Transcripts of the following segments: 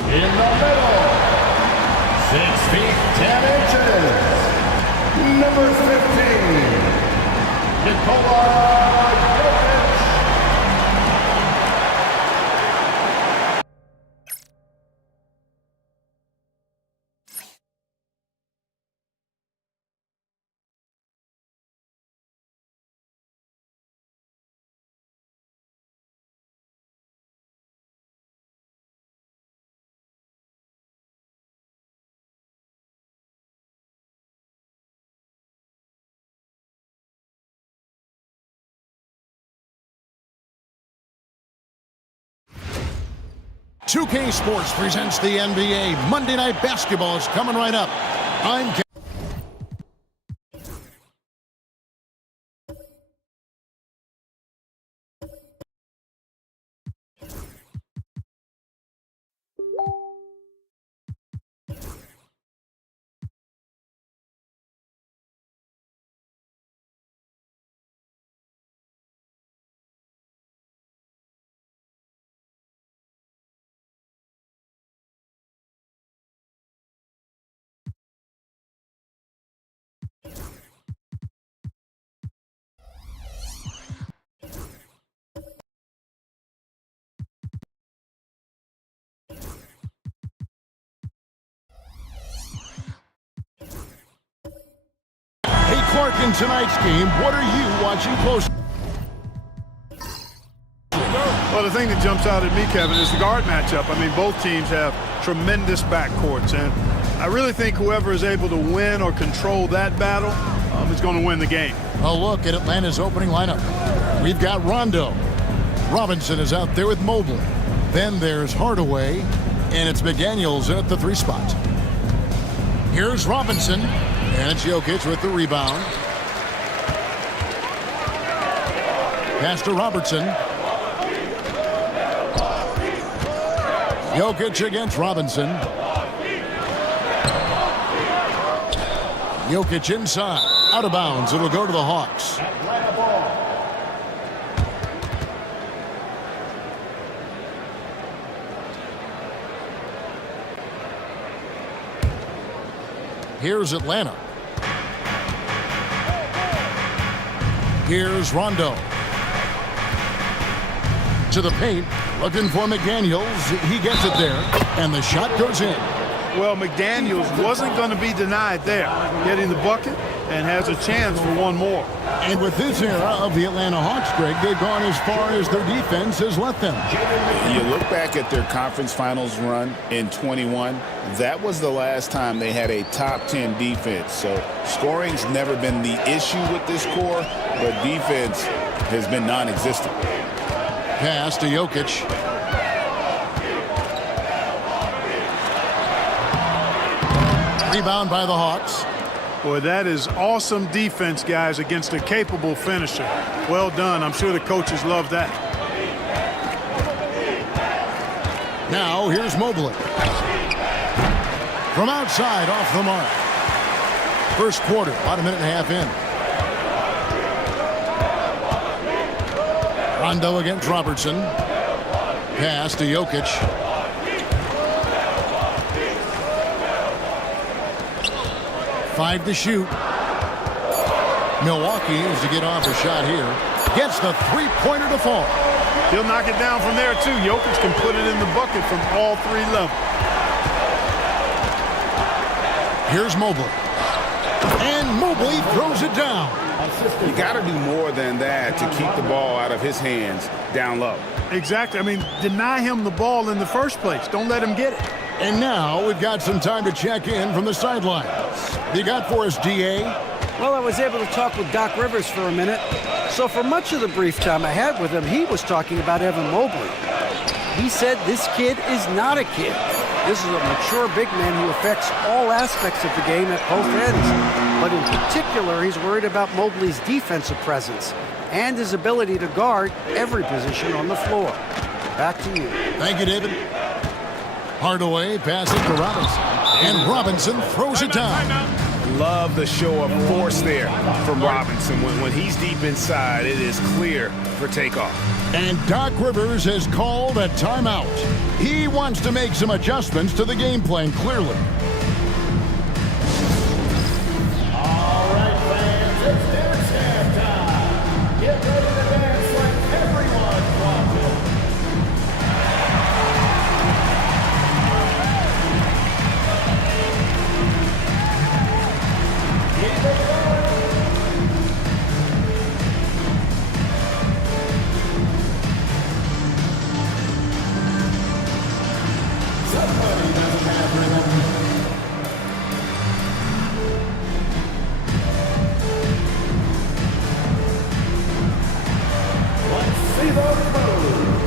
In the middle, 6 feet 10 inches, number 15, Nikola Jokic. K Sports presents the NBA. Monday Night Basketball is coming right up. I'm Clark in tonight's game. What are you watching closely? Well, the thing that jumps out at me, Kevin, is the guard matchup. I mean, both teams have tremendous backcourts, and I really think whoever is able to win or control that battle is going to win the game. A look at Atlanta's opening lineup. We've got Rondo. Robinson is out there with Mobley. Then there's Hardaway, and it's McDaniels in at the 3 spot. Here's Robinson. And it's Jokic with the rebound. Pass to Robertson. Jokic against Robinson. Jokic inside. Out of bounds. It'll go to the Hawks. Here's Atlanta. Here's Rondo. To the paint, looking for McDaniels. He gets it there, and the shot goes in. Well, McDaniels wasn't going to be denied there. Getting the bucket and has a chance for one more. And with this era of the Atlanta Hawks, Greg, they've gone as far as their defense has let them. You look back at their conference finals run in 21. That was the last time they had a top 10 defense. So scoring's never been the issue with this core, but defense has been non-existent. Pass to Jokic. Rebound by the Hawks. Boy, that is awesome defense, guys, against a capable finisher. Well done. I'm sure the coaches love that. Now here's Mobley. From outside, off the mark. First quarter, about a minute and a half in. Rondo against Robertson. Pass to Jokic. Five to shoot. Milwaukee is to get off a shot here. Gets the three-pointer to fall. He'll knock it down from there, too. Jokic can put it in the bucket from all 3 levels. Here's Mobley. And Mobley throws it down. You got to do more than that to keep the ball out of his hands down low. Exactly. I mean, deny him the ball in the first place. Don't let him get it. And now we've got some time to check in from the sidelines. You got for us, D.A.? Well, I was able to talk with Doc Rivers for a minute. So for much of the brief time I had with him, he was talking about Evan Mobley. He said this kid is not a kid. This is a mature big man who affects all aspects of the game at both ends. But in particular, he's worried about Mobley's defensive presence and his ability to guard every position on the floor. Back to you. Thank you, David. Hardaway passes to Robinson. And Robinson throws it down. love the show of force there from Robinson. When he's deep inside, it is clear for takeoff. And Doc Rivers has called a timeout. He wants to make some adjustments to the game plan, clearly. All right, fans, it's dance time. Get ready to dance like everyone's watching. Keep it going. Somebody doesn't have rhythm. Let's see those moves.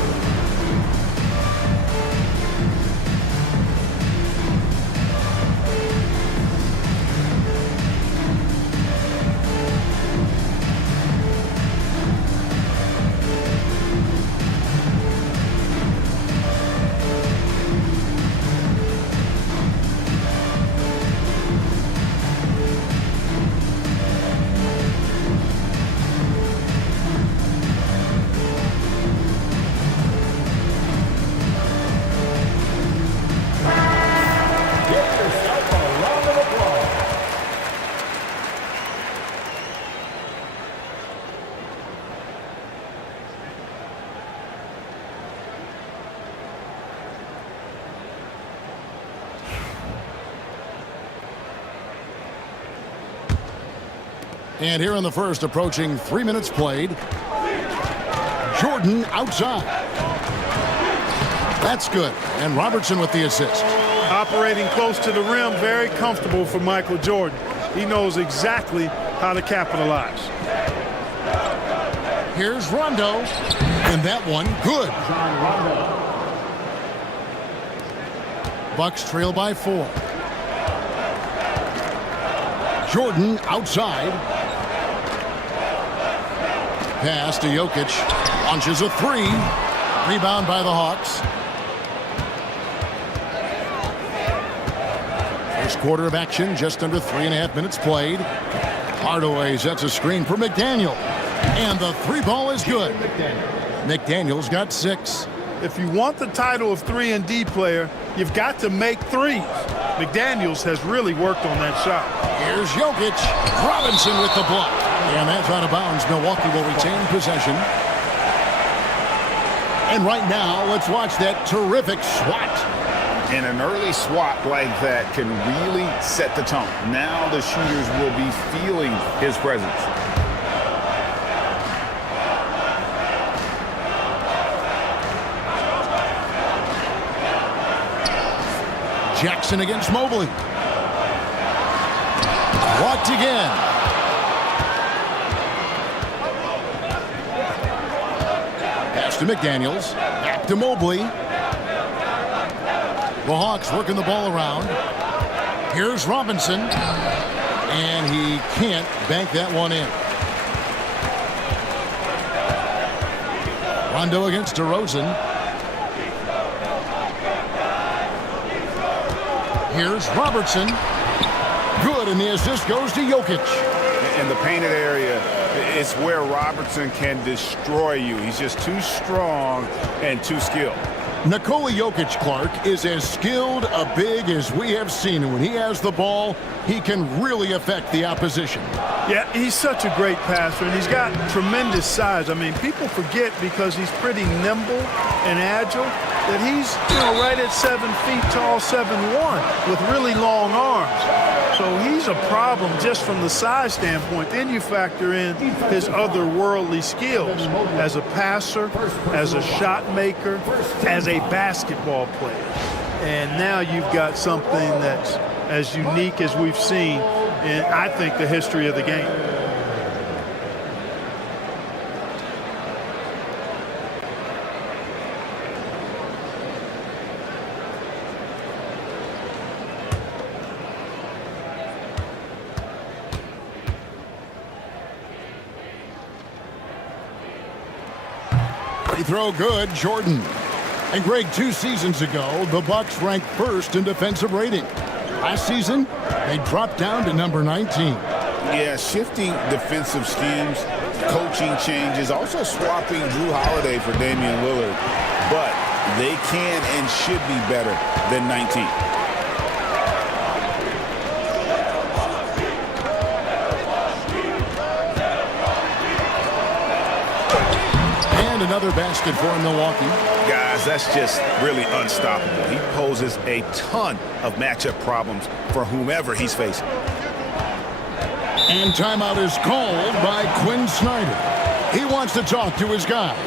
Give yourself a round of applause. And here in the first, approaching 3 minutes played. Jordan outside. That's good. And Robertson with the assist. Operating close to the rim, very comfortable for Michael Jordan. He knows exactly how to capitalize. Here's Rondo. And that one, good. Bucks trail by 4. Jordan outside. Pass to Jokic. Launches a 3. Rebound by the Hawks. First quarter of action, just under 3.5 minutes played. Hardaway sets a screen for McDaniel. And the 3 ball is good. McDaniel's got 6. If you want the title of 3-and-D player, you've got to make threes. McDaniels has really worked on that shot. Here's Jokic. Robinson with the block. And that's out of bounds. Milwaukee will retain possession. And right now, let's watch that terrific swat. And an early swat like that can really set the tone. Now the shooters will be feeling his presence. Jackson against Mobley. Blocked again. Pass to McDaniels. Back to Mobley. The Hawks working the ball around. Here's Robinson. And he can't bank that one in. Rondo against DeRozan. Here's Robertson. Good, and the assist goes to Jokic. In the painted area, it's where Robertson can destroy you. He's just too strong and too skilled. Nikola Jokic, Clark, is as skilled a big as we have seen. And when he has the ball, he can really affect the opposition. Yeah, he's such a great passer, and he's got tremendous size. I mean, people forget because he's pretty nimble and agile that he's, right at 7 feet tall, 7'1", with really long arms. So he's a problem just from the size standpoint. Then you factor in his otherworldly skills as a passer, as a shot maker, as a basketball player. And now you've got something that's as unique as we've seen in, I think, the history of the game. Free throw good, Jordan. And Greg, 2 seasons ago, the Bucks ranked first in defensive rating. Last season, they dropped down to number 19. Yeah, shifting defensive schemes, coaching changes, also swapping Drew Holiday for Damian Lillard. But they can and should be better than 19. And another basket for Milwaukee. Guys, that's just really unstoppable. He poses a ton of matchup problems for whomever he's facing. And timeout is called by Quinn Snyder. He wants to talk to his guys.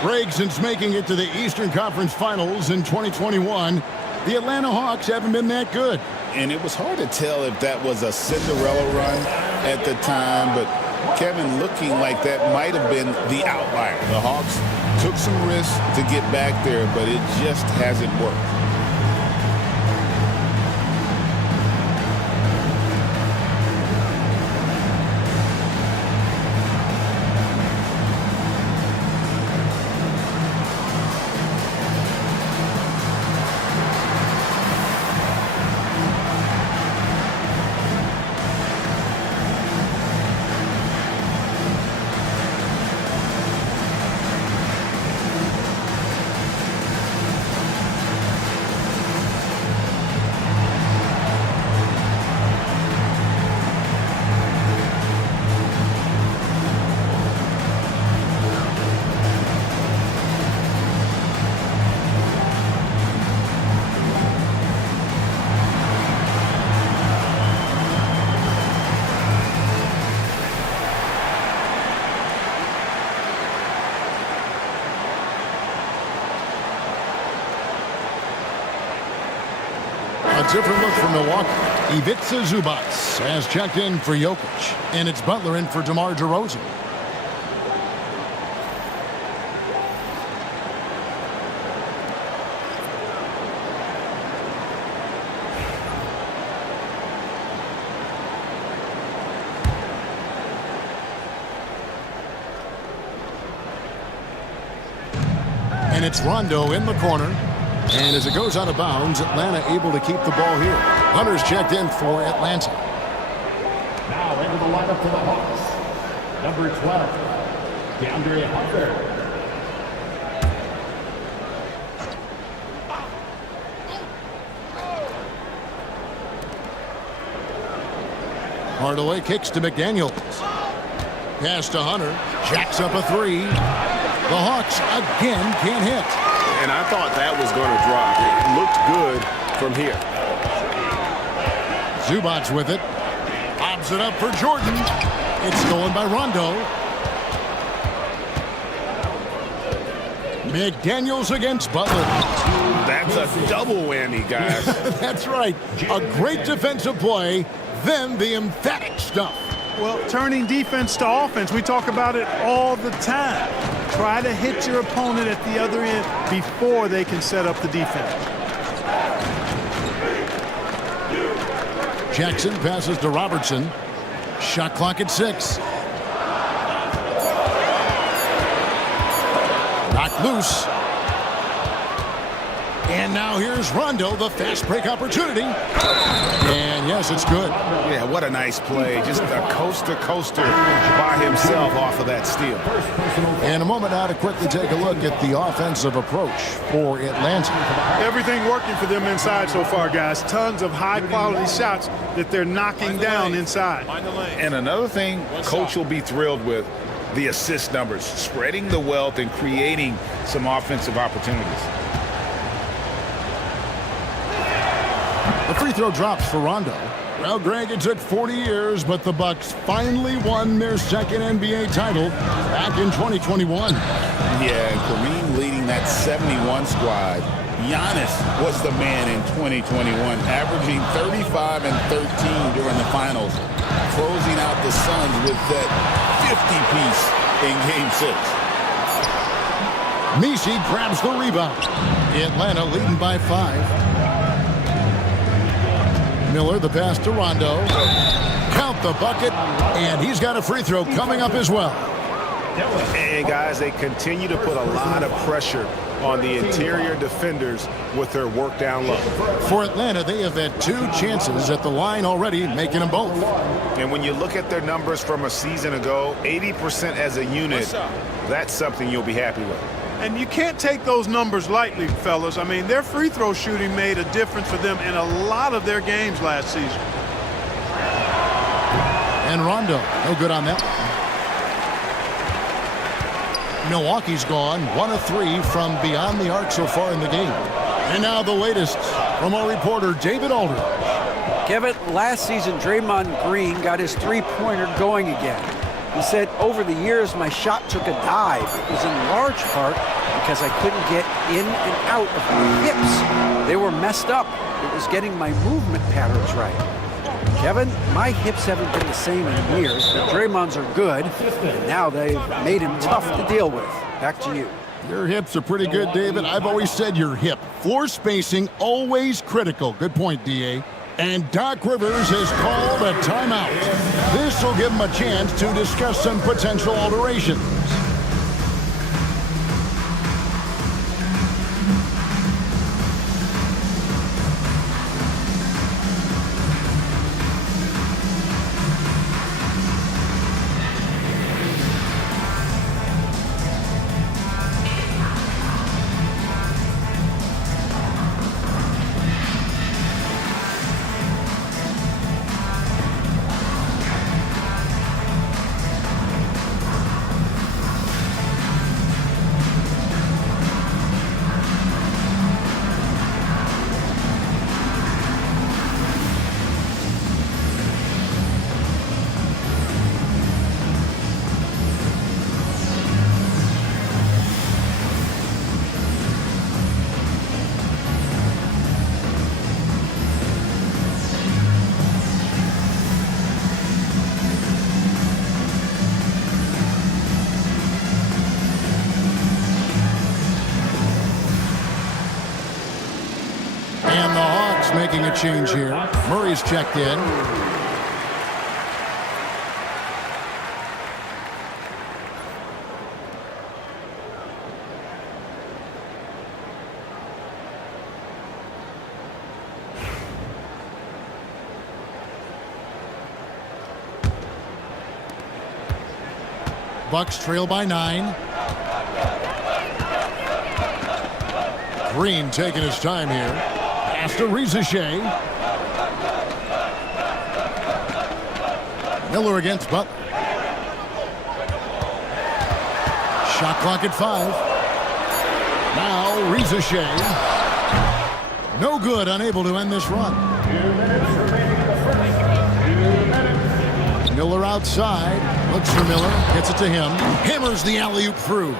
Greg, since making it to the Eastern Conference Finals in 2021, the Atlanta Hawks haven't been that good. And it was hard to tell if that was a Cinderella run at the time, but Kevin, looking like that might have been the outlier. The Hawks took some risks to get back there, but it just hasn't worked. A different look for Milwaukee. Ivica Zubac has checked in for Jokic, and it's Butler in for DeMar DeRozan. And it's Rondo in the corner. And as it goes out of bounds, Atlanta able to keep the ball here. Hunter's checked in for Atlanta. Now into the lineup for the Hawks. Number 12, DeAndre Hunter. Hardaway kicks to McDaniels. Pass to Hunter. Jacks up a three. The Hawks again can't hit. And I thought that was going to drop. It looked good from here. Zubac with it. Lobs it up for Jordan. It's stolen by Rondo. McDaniels against Butler. That's a double whammy, guys. That's right. A great defensive play, then the emphatic stuff. Well, turning defense to offense, we talk about it all the time. Try to hit your opponent at the other end before they can set up the defense. Jackson passes to Robertson. Shot clock at 6. Knocked loose. And now here's Rondo, the fast break opportunity. And yes, it's good. Yeah, what a nice play. Just a coaster-coaster by himself off of that steal. In a moment now to quickly take a look at the offensive approach for Atlanta. Everything working for them inside so far, guys. Tons of high-quality shots that they're knocking down inside. And another thing Coach will be thrilled with, the assist numbers, spreading the wealth and creating some offensive opportunities. The free throw drops for Rondo. Well, Greg, it took 40 years, but the Bucks finally won their second NBA title back in 2021. Yeah, Kareem leading that 71 squad. Giannis was the man in 2021, averaging 35 and 13 during the finals, closing out the Suns with that 50-piece in Game 6. Messi grabs the rebound. Atlanta leading by 5. Miller, the pass to Rondo. Count the bucket, and he's got a free throw coming up as well. And guys, they continue to put a lot of pressure on the interior defenders with their work down low. For Atlanta, they have had 2 chances at the line already, making them both. And when you look at their numbers from a season ago, 80% as a unit, that's something you'll be happy with. And you can't take those numbers lightly, fellas. I mean, their free throw shooting made a difference for them in a lot of their games last season. And Rondo, no good on that. Milwaukee's gone 1 of 3 from beyond the arc so far in the game. And now the latest from our reporter, David Alder. Kevin, last season, Draymond Green got his three-pointer going again. He said, over the years, my shot took a dive. It was in large part because I couldn't get in and out of my hips. They were messed up. It was getting my movement patterns right. Kevin, my hips haven't been the same in years, but Draymond's are good, and now they've made him tough to deal with. Back to you. Your hips are pretty good, David. I've always said your hip. Floor spacing, always critical. Good point, D.A. And Doc Rivers has called a timeout. This will give him a chance to discuss some potential alterations. Making a change here. Murray's checked in. Bucks trail by 9. Green taking his time here. After Shea. Miller against Butler. Shot clock at 5. Now Shea. No good, unable to end this run. Miller outside. Looks for Miller. Gets it to him. Hammers the alley-oop through.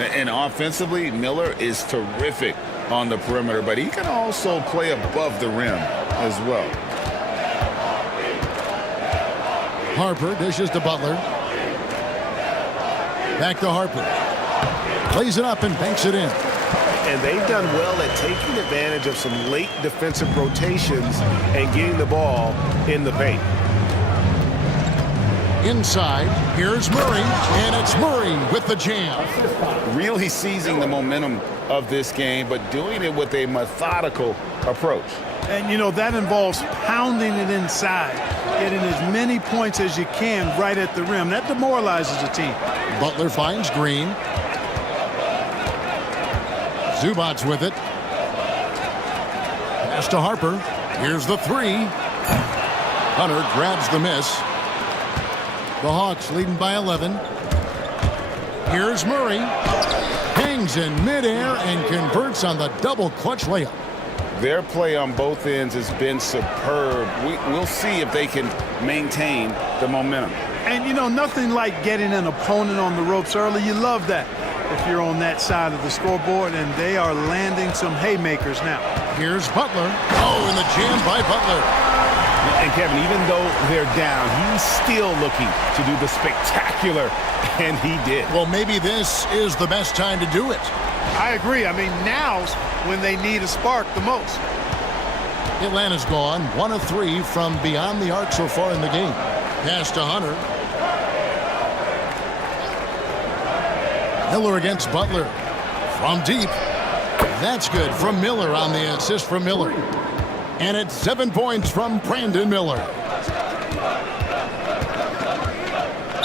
And offensively, Miller is terrific on the perimeter, but he can also play above the rim as well. Harper dishes to Butler. Back to Harper. Plays it up and banks it in. And they've done well at taking advantage of some late defensive rotations and getting the ball in the paint. Inside, here's Murray, and it's Murray with the jam. Really seizing the momentum of this game, but doing it with a methodical approach. And, you know, that involves pounding it inside, getting as many points as you can right at the rim. That demoralizes a team. Butler finds Green. Zubac's with it. Pass to Harper. Here's the 3. Hunter grabs the miss. The Hawks leading by 11. Here's Murray. Hangs in midair and converts on the double clutch layup. Their play on both ends has been superb. We'll see if they can maintain the momentum. And, you know, nothing like getting an opponent on the ropes early. You love that if you're on that side of the scoreboard, and they are landing some haymakers now. Here's Butler. Oh, and the jam by Butler. And Kevin, even though they're down, he's still looking to do the spectacular, and he did. Well, maybe this is the best time to do it. I agree. I mean, now's when they need a spark the most. Atlanta's gone 1 of 3 from beyond the arc so far in the game. Pass to Hunter. Miller against Butler. From deep. That's good from Miller on the assist from Miller. And it's 7 points from Brandon Miller.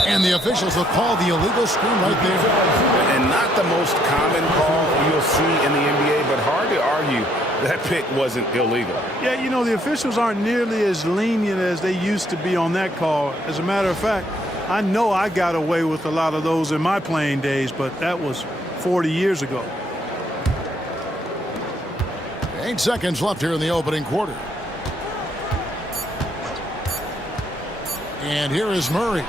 And the officials will call the illegal screen right there. And not the most common call you'll see in the NBA, but hard to argue that pick wasn't illegal. Yeah, you know, the officials aren't nearly as lenient as they used to be on that call. As a matter of fact, I know I got away with a lot of those in my playing days, but that was 40 years ago. 8 seconds left here in the opening quarter. And here is Murray.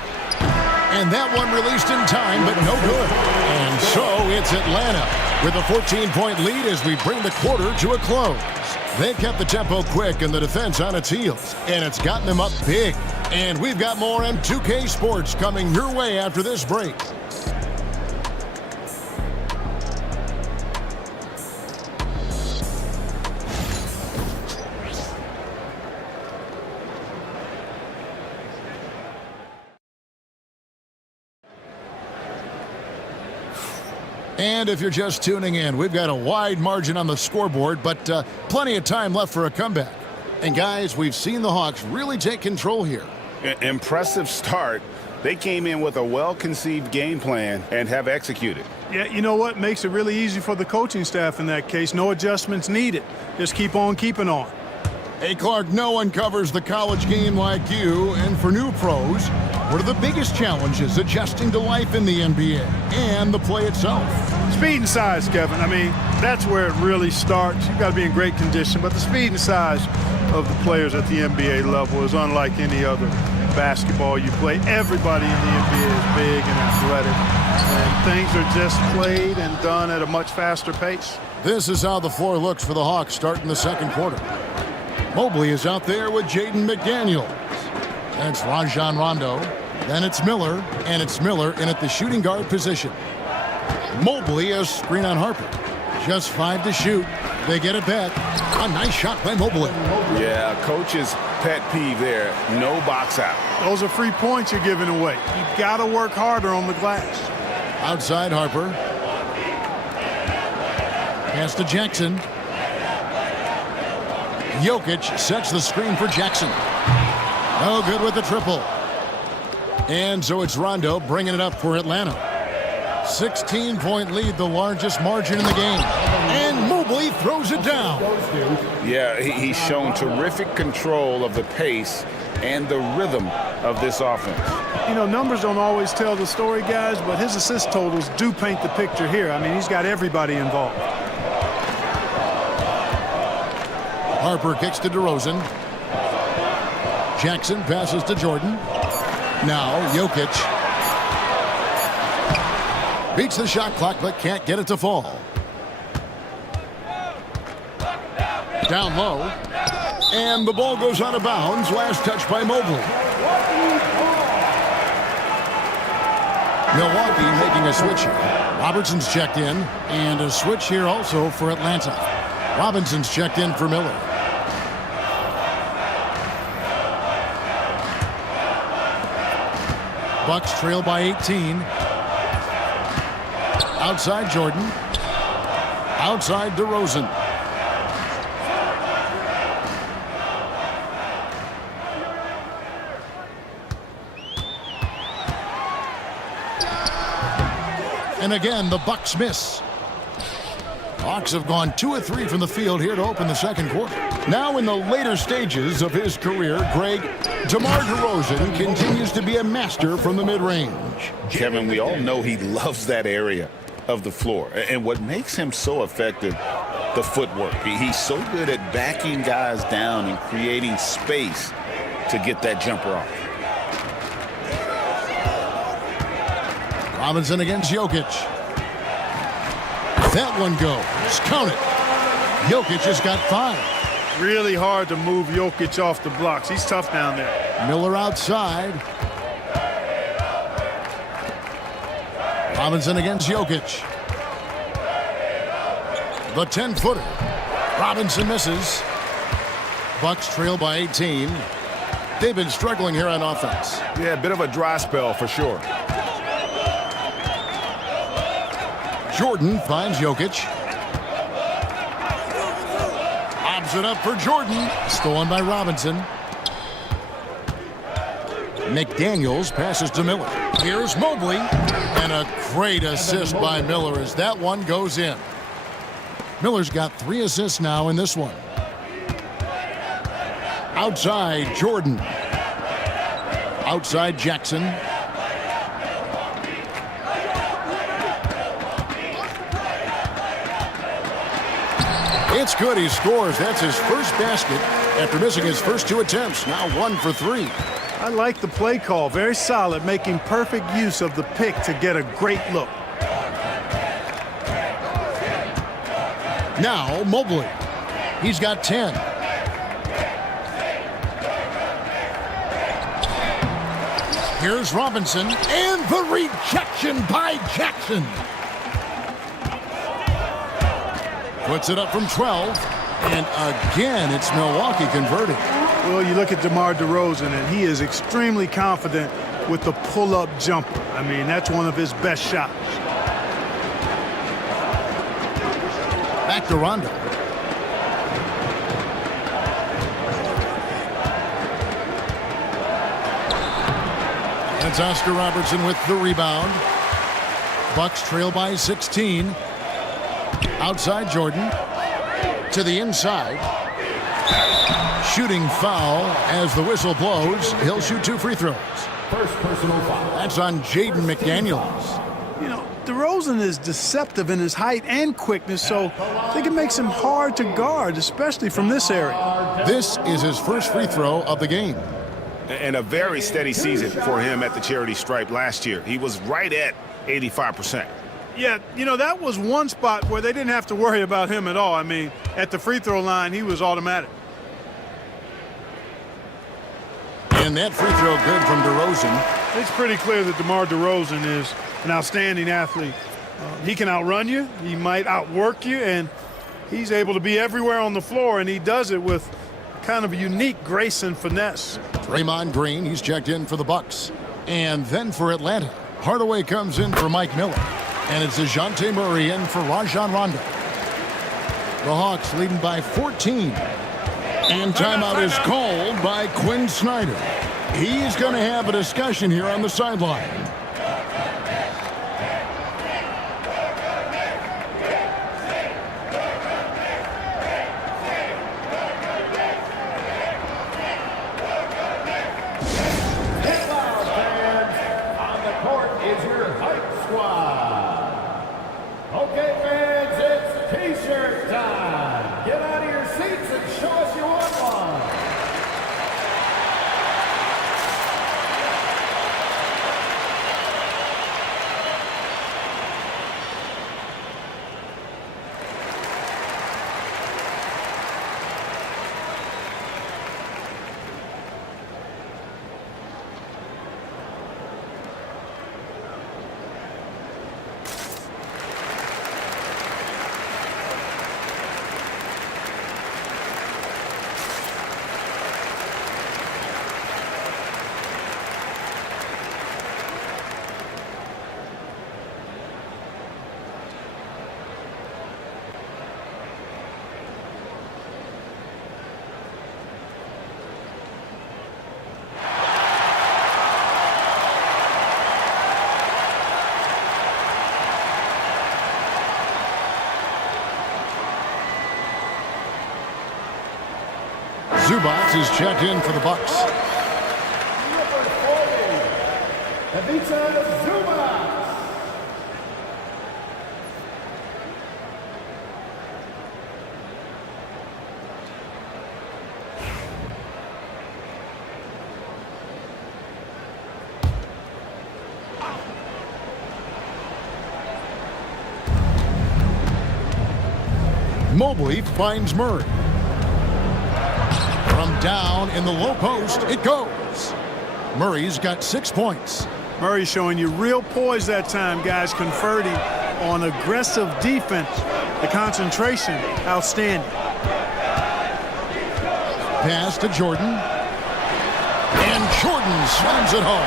And that one released in time, but no good. And so it's Atlanta with a 14-point lead as we bring the quarter to a close. They've kept the tempo quick and the defense on its heels, and it's gotten them up big. And we've got more M2K Sports coming your way after this break. And if you're just tuning in, we've got a wide margin on the scoreboard, but plenty of time left for a comeback. And guys, we've seen the Hawks really take control here. Impressive start. They came in with a well-conceived game plan and have executed. Yeah, you know what? Makes it really easy for the coaching staff in that case. No adjustments needed. Just keep on keeping on. Hey, Clark, no one covers the college game like you. And for new pros, what are the biggest challenges adjusting to life in the NBA and the play itself? Speed and size, Kevin. I mean, that's where it really starts. You've got to be in great condition, but the speed and size of the players at the NBA level is unlike any other basketball you play. Everybody in the NBA is big and athletic, and things are just played and done at a much faster pace. This is how the floor looks for the Hawks starting the second quarter. Mobley is out there with Jaden McDaniels. That's Rajon Rondo. Then it's Miller, and it's Miller in at the shooting guard position. Mobley a screen on Harper. Just 5 to shoot. They get it back. A nice shot by Mobley. Yeah, coach's pet peeve there. No box out. Those are free points you're giving away. You've got to work harder on the glass. Outside Harper. Pass to Jackson. Jokic sets the screen for Jackson. No good with the triple. And so it's Rondo bringing it up for Atlanta. 16-point lead, the largest margin in the game. And Mobley throws it down. Yeah, he's shown terrific control of the pace and the rhythm of this offense. You know, numbers don't always tell the story, guys, but his assist totals do paint the picture here. I mean, he's got everybody involved. Harper kicks to DeRozan. Jackson passes to Jordan. Now Jokic beats the shot clock but can't get it to fall. Down low. And the ball goes out of bounds. Last touch by Mobley. Milwaukee making a switch here. Robertson's checked in. And a switch here also for Atlanta. Robinson's checked in for Miller. Bucks trail by 18. Outside Jordan. Outside DeRozan. And again, the Bucks miss. Hawks have gone 2 of 3 from the field here to open the second quarter. Now in the later stages of his career, Greg, DeMar DeRozan continues to be a master from the mid-range. Kevin, we all know he loves that area of the floor. And what makes him so effective, the footwork. He's so good at backing guys down and creating space to get that jumper off. Robinson against Jokic. That one goes. Count it. Jokic has got 5. Really hard to move Jokic off the blocks. He's tough down there. Miller outside. Robinson against Jokic. The 10-footer. Robinson misses. Bucks trail by 18. They've been struggling here on offense. Yeah, a bit of a dry spell for sure. Jordan finds Jokic. Lobs it up for Jordan. Stolen by Robinson. McDaniels passes to Miller. Here's Mobley. And a great assist by Miller as that one goes in. Miller's got 3 assists now in this one. Outside, Jordan. Outside, Jackson. It's good. He scores. That's his first basket after missing his first 2 attempts. Now 1 for 3. I like the play call. Very solid, making perfect use of the pick to get a great look. Now Mobley. He's got 10. Here's Robinson, and the rejection by Jackson. Puts it up from 12, and again, it's Milwaukee converting. Well, you look at DeMar DeRozan, and he is extremely confident with the pull-up jumper. I mean, that's one of his best shots. Back to Rondo. That's Oscar Robertson with the rebound. Bucks trail by 16. Outside Jordan. To the inside. Shooting foul as the whistle blows. He'll shoot 2 free throws. First personal foul. That's on Jaden McDaniels. You know, DeRozan is deceptive in his height and quickness, so I think it makes him hard to guard, especially from this area. This is his first free throw of the game. And a very steady season for him at the charity stripe last year. He was right at 85%. Yeah, you know, that was one spot where they didn't have to worry about him at all. I mean, at the free throw line, he was automatic. And that free throw good from DeRozan. It's pretty clear that DeMar DeRozan is an outstanding athlete. He can outrun you, he might outwork you, and he's able to be everywhere on the floor, and he does it with kind of a unique grace and finesse. Draymond Green, he's checked in for the Bucks. And then for Atlanta, Hardaway comes in for Mike Miller. And it's DeJounte Murray in for Rajon Rondo. The Hawks leading by 14. And timeout is called by Quinn Snyder. He's going to have a discussion here on the sideline. Get loud, fans. On the court is your hype squad. Okay, fans, it's T-shirt time. Get out of your seats and show us you want one. Zubac is checked in for the Bucks. Number 40, Ivica Zubac. Mobley finds Murray. From down in the low post, it goes. Murray's got 6 points. Murray showing you real poise that time, guys, converting on aggressive defense. The concentration, outstanding. Pass to Jordan. And Jordan slams it home.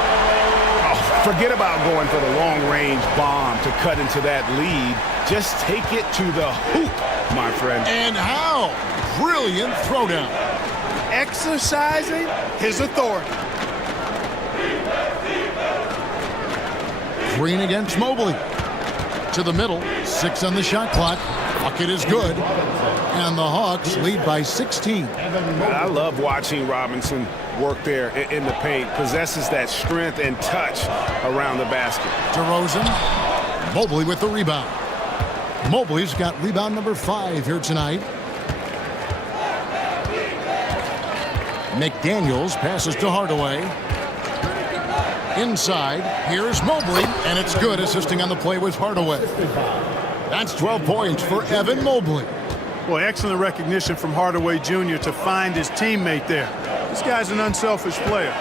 Forget about going for the long-range bomb to cut into that lead. Just take it to the hoop, my friend. And how? Brilliant throwdown. Exercising his authority. Green against Mobley. To the middle, 6 on the shot clock. Bucket is good. And the Hawks lead by 16. I love watching Robinson work there in the paint. Possesses that strength and touch around the basket. DeRozan. Mobley with the rebound. Mobley's got rebound number 5 here tonight. McDaniels passes to Hardaway. Inside, here's Mobley, and it's good, assisting on the play with Hardaway. That's 12 points for Evan Mobley. Well, excellent recognition from Hardaway Jr. to find his teammate there. This guy's an unselfish player.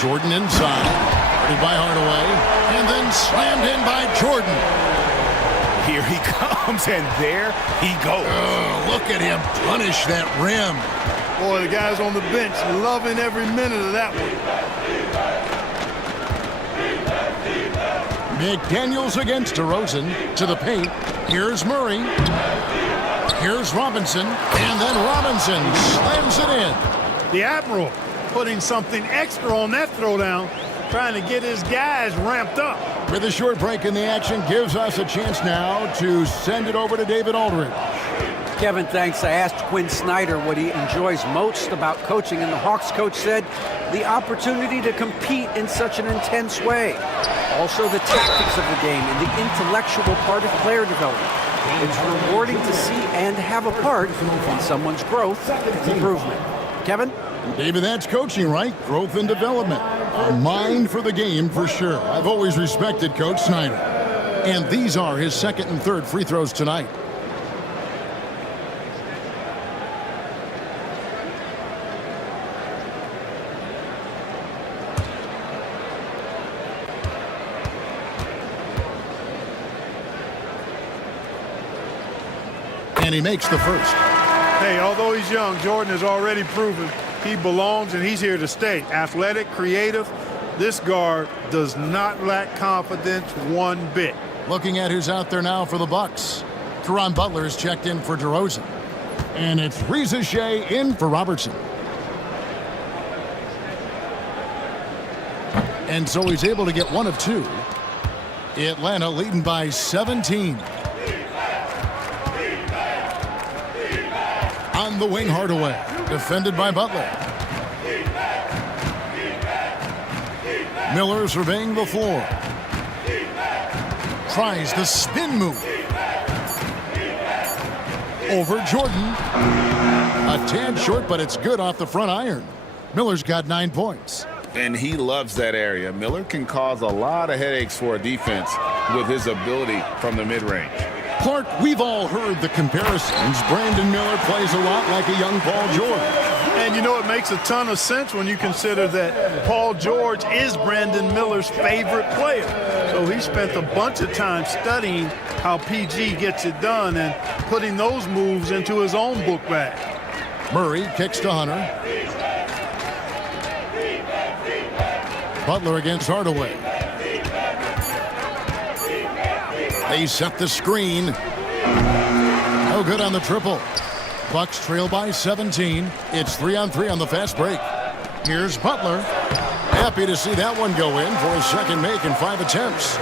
Jordan inside, guarded by Hardaway, and then slammed in by Jordan. Here he comes, and there he goes. Oh, look at him punish that rim. Boy, the guys on the bench loving every minute of that one. McDaniels against DeRozan to the paint. Here's Murray. Here's Robinson. And then Robinson slams it in. The Admiral putting something extra on that throwdown, trying to get his guys ramped up. With a short break in the action, gives us a chance now to send it over to David Aldridge. Kevin, thanks. I asked Quinn Snyder what he enjoys most about coaching, and the Hawks coach said the opportunity to compete in such an intense way. Also the tactics of the game and the intellectual part of player development. It's rewarding to see and have a part in someone's growth and improvement. Kevin? David, that's coaching, right? Growth and development. A mind for the game for sure. I've always respected Coach Snyder. And these are his second and third free throws tonight. And he makes the first. Hey, although he's young, Jordan has already proven he belongs and he's here to stay. Athletic, creative. This guard does not lack confidence one bit. Looking at who's out there now for the Bucks. Caron Butler is checked in for DeRozan. And it's Reza Shea in for Robertson. And so he's able to get one of 2. Atlanta leading by 17. On the wing, Hardaway, defended by Butler. Miller surveying the floor. Tries the spin move. Over Jordan. A tad short, but it's good off the front iron. Miller's got 9 points. And he loves that area. Miller can cause a lot of headaches for a defense with his ability from the mid-range. Clark, we've all heard the comparisons. Brandon Miller plays a lot like a young Paul George. And you know, it makes a ton of sense when you consider that Paul George is Brandon Miller's favorite player. So he spent a bunch of time studying how PG gets it done and putting those moves into his own book bag. Murray kicks to Hunter. Butler against Hardaway. They set the screen. No good on the triple. Bucks trail by 17. It's 3-on-3 on the fast break. Here's Butler. Happy to see that one go in for his second make in 5 attempts.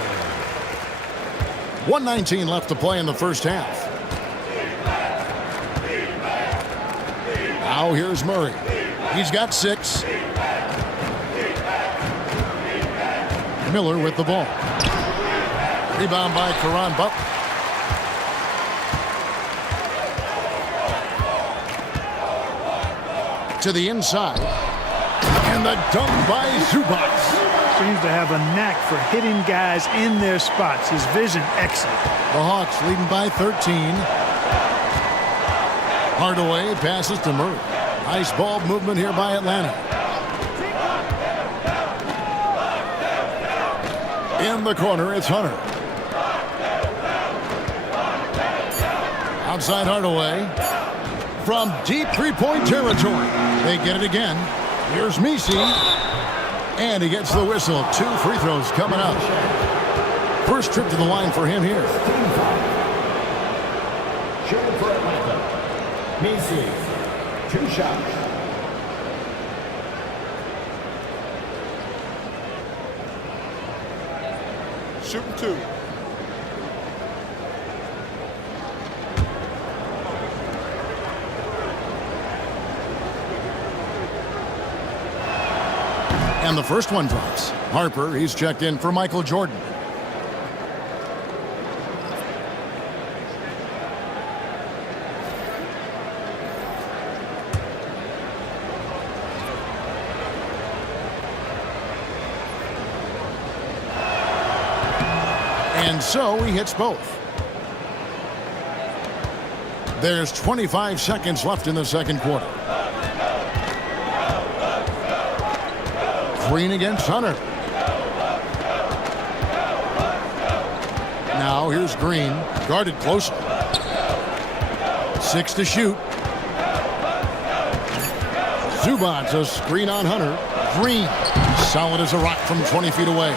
1:19 left to play in the first half. Now here's Murray. He's got 6. Miller with the ball. Rebound by Caron Butler. To the inside. And the dunk by Zubac. Seems to have a knack for hitting guys in their spots. His vision excellent. The Hawks leading by 13. Hardaway passes to Murray. Nice ball movement here by Atlanta. In the corner, it's Hunter. Outside Hardaway. From deep three-point territory. They get it again. Here's Messi. And he gets the whistle. 2 free throws coming up. First trip to the line for him here. Shooting for Atlanta. Messi. 2 shots. Shooting 2. And the first one drops. Harper, he's checked in for Michael Jordan. And so he hits both. There's 25 seconds left in the second quarter. Green against Hunter. Now here's Green, guarded closely. 6 to shoot. Zubac's a screen on Hunter. Green, solid as a rock from 20 feet away.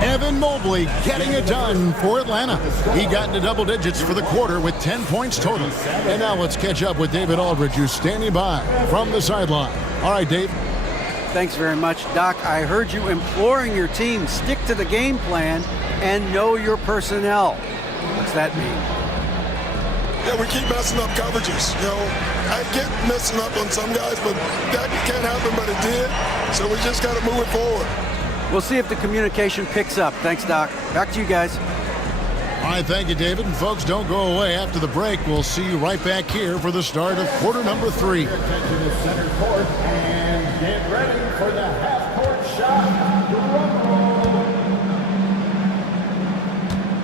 Evan Mobley getting it done for Atlanta. He got into double digits for the quarter with 10 points total. And now let's catch up with David Aldridge, who's standing by from the sideline. All right, Dave. Thanks very much, Doc. I heard you imploring your team, stick to the game plan and know your personnel. What's that mean? Yeah, we keep messing up coverages. You know, I get messing up on some guys, but that can't happen, but it did. So we just got to move it forward. We'll see if the communication picks up. Thanks, Doc. Back to you guys. All right, thank you, David. And folks, don't go away. After the break, we'll see you right back here for the start of quarter number 3. Attention to center court and get ready for the half-court shot. Drum roll.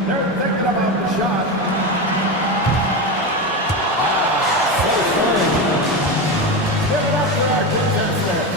They're thinking about the shot. So sorry. Give it up for our contestant.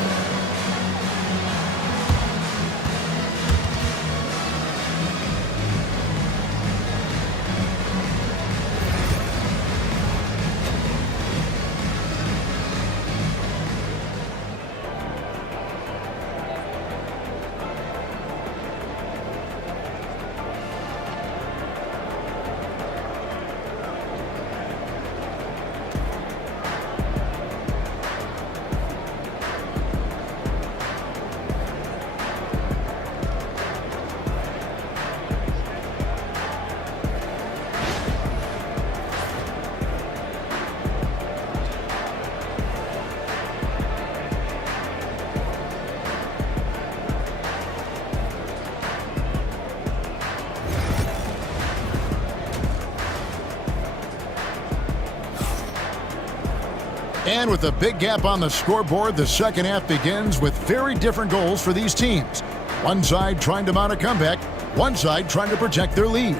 And with a big gap on the scoreboard, the second half begins with very different goals for these teams. One side trying to mount a comeback, one side trying to protect their lead.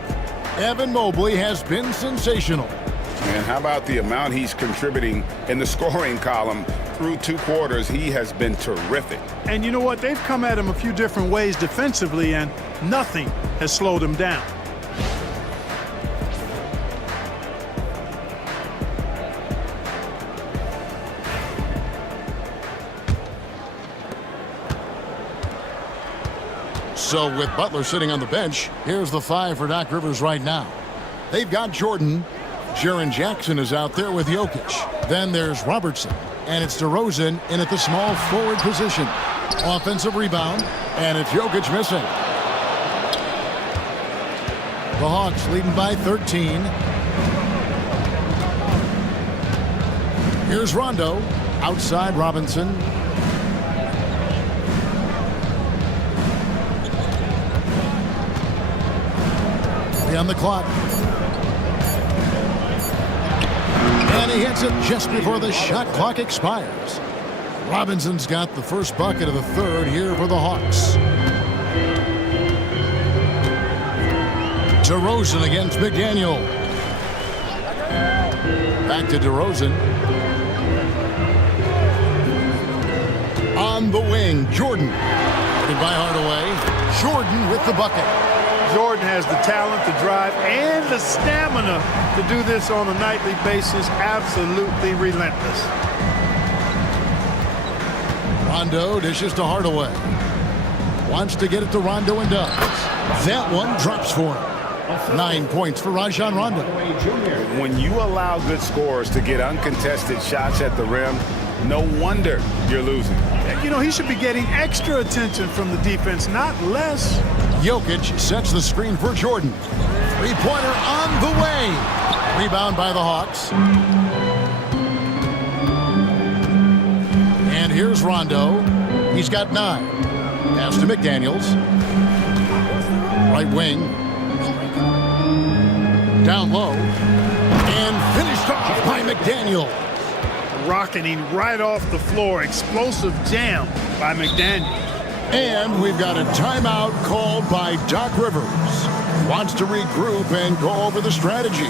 Evan Mobley has been sensational. And how about the amount he's contributing in the scoring column through 2 quarters? He has been terrific. And you know what? They've come at him a few different ways defensively, and nothing has slowed him down. So with Butler sitting on the bench, here's the 5 for Doc Rivers right now. They've got Jordan. Jaren Jackson is out there with Jokic. Then there's Robertson. And it's DeRozan in at the small forward position. Offensive rebound. And it's Jokic missing. The Hawks leading by 13. Here's Rondo. Outside Robinson. On the clock. And he hits it just before the shot clock expires. Robinson's got the first bucket of the third here for the Hawks. DeRozan against McDaniel. Back to DeRozan. On the wing, Jordan. By Hardaway. Jordan with the bucket. Jordan has the talent, the drive, and the stamina to do this on a nightly basis. Absolutely relentless. Rondo dishes to Hardaway. Wants to get it to Rondo and does. That one drops for him. 9 points for Rajon Rondo. When you allow good scorers to get uncontested shots at the rim, no wonder you're losing. And, you know, he should be getting extra attention from the defense, not less. Jokic sets the screen for Jordan. Three-pointer on the way. Rebound by the Hawks. And here's Rondo. He's got 9. Pass to McDaniels. Right wing. Down low. And finished off by McDaniel. Rocketing right off the floor. Explosive jam by McDaniel. And we've got a timeout called by Doc Rivers. Wants to regroup and go over the strategy.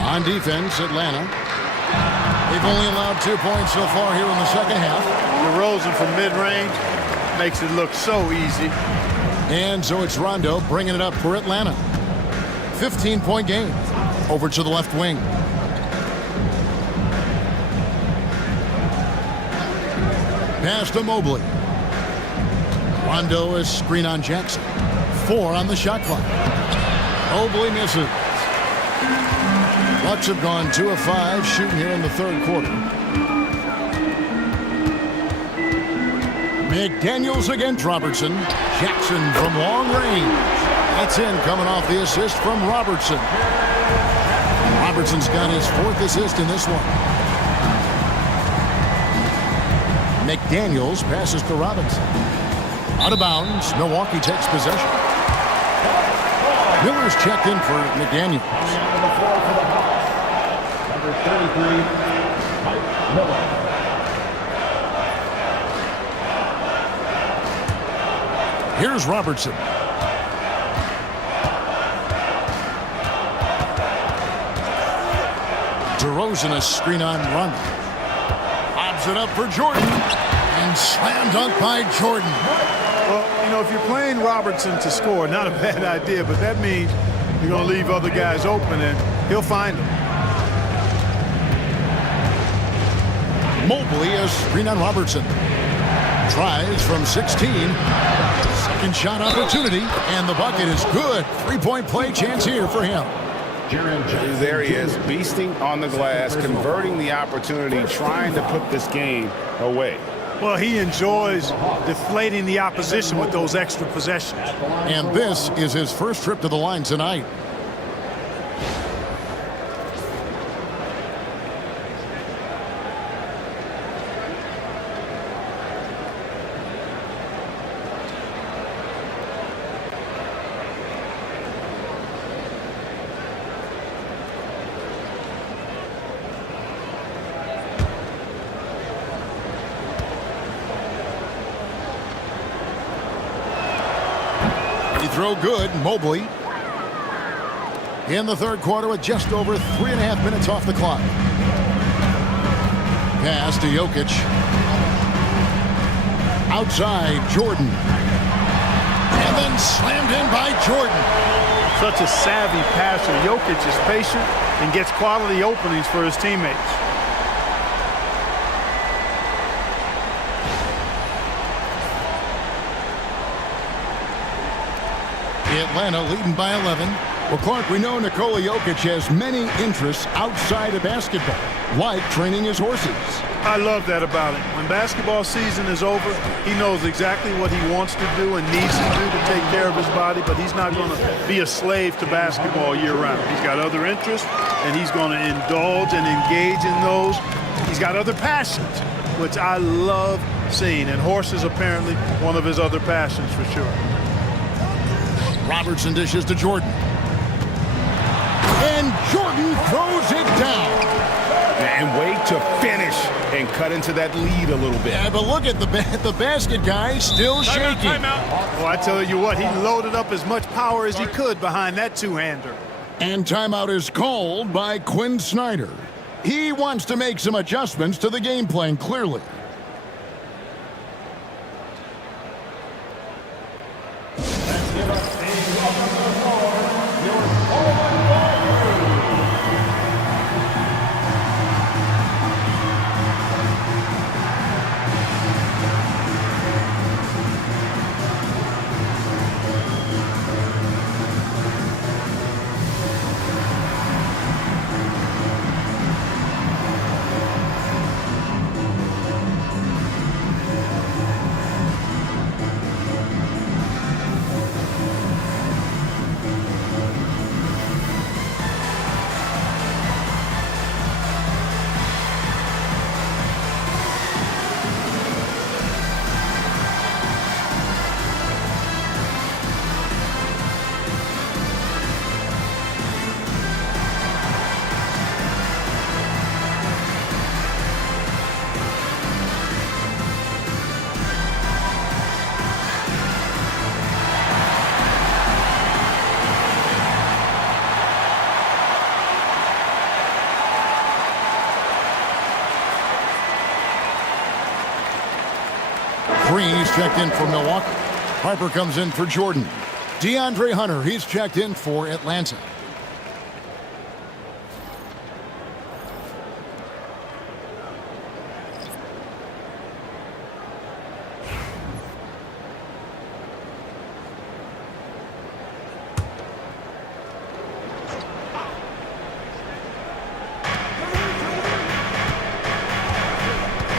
On defense, Atlanta. They've only allowed 2 points so far here in the second half. DeRozan from mid-range makes it look so easy. And so it's Rondo bringing it up for Atlanta. 15-point game. Over to the left wing. Pass to Mobley. Rondo is screen on Jackson. 4 on the shot clock. Mobley misses. Bucks have gone 2 of 5 shooting here in the third quarter. McDaniels against Robertson. Jackson from long range. That's in, coming off the assist from Robertson. Robertson's got his 4th assist in this one. McDaniels passes to Robinson. Out of bounds. Milwaukee takes possession. Miller's checked in for McDaniels. Number 33, Mike Miller. Here's Robertson. DeRozan a screen on Rondo. Lobs it up for Jordan. And slam dunk by Jordan. Well, you know, if you're playing Robertson to score, not a bad idea, but that means you're going to leave other guys open, and he'll find them. Mobley a screen on Robertson. Tries from 16. Second shot opportunity, and the bucket is good. 3-point play chance here for him. There he is, beasting on the glass, converting the opportunity, trying to put this game away. Well, he enjoys deflating the opposition with those extra possessions. And this is his first trip to the line tonight. throw good. Mobley in the third quarter with just over 3.5 minutes off the clock. Pass to Jokic. Outside, Jordan. And then slammed in by Jordan. Such a savvy passer. Jokic is patient and gets quality openings for his teammates. Atlanta leading by 11. Well, Clark, we know Nikola Jokic has many interests outside of basketball, like training his horses. I love that about it. When basketball season is over, he knows exactly what he wants to do and needs to do to take care of his body, but he's not going to be a slave to basketball year-round. He's got other interests, and he's going to indulge and engage in those. He's got other passions, which I love seeing, and horses apparently one of his other passions for sure. Robertson dishes to Jordan. And Jordan throws it down. And wait to finish and cut into that lead a little bit. Yeah, but look at the basket guy still shaking. Well, I tell you what, he loaded up as much power as he could behind that two-hander. And timeout is called by Quinn Snyder. He wants to make some adjustments to the game plan, clearly. Green, he's checked in for Milwaukee. Harper comes in for Jordan. DeAndre Hunter, he's checked in for Atlanta.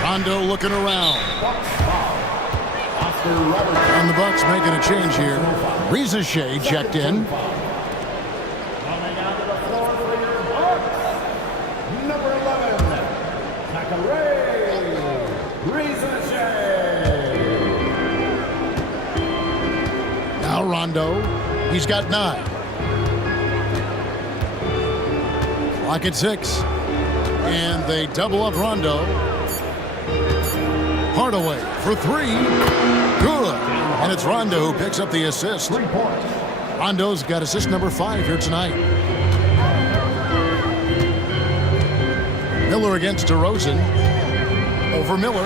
Rondo looking around. And the Bucks making a change here. Rizachet checked in. Coming out to the floor for your Bucks, number 11, Rizachet. Now Rondo. He's got 9. Clock at 6. And they double up Rondo. Hardaway for 3. Good. And it's Rondo who picks up the assist. 3 points. Rondo's got assist number 5 here tonight. Miller against DeRozan. Over Miller.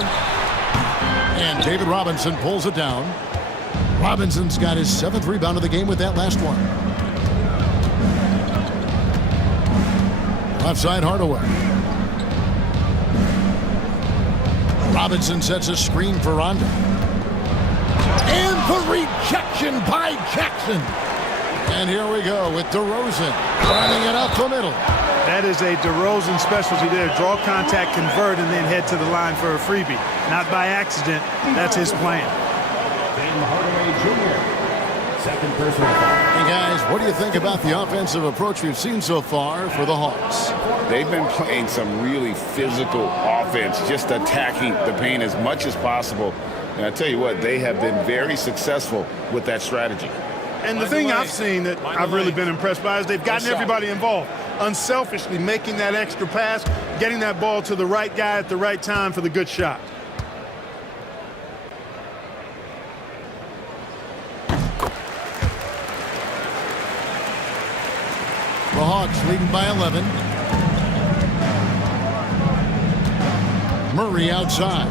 And David Robinson pulls it down. Robinson's got his 7th rebound of the game with that last one. Left side Hardaway. Robinson sets a screen for Rondo. And the rejection by Jackson. And here we go with DeRozan running it up the middle. That is a DeRozan specialty there. Draw contact, convert, and then head to the line for a freebie. Not by accident. That's his plan. Tim Hardaway Jr., second personal foul. Hey guys, what do you think about the offensive approach we've seen so far for the Hawks? They've been playing some really physical offense, just attacking the paint as much as possible. And I tell you what, they have been very successful with that strategy. And the thing I've seen that I've really been impressed by is they've gotten everybody involved. Unselfishly making that extra pass, getting that ball to the right guy at the right time for the good shot. Hawks leading by 11. Murray outside.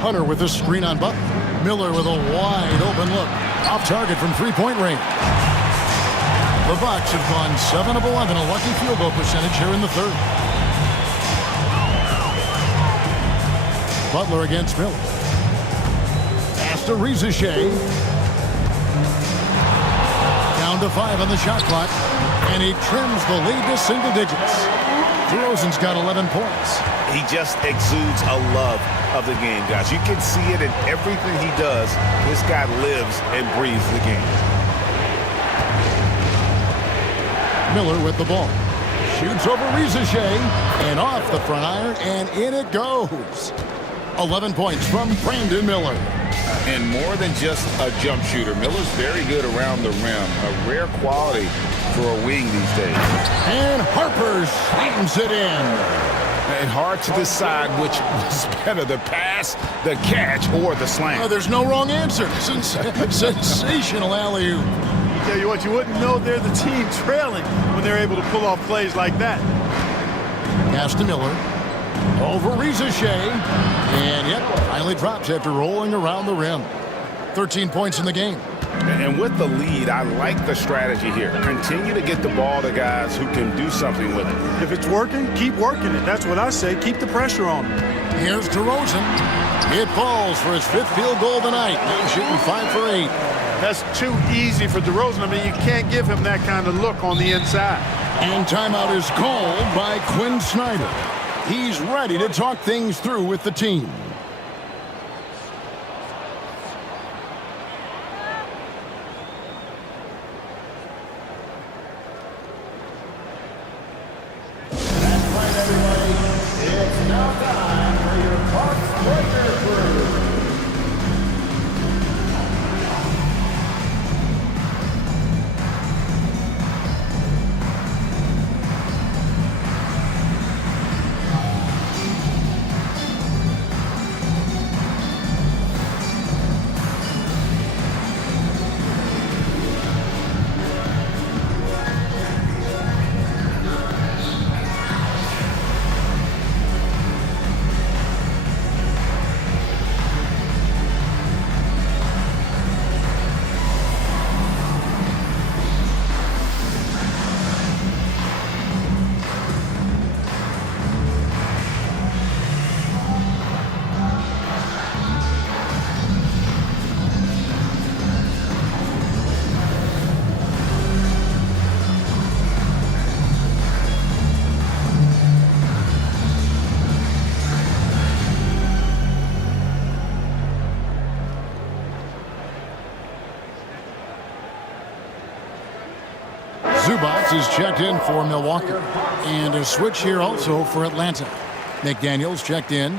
Hunter with a screen on Butler. Miller with a wide open look. Off target from three-point range. The Bucks have gone 7 of 11, a lucky field goal percentage here in the third. Butler against Miller. Pass to Shea. Down to 5 on the shot clock, and he trims the lead to single digits. DeRozan's got 11 points. He just exudes a love of the game, guys. You can see it in everything he does. This guy lives and breathes the game. Miller with the ball. Shoots over Shea, and off the front iron, and in it goes. 11 points from Brandon Miller. And more than just a jump shooter, Miller's very good around the rim. A rare quality for a wing these days. And Harper slams it in. And hard to decide which was better, the pass, the catch, or the slam. Oh, there's no wrong answer. Sensational alley-oop. Tell you what, you wouldn't know they're the team trailing when they're able to pull off plays like that. Pass to Miller. Over Shea. And yet, finally drops after rolling around the rim. 13 points in the game. And with the lead, I like the strategy here. Continue to get the ball to guys who can do something with it. If it's working, keep working it. That's what I say. Keep the pressure on him. Here's DeRozan. It falls for his 5th field goal tonight. Now shooting 5 for 8. That's too easy for DeRozan. I mean, you can't give him that kind of look on the inside. And timeout is called by Quinn Snyder. He's ready to talk things through with the team. That's right, everybody. It's now time for your Bucks Breaker Crew. Zubac is checked in for Milwaukee. And a switch here also for Atlanta. McDaniels checked in.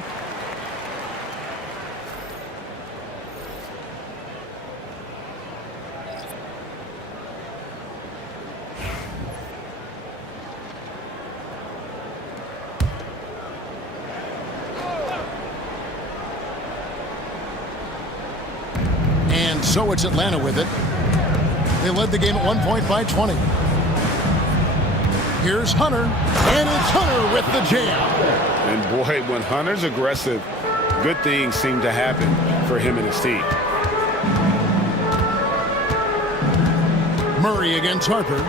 And so it's Atlanta with it. They led the game at 1 point by 20. Here's Hunter, and it's Hunter with the jam. And boy, when Hunter's aggressive, good things seem to happen for him and his team. Murray against Harper.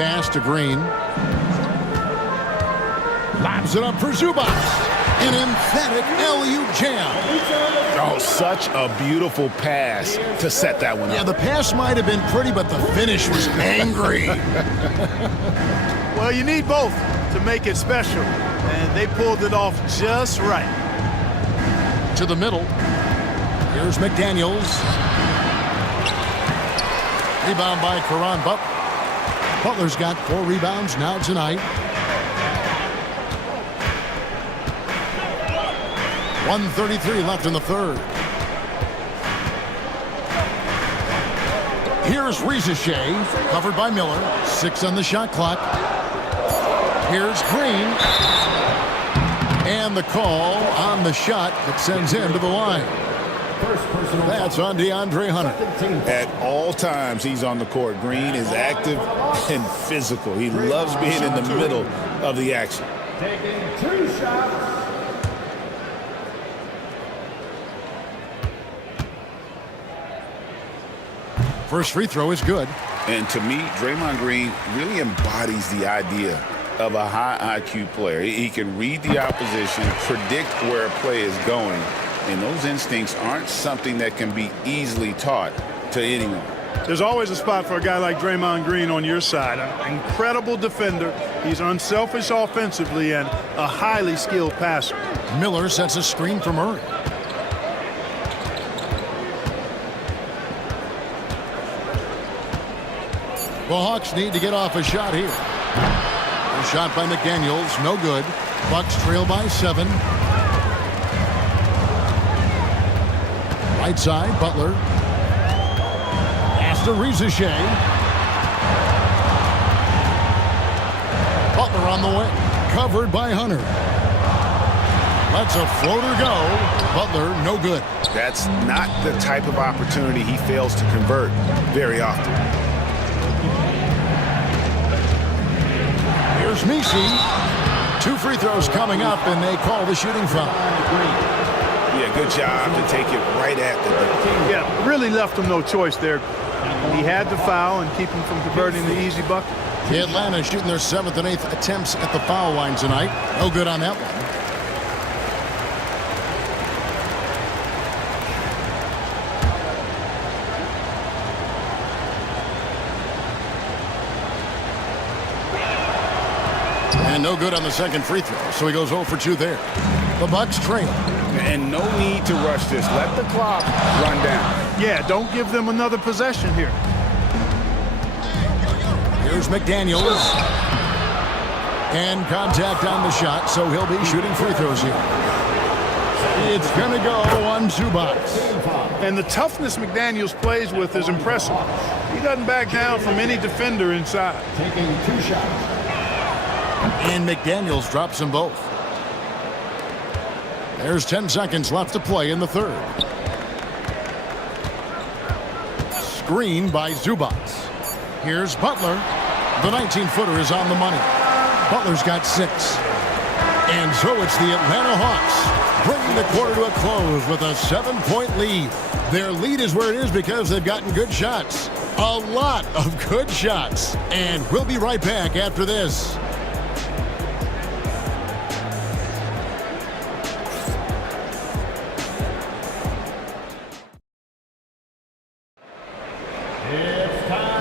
Pass to Green. Lobs it up for Zubac. An emphatic alley-oop jam. Oh, such a beautiful pass to set that one up. Yeah, the pass might have been pretty, but the finish was angry. Well, you need both to make it special, and they pulled it off just right. To the middle. Here's McDaniels. Rebound by Caron Butler. Butler's got 4 rebounds now tonight. 1:33 left in the third. Here's Shea, covered by Miller. 6 on the shot clock. Here's Green. And the call on the shot that sends him to the line. First personal That's on DeAndre Hunter. At all times, he's on the court. Green is active and physical. He loves being in the middle of the action. Taking 2 shots. First free throw is good. And to me, Draymond Green really embodies the idea of a high IQ player. He can read the opposition, predict where a play is going, and those instincts aren't something that can be easily taught to anyone. There's always a spot for a guy like Draymond Green on your side. An incredible defender. He's unselfish offensively and a highly skilled passer. Miller sets a screen for Murray. The Hawks need to get off a shot here. A shot by McDaniels, no good. Bucks trail by 7. Right side, Butler. Pass to Rizichet. Butler on the way. Covered by Hunter. Lets a floater go. Butler, no good. That's not the type of opportunity he fails to convert very often. Here's Messi. 2 free throws coming up, and they call the shooting foul. Yeah, good job to take it right at the net. Yeah, really left him no choice there. He had to foul and keep him from converting the easy bucket. Atlanta shooting their 7th and 8th attempts at the foul line tonight. No good on that one. And no good on the second free throw, so he goes 0 for 2 there. The Bucks trail. And no need to rush this. Let the clock run down. Yeah, don't give them another possession here. Here's McDaniels. And contact on the shot, so he'll be shooting free throws here. It's going to go on Zubac. And the toughness McDaniels plays with is impressive. He doesn't back down from any defender inside. Taking 2 shots. And McDaniels drops them both. There's 10 seconds left to play in the third. Screen by Zubac. Here's Butler. The 19-footer is on the money. Butler's got 6. And so it's the Atlanta Hawks bringing the quarter to a close with a 7-point lead. Their lead is where it is because they've gotten good shots. A lot of good shots. And we'll be right back after this.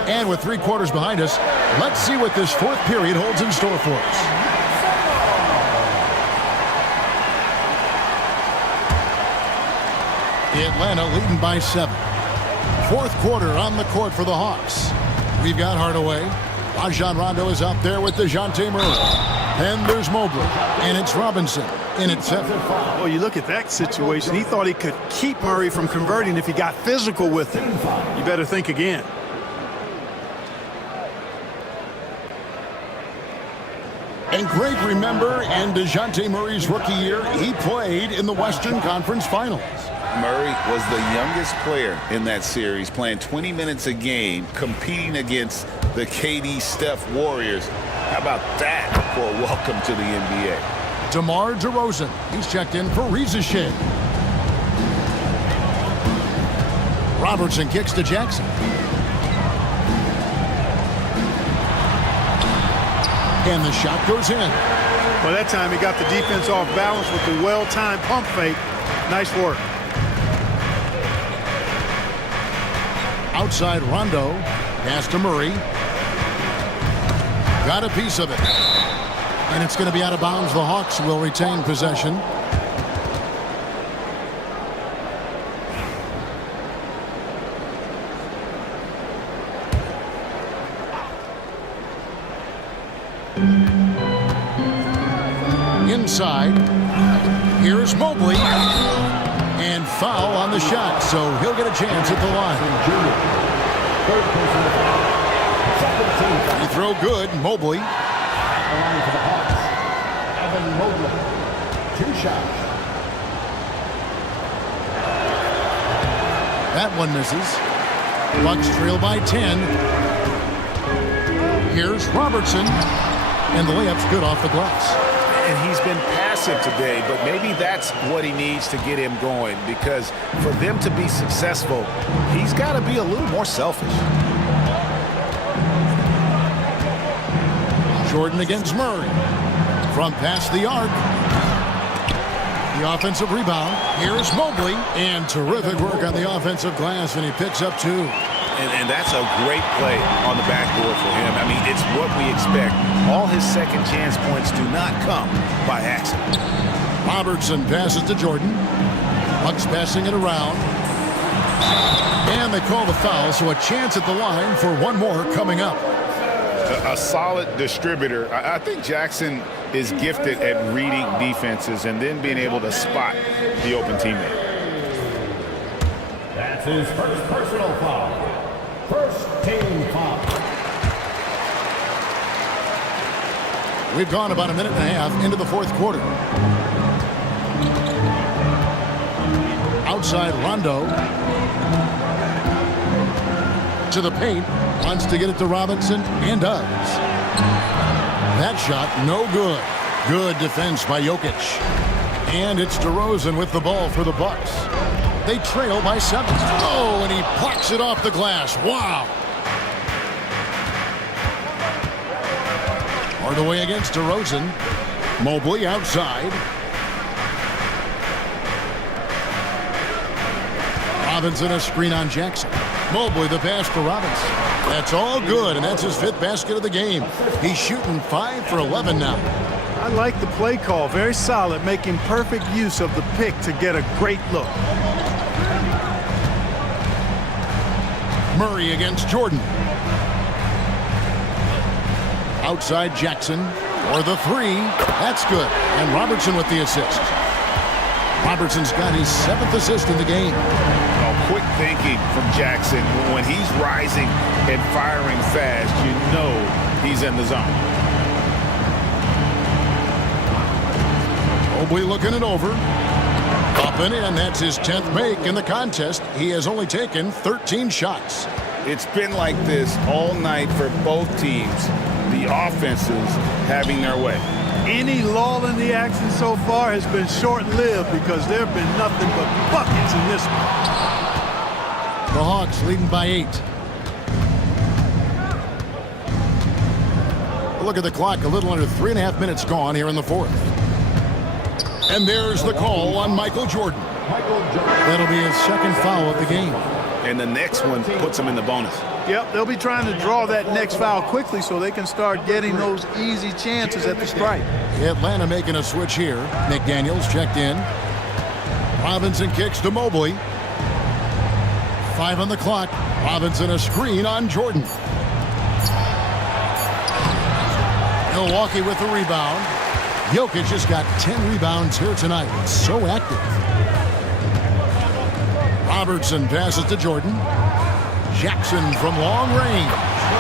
And with 3 quarters behind us, let's see what this 4th period holds in store for us. Atlanta leading by 7. 4th quarter on the court for the Hawks. We've got Hardaway. Rajon Rondo is out there with DeJounte Murray. Then there's Mobley. And it's Robinson in at 7. Well, you look at that situation. He thought he could keep Murray from converting if he got physical with him. You better think again. And Greg, remember, in DeJounte Murray's rookie year, he played in the Western Conference Finals. Murray was the youngest player in that series, playing 20 minutes a game, competing against the KD Steph Warriors. How about that for a welcome to the NBA? DeMar DeRozan, he's checked in for Rizichet. Robertson kicks to Jackson. And the shot goes in. Well, that time he got the defense off balance with the well-timed pump fake. Nice work. Outside Rondo. Pass to Murray. Got a piece of it. And it's going to be out of bounds. The Hawks will retain possession. Inside. Here's Mobley. And foul on the shot, so he'll get a chance at the line. Free throw good, Mobley. At the line for the Hawks, Evan Mobley. 2 shots. That one misses. Bucks trail by 10. Here's Robertson. And the layup's good off the glass. And he's been passive today, but maybe that's what he needs to get him going, because for them to be successful, he's got to be a little more selfish. Jordan against Murray. From past the arc. The offensive rebound. Here's Mobley. And terrific work on the offensive glass, and he picks up 2. And that's a great play on the backboard for him. I mean, it's what we expect. All his second chance points do not come by accident. Robertson passes to Jordan. Bucks passing it around. And they call the foul, so a chance at the line for one more coming up. A solid distributor. I think Jackson is gifted at reading defenses and then being able to spot the open teammate. That's his first personal foul. First team foul. We've gone about a minute and a half into the fourth quarter. Outside Rondo. To the paint. Wants to get it to Robinson and does. That shot no good. Good defense by Jokic. And it's DeRozan with the ball for the Bucks. They trail by 7. Oh, and he plucks it off the glass. Wow. Hardaway against DeRozan. Mobley outside. Robinson a screen on Jackson. Mobley the pass for Robinson. That's all good, and that's his 5th basket of the game. He's shooting 5 for 11 now. I like the play call. Very solid, making perfect use of the pick to get a great look. Murray against Jordan. Outside Jackson for the 3. That's good. And Robertson with the assist. Robertson's got his 7th assist in the game. Quick thinking from Jackson. When he's rising and firing fast, you know he's in the zone. Mobley looking it over. Up and in. That's his 10th make in the contest. He has only taken 13 shots. It's been like this all night for both teams. The offenses having their way. Any lull in the action so far has been short-lived because there have been nothing but buckets in this one. The Hawks leading by 8. Look at the clock. A little under 3.5 minutes gone here in the 4th. And there's the call on Michael Jordan. That'll be his 2nd foul of the game. And the next one puts him in the bonus. Yep, they'll be trying to draw that next foul quickly so they can start getting those easy chances at the stripe. Atlanta making a switch here. McDaniels checked in. Robinson kicks to Mobley. 5 on the clock. Robinson a screen on Jordan. Milwaukee with the rebound. Jokic just got 10 rebounds here tonight. So active. Robertson passes to Jordan. Jackson from long range.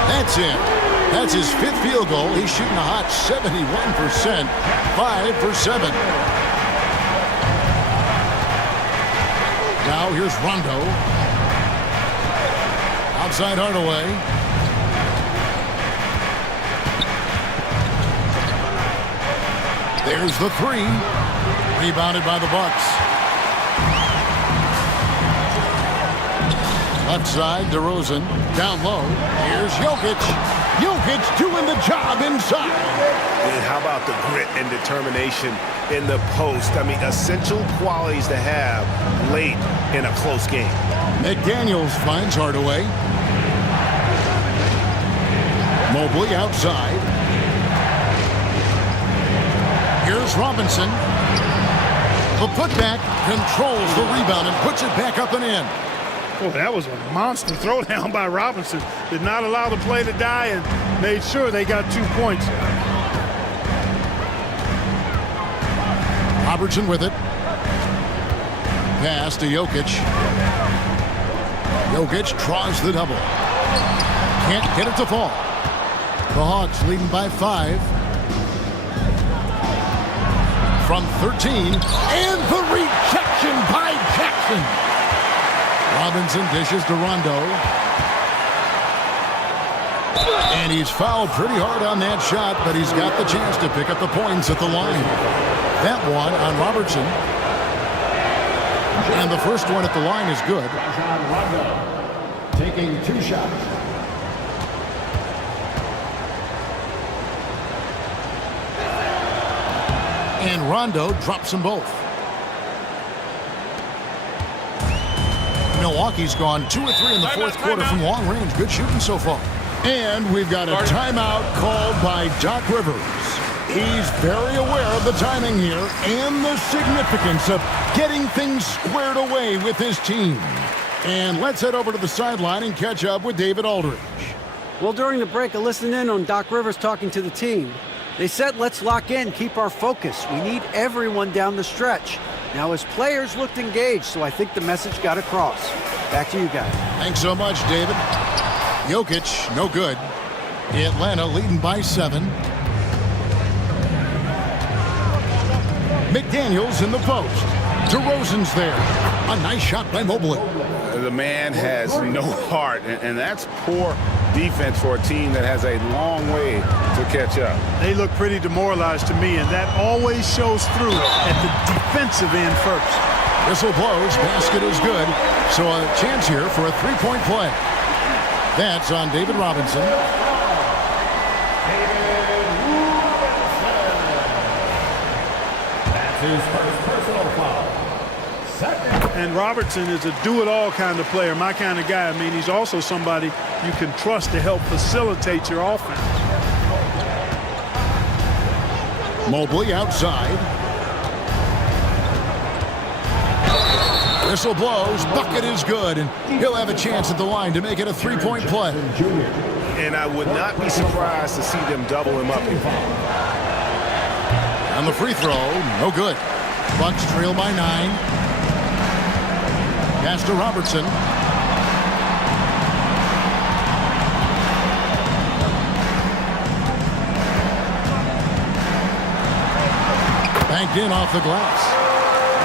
That's it. That's his 5th field goal. He's shooting a hot 71%. 5 for 7. Now here's Rondo. Outside Hardaway. There's the 3. Rebounded by the Bucks. Left side, DeRozan. Down low. Here's Jokic. Jokic doing the job inside. And how about the grit and determination in the post? I mean, essential qualities to have late in a close game. McDaniels finds Hardaway. Mobley outside. Here's Robinson. The putback controls the rebound and puts it back up and in. Well, that was a monster throwdown by Robinson. Did not allow the play to die and made sure they got 2 points. Robertson with it. Pass to Jokic. Jokic draws the double. Can't get it to fall. The Hawks leading by 5. From 13. And the rejection by Jackson. Robinson dishes to Rondo. And he's fouled pretty hard on that shot, but he's got the chance to pick up the points at the line. That one on Robertson. And the first one at the line is good. Rondo taking 2 shots. And Rondo drops them both. Milwaukee's gone 2 or 3 in the fourth quarter from long range. Good shooting so far. And we've got a timeout called by Doc Rivers. He's very aware of the timing here and the significance of getting things squared away with his team. And let's head over to the sideline and catch up with David Aldridge. Well, during the break, I listened in on Doc Rivers talking to the team. They said, let's lock in, keep our focus. We need everyone down the stretch. Now, his players looked engaged, so I think the message got across. Back to you guys. Thanks so much, David. Jokic, no good. Atlanta leading by 7. McDaniels in the post. DeRozan's there. A nice shot by Mobley. The man has no heart, and that's poor defense for a team that has a long way to catch up. They look pretty demoralized to me, and that always shows through at the defensive end first. Whistle blows. Basket is good. So a chance here for a 3-point play. That's on David Robinson. That's his first personal foul. Second. And Robertson is a do-it-all kind of player, my kind of guy. I mean, he's also somebody you can trust to help facilitate your offense. Mobley outside. Whistle blows. Bucket is good, and he'll have a chance at the line to make it a 3-point play. And I would not be surprised to see them double him up. On the free throw, no good. Bucks trail by 9. Pass to Robertson. Banked in off the glass.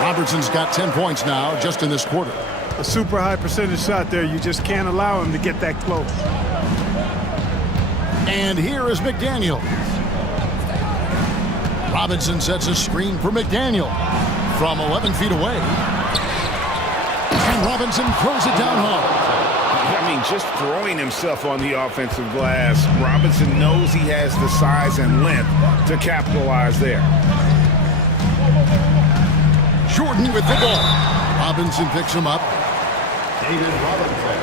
Robertson's got 10 points now just in this quarter. A super high percentage shot there. You just can't allow him to get that close. And here is McDaniel. Robinson sets a screen for McDaniel from 11 feet away. And Robinson throws it down hard. I mean, just throwing himself on the offensive glass, Robinson knows he has the size and length to capitalize there. Jordan with the ball. Robinson picks him up. David Robinson.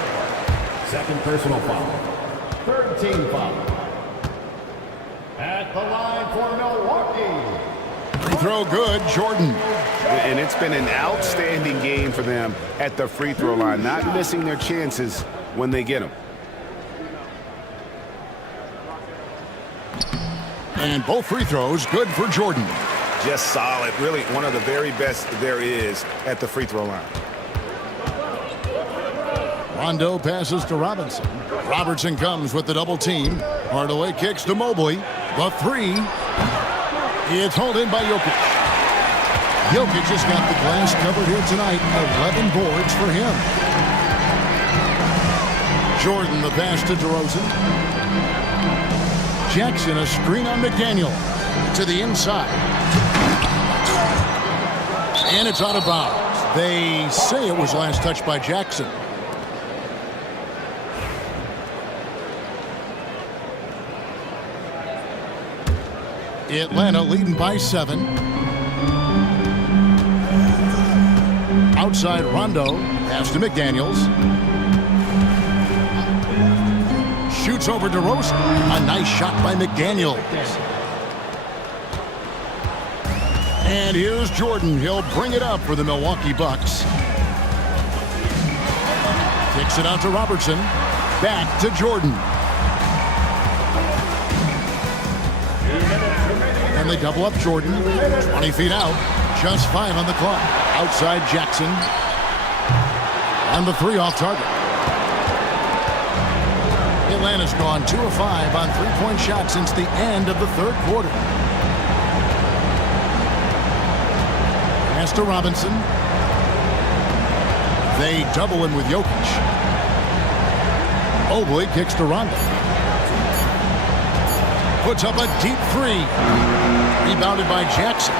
Second personal foul. Third team foul. At the line for Milwaukee. Free throw good, Jordan. And it's been an outstanding game for them at the free throw line, not missing their chances when they get them. And both free throws good for Jordan. Just solid, really one of the very best there is at the free throw line. Rondo passes to Robinson. Robertson comes with the double team. Hardaway kicks to Mobley. The 3. It's hauled in by Jokic. Jokic has got the glass covered here tonight. 11 boards for him. Jordan the pass to DeRozan. Jackson a screen on McDaniel. To the inside. And it's out of bounds. They say it was last touched by Jackson. Atlanta leading by 7. Outside Rondo. Pass to McDaniels. Shoots over DeRozan. A nice shot by McDaniels. And here's Jordan. He'll bring it up for the Milwaukee Bucks. Kicks it out to Robertson. Back to Jordan. And they double up Jordan. 20 feet out. Just 5 on the clock. Outside Jackson. And the 3 off target. Atlanta's gone 2 of 5 on 3-point shots since the end of the third quarter. Pass to Robinson. They double him with Jokic. Mobley kicks to Rondo. Puts up a deep three. Rebounded by Jackson.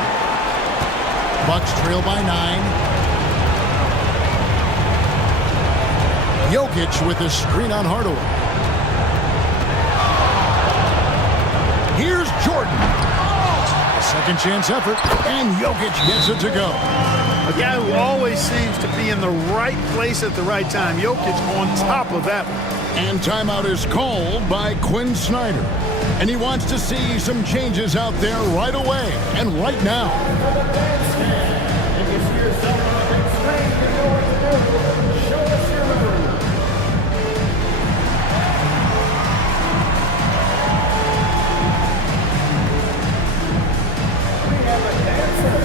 Bucks trail by 9. Jokic with a screen on Hardaway. Here's Jordan. A second chance effort, and Jokic gets it to go. A guy who always seems to be in the right place at the right time. Jokic on top of that one. And timeout is called by Quinn Snyder. And he wants to see some changes out there right away and right now. If you see yourself on a big screen, you know what to do. Show us your move. We have a dancer.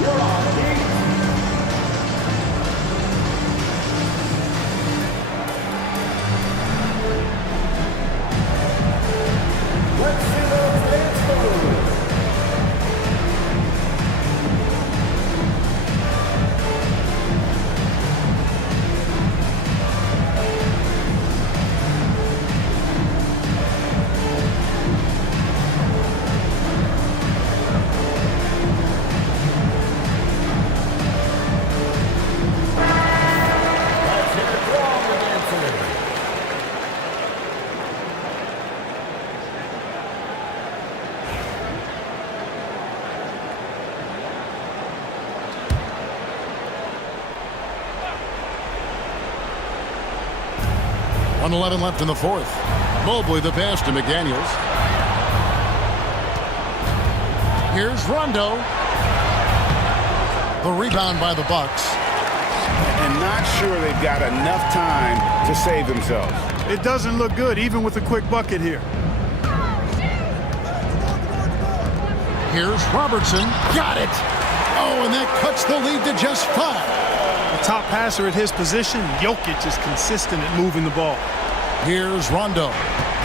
You're on, Keith. Let's see those dance moves. Let's hear it for all the dancers. .111 left in the fourth. Mobley the pass to McDaniels. Here's Rondo. The rebound by the Bucks. And not sure they've got enough time to save themselves. It doesn't look good, even with a quick bucket here. Here's Robertson. Got it. Oh, and that cuts the lead to just 5. The top passer at his position, Jokic, is consistent at moving the ball. Here's Rondo.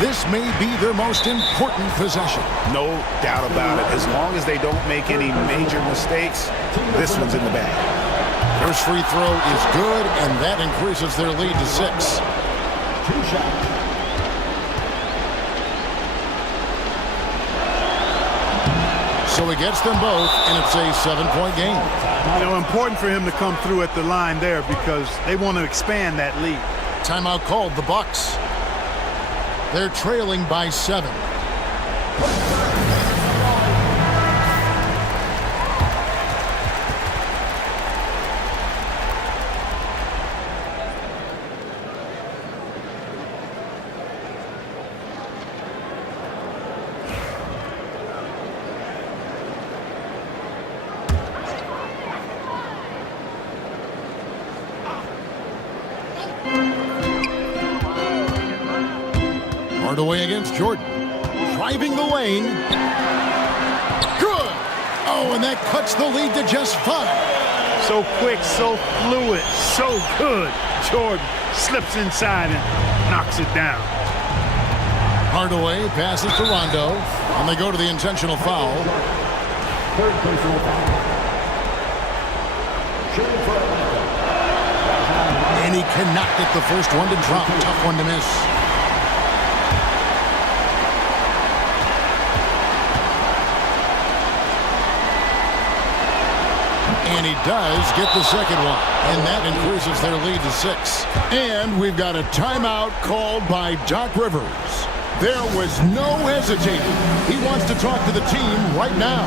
This may be their most important possession. No doubt about it. As long as they don't make any major mistakes, this one's in the bag. First free throw is good, and that increases their lead to 6. Two shots. So he gets them both, and it's a 7-point game. You know, important for him to come through at the line there because they want to expand that lead. Timeout called, the Bucks. They're trailing by 7. Hardaway against Jordan. Driving the lane. Good. Oh, and that cuts the lead to just 5. So quick, so fluid, so good. Jordan slips inside and knocks it down. Hardaway passes to Rondo, and they go to the intentional foul. Third personal foul. Shooting for Atlanta. And he cannot get the first one to drop. Tough one to miss. And he does get the second one. And that increases their lead to 6. And we've got a timeout called by Doc Rivers. There was no hesitating. He wants to talk to the team right now.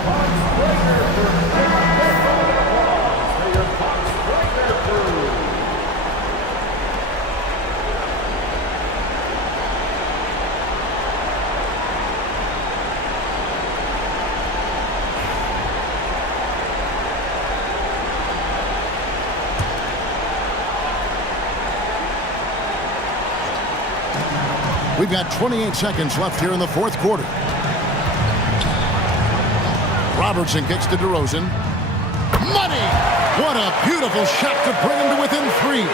We've got 28 seconds left here in the fourth quarter. Robertson kicks to DeRozan. Money! What a beautiful shot to bring him to within 3.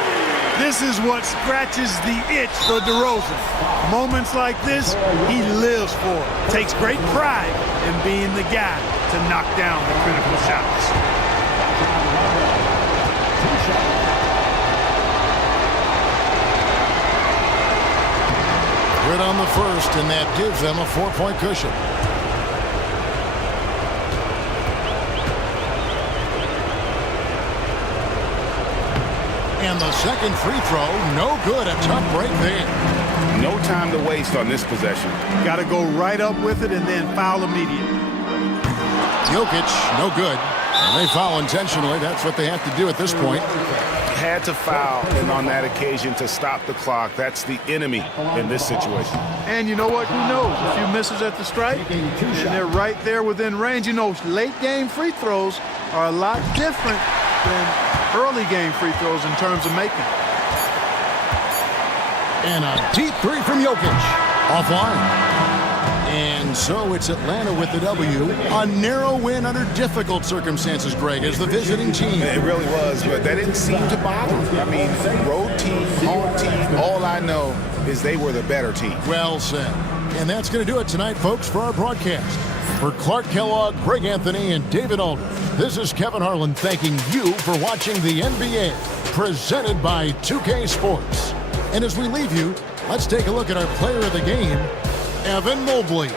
This is what scratches the itch for DeRozan. Moments like this, he lives for. Takes great pride in being the guy to knock down the critical shots. Good on the first, and that gives them a 4-point cushion. And the second free throw, no good. A tough break there. No time to waste on this possession. Got to go right up with it and then foul immediately. Jokic, no good. And they foul intentionally. That's what they have to do at this point. Had to foul, and on that occasion to stop the clock. That's the enemy in this situation. And you know what? Who knows? A few misses at the stripe, and they're right there within range. You know, late game free throws are a lot different than early game free throws in terms of making. And a deep three from Jokic. Offline. And so it's Atlanta with the W. A narrow win under difficult circumstances, Greg, as the visiting team. It really was, but that didn't seem to bother me. I mean, road team, home team, all I know is they were the better team. Well said. And that's going to do it tonight, folks, for our broadcast. For Clark Kellogg, Greg Anthony, and David Aldridge, this is Kevin Harlan thanking you for watching the NBA, presented by 2K Sports. And as we leave you, let's take a look at our player of the game, Evan Mobley.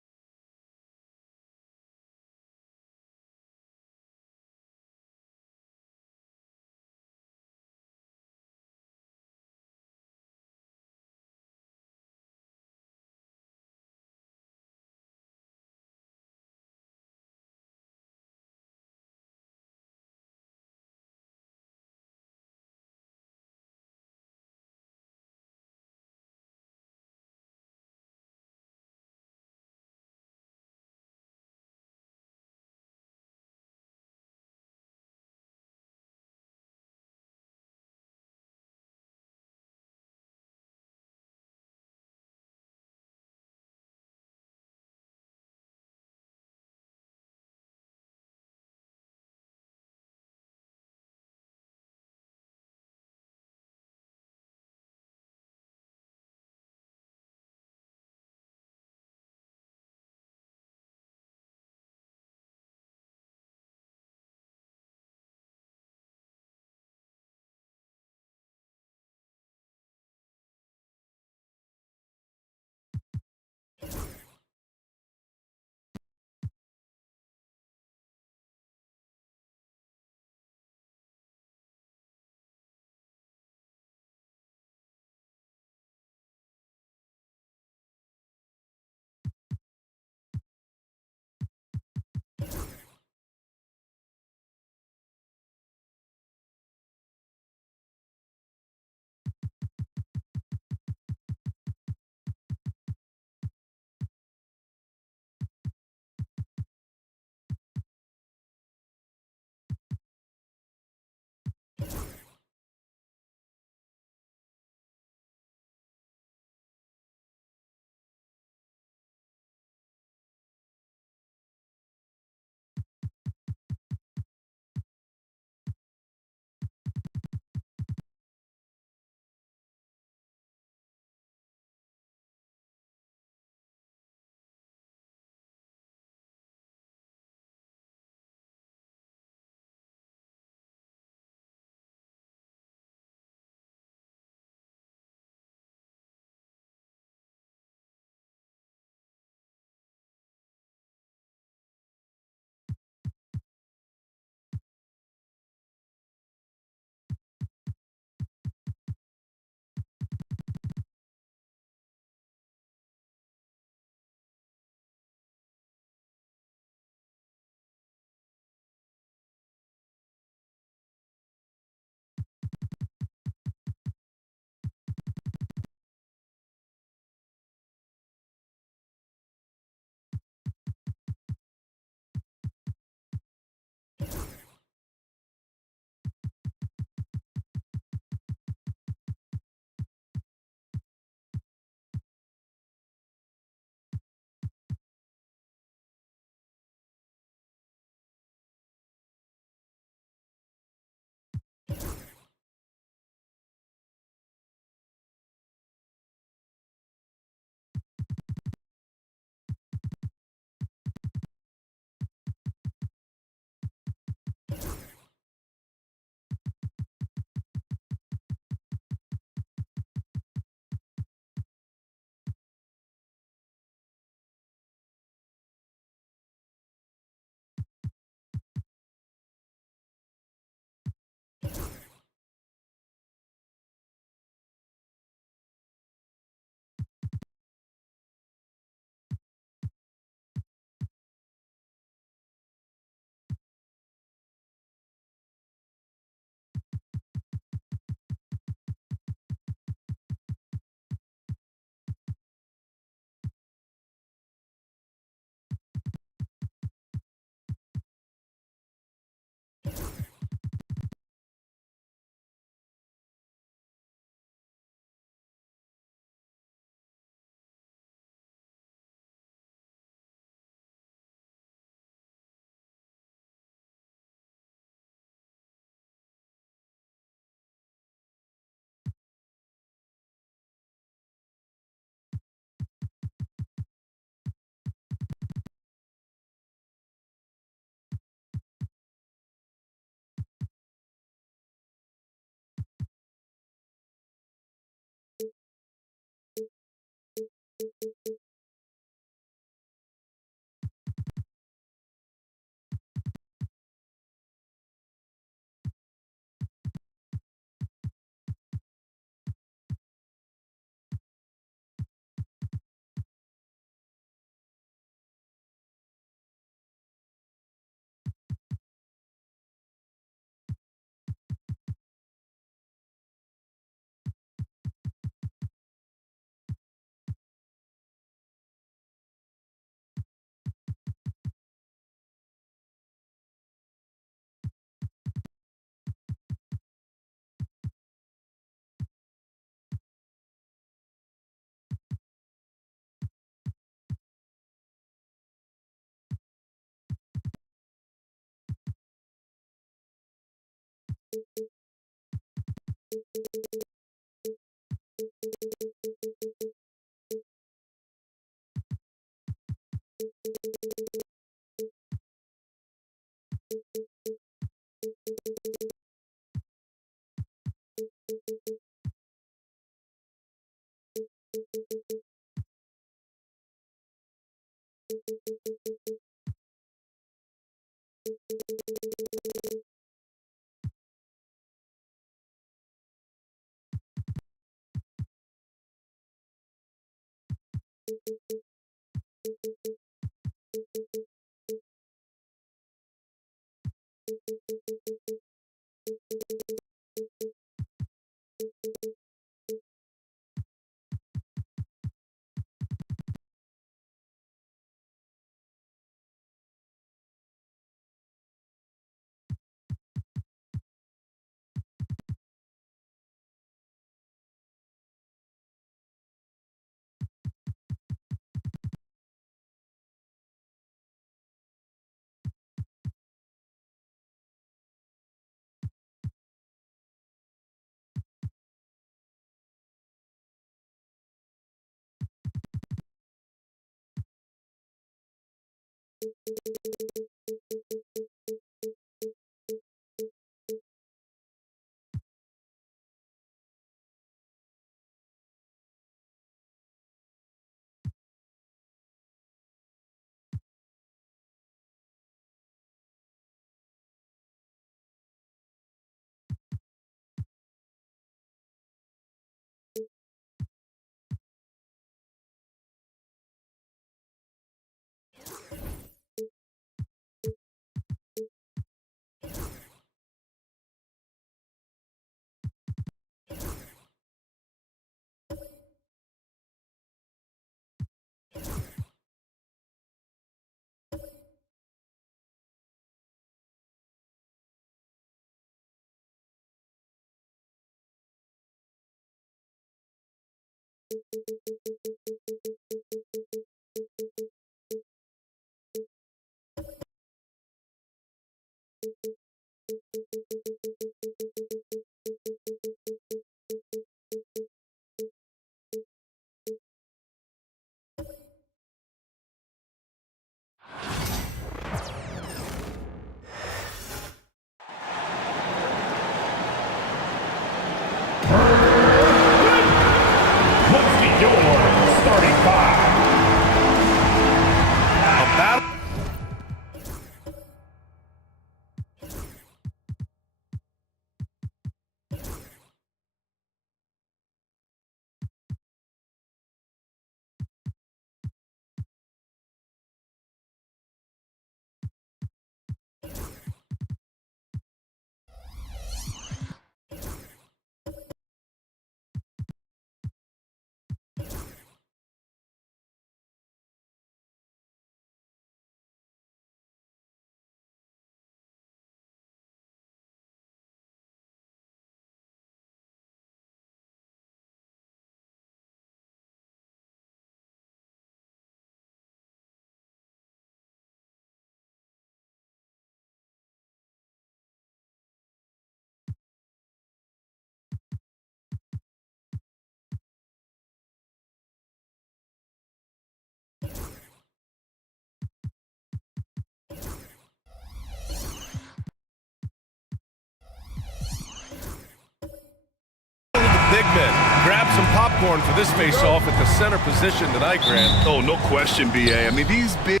Big men grabs some popcorn for this face-off at the center position tonight, Grant. Oh, no question, B.A. I mean, these bigs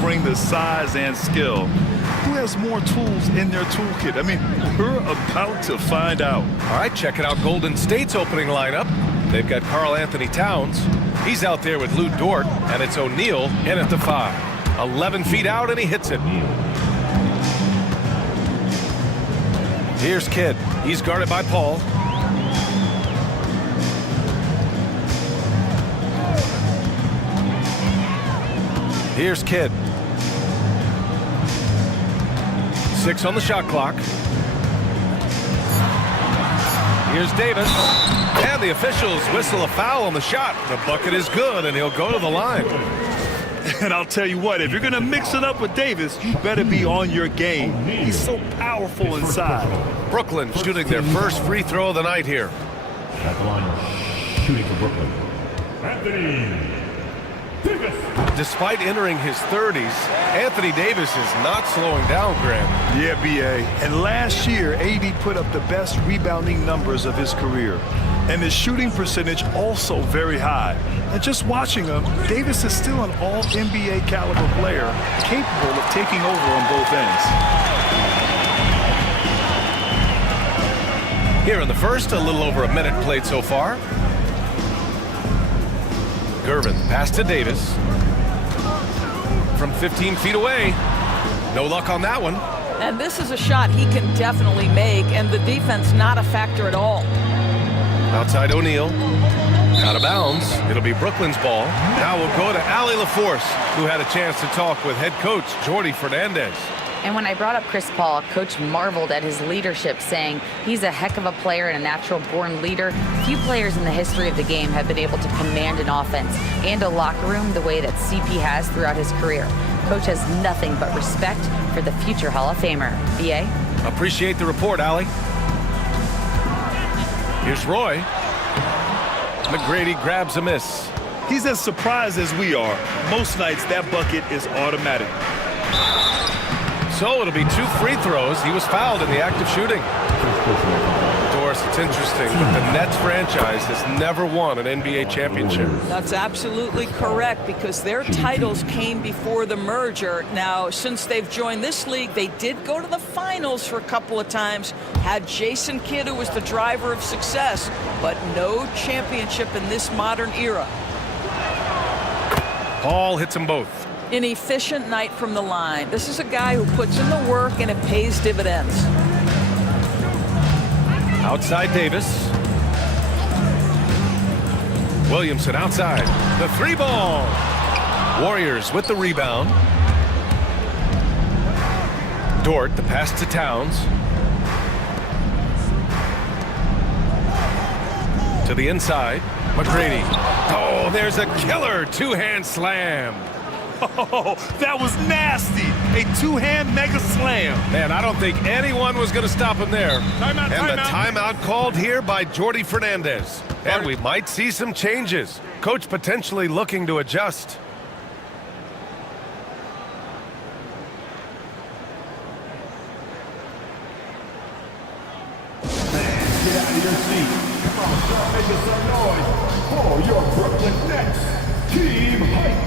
bring the size and skill. Who has more tools in their toolkit? I mean, we're about to find out. All right, checking out Golden State's opening lineup. They've got Karl Anthony Towns. He's out there with Lou Dort, and it's O'Neal in at the 5. 11 feet out, and he hits it. Here's Kidd. He's guarded by Paul. Here's Kidd. 6 on the shot clock. Here's Davis. And the officials whistle a foul on the shot. The bucket is good, and he'll go to the line. And I'll tell you what, if you're going to mix it up with Davis, you better be on your game. He's so powerful inside. Brooklyn shooting their first free throw of the night here. At the line, shooting for Brooklyn, Anthony Davis. Despite entering his 30s, Anthony Davis is not slowing down, Grant. Yeah, B.A. And last year, AD put up the best rebounding numbers of his career. And his shooting percentage also very high. And just watching him, Davis is still an all-NBA caliber player, capable of taking over on both ends. Here in the first, a little over a minute played so far. Gervin, pass to Davis. From 15 feet away. No luck on that one. And this is a shot he can definitely make, and the defense not a factor at all. Outside O'Neal. Out of bounds. It'll be Brooklyn's ball. Now we'll go to Allie LaForce, who had a chance to talk with head coach Jordi Fernandez. And when I brought up Chris Paul, Coach marveled at his leadership, saying he's a heck of a player and a natural-born leader. Few players in the history of the game have been able to command an offense and a locker room the way that CP has throughout his career. Coach has nothing but respect for the future Hall of Famer. B.A.? Appreciate the report, Allie. Here's Roy. McGrady grabs a miss. He's as surprised as we are. Most nights, that bucket is automatic. So it'll be 2 free throws. He was fouled in the act of shooting. Doris, it's interesting, but the Nets franchise has never won an NBA championship. That's absolutely correct, because their titles came before the merger. Now, since they've joined this league, they did go to the finals for a couple of times, had Jason Kidd, who was the driver of success, but no championship in this modern era. Paul hits them both. An efficient night from the line. This is a guy who puts in the work, and it pays dividends. Outside Davis. Williamson outside. The 3-ball. Warriors with the rebound. Dort, the pass to Towns. To the inside. McGrady. Oh, there's a killer 2-hand slam. Oh, that was nasty. A 2-hand mega slam. Man, I don't think anyone was going to stop him there. Timeout, and the timeout called here by Jordi Fernandez. And we might see some changes. Coach potentially looking to adjust. Get out of your seat. Come on, start making some noise for your Brooklyn Nets. Team Hype.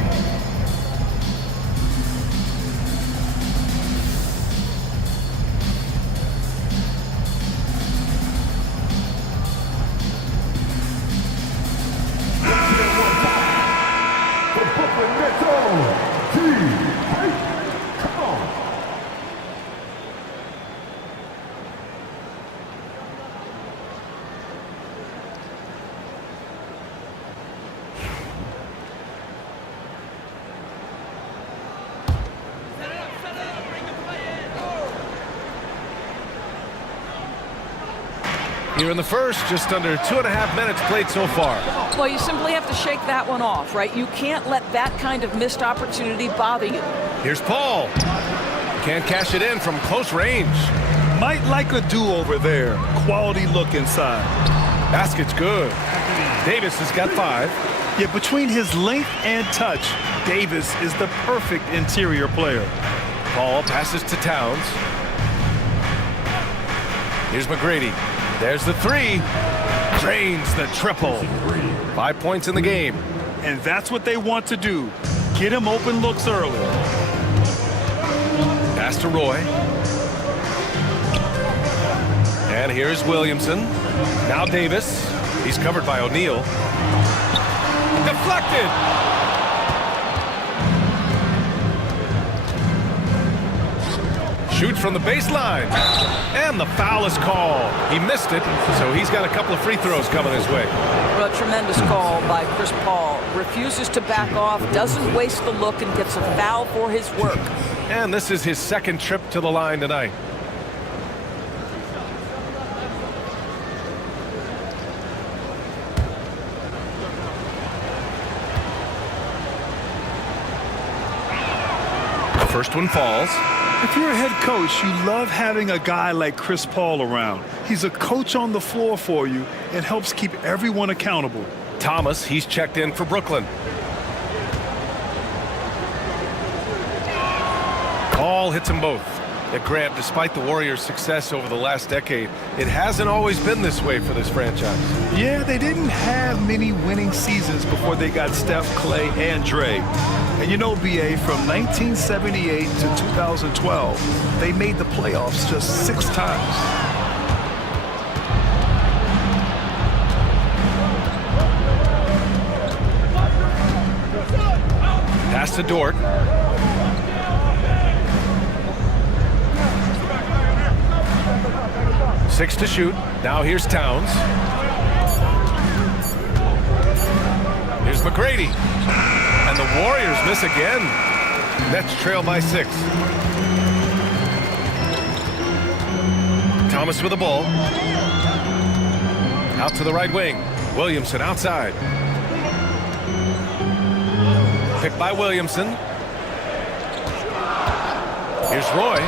Here in the first, just under 2.5 minutes played so far. Well, you simply have to shake that one off, right? You can't let that kind of missed opportunity bother you. Here's Paul. Can't cash it in from close range. Might like a do-over there. Quality look inside. Basket's good. Davis has got 5. Yeah, between his length and touch, Davis is the perfect interior player. Paul passes to Towns. Here's McGrady. There's the 3. Drains the triple. 5 points in the game. And that's what they want to do. Get him open looks early. Pass to Roy. And here's Williamson. Now Davis. He's covered by O'Neal. Deflected. Shoots from the baseline. And the foul is called. He missed it, so he's got a couple of free throws coming his way. Well, a tremendous call by Chris Paul. Refuses to back off, doesn't waste the look, and gets a foul for his work. And this is his second trip to the line tonight. The first one falls. If you're a head coach, you love having a guy like Chris Paul around. He's a coach on the floor for you and helps keep everyone accountable. Thomas, he's checked in for Brooklyn. Paul hits them both. At Grant, despite the Warriors' success over the last decade, it hasn't always been this way for this franchise. Yeah, they didn't have many winning seasons before they got Steph, Clay, and Dre. And you know, BA, from 1978 to 2012, they made the playoffs just 6 times. Pass to Dort. Six to shoot. Now here's Towns. Here's McGrady. And the Warriors miss again. Nets trail by 6. Thomas with the ball. Out to the right wing. Williamson outside. Picked by Williamson. Here's Roy.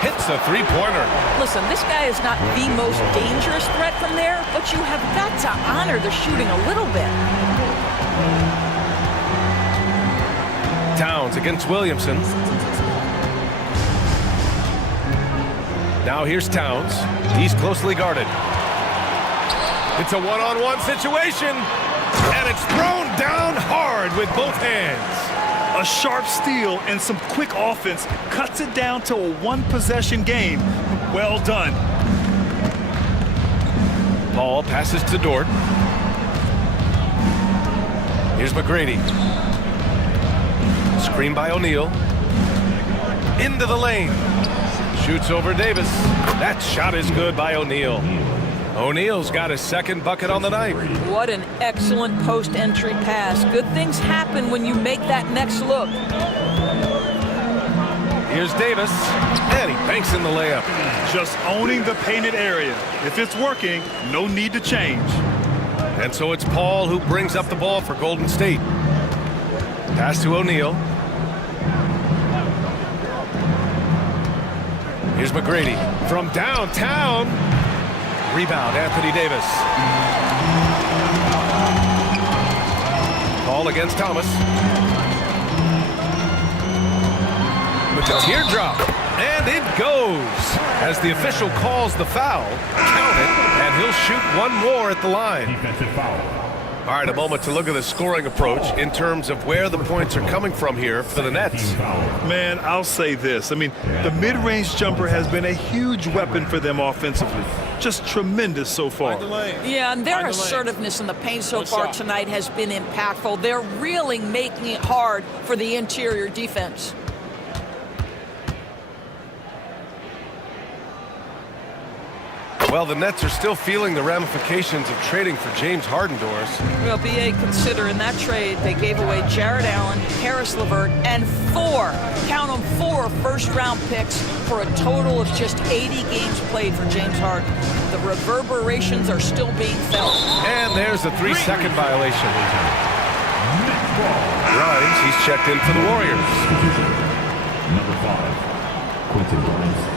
Hits a three-pointer. Listen, this guy is not the most dangerous threat from there, but you have got to honor the shooting a little bit. Towns against Williamson. Now here's Towns. He's closely guarded. It's a one-on-one situation, and it's thrown down hard with both hands. A sharp steal and some quick offense cuts it down to a one-possession game. Well done. Paul passes to Dort. Here's McGrady. Screen by O'Neal. Into the lane. Shoots over Davis. That shot is good by O'Neal. O'Neal's got his second bucket on the night. What an excellent post-entry pass. Good things happen when you make that next look. Here's Davis, and he banks in the layup. Just owning the painted area. If it's working, no need to change. And so it's Paul who brings up the ball for Golden State. Pass to O'Neal. Here's McGrady from downtown. Rebound, Anthony Davis. Paul against Thomas. With the teardrop. And it goes. As the official calls the foul, count it, and he'll shoot one more at the line. Defensive foul. All right, a moment to look at the scoring approach in terms of where the points are coming from here for the Nets. Man, I'll say this. I mean, the mid-range jumper has been a huge weapon for them offensively. Just tremendous so far. Yeah, and their assertiveness in the paint so far tonight has been impactful. They're really making it hard for the interior defense. Well, the Nets are still feeling the ramifications of trading for James Harden, Doris. Well, BA, consider in that trade, they gave away Jared Allen, Harris LeVert, and 4, count them, 4 first-round picks for a total of just 80 games played for James Harden. The reverberations are still being felt. And there's a 3-second violation. Grimes, he's checked in for the Warriors. Number 5, Quentin Grimes.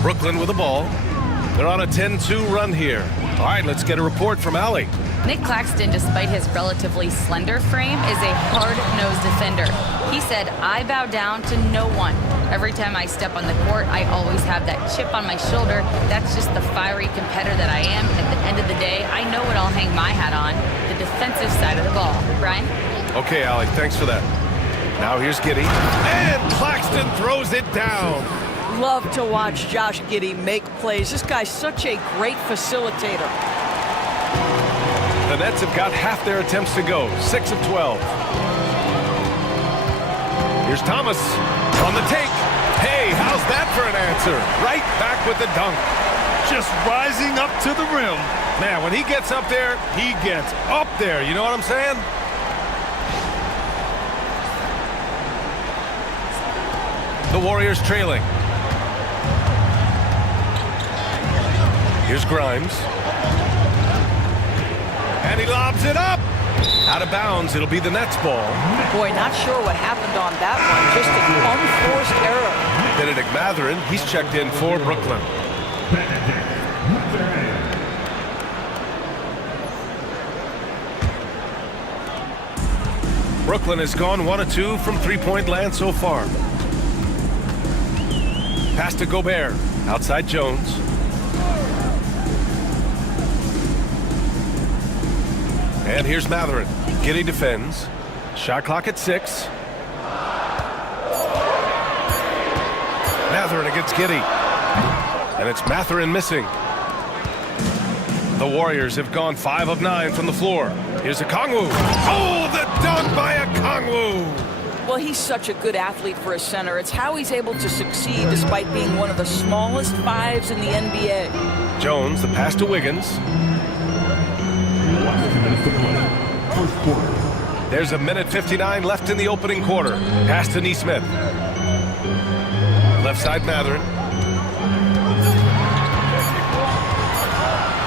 Brooklyn with the ball. They're on a 10-2 run here. All right, let's get a report from Allie. Nick Claxton, despite his relatively slender frame, is a hard-nosed defender. He said, "I bow down to no one. Every time I step on the court, I always have that chip on my shoulder. That's just the fiery competitor that I am. At the end of the day, I know what I'll hang my hat on, the defensive side of the ball." Brian? Okay, Allie, thanks for that. Now here's Giddey. And Claxton throws it down. Love to watch Josh Giddey make plays. This guy's such a great facilitator. The Nets have got half their attempts to go, 6 of 12. Here's Thomas on the take. Hey, how's that for an answer? Right back with the dunk. Just rising up to the rim. Man, when he gets up there, he gets up there. You know what I'm saying? The Warriors trailing. Here's Grimes. And he lobs it up. Out of bounds, it'll be the Nets ball. Boy, not sure what happened on that one. Just an unforced error. Benedict Mathurin, he's checked in for Brooklyn. Brooklyn has gone 1 of 2 from three-point land so far. Pass to Gobert. Outside Jones. And here's Mathurin. Giddey defends. Shot clock at 6. Mathurin against Giddey. And it's Mathurin missing. The Warriors have gone 5 of 9 from the floor. Here's Okongwu. Oh, the dunk by Okongwu. Well, he's such a good athlete for a center. It's how he's able to succeed despite being one of the smallest 5s in the NBA. Jones, the pass to Wiggins. There's a minute 59 left in the opening quarter. Pass to Nesmith. Left side Mathurin.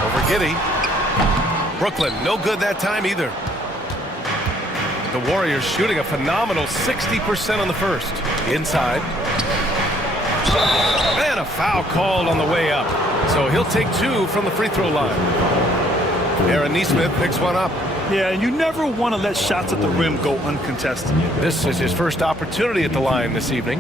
Over Giddey. Brooklyn, no good that time either. The Warriors shooting a phenomenal 60% on the first. Inside. And a foul called on the way up. So he'll take 2 from the free throw line. Aaron Nesmith picks one up. Yeah, and you never want to let shots at the rim go uncontested. This is his first opportunity at the line this evening.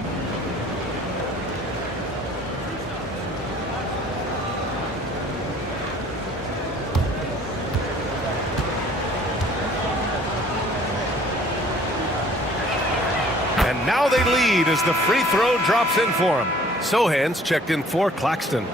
And now they lead as the free throw drops in for him. Sohan's checked in for Claxton.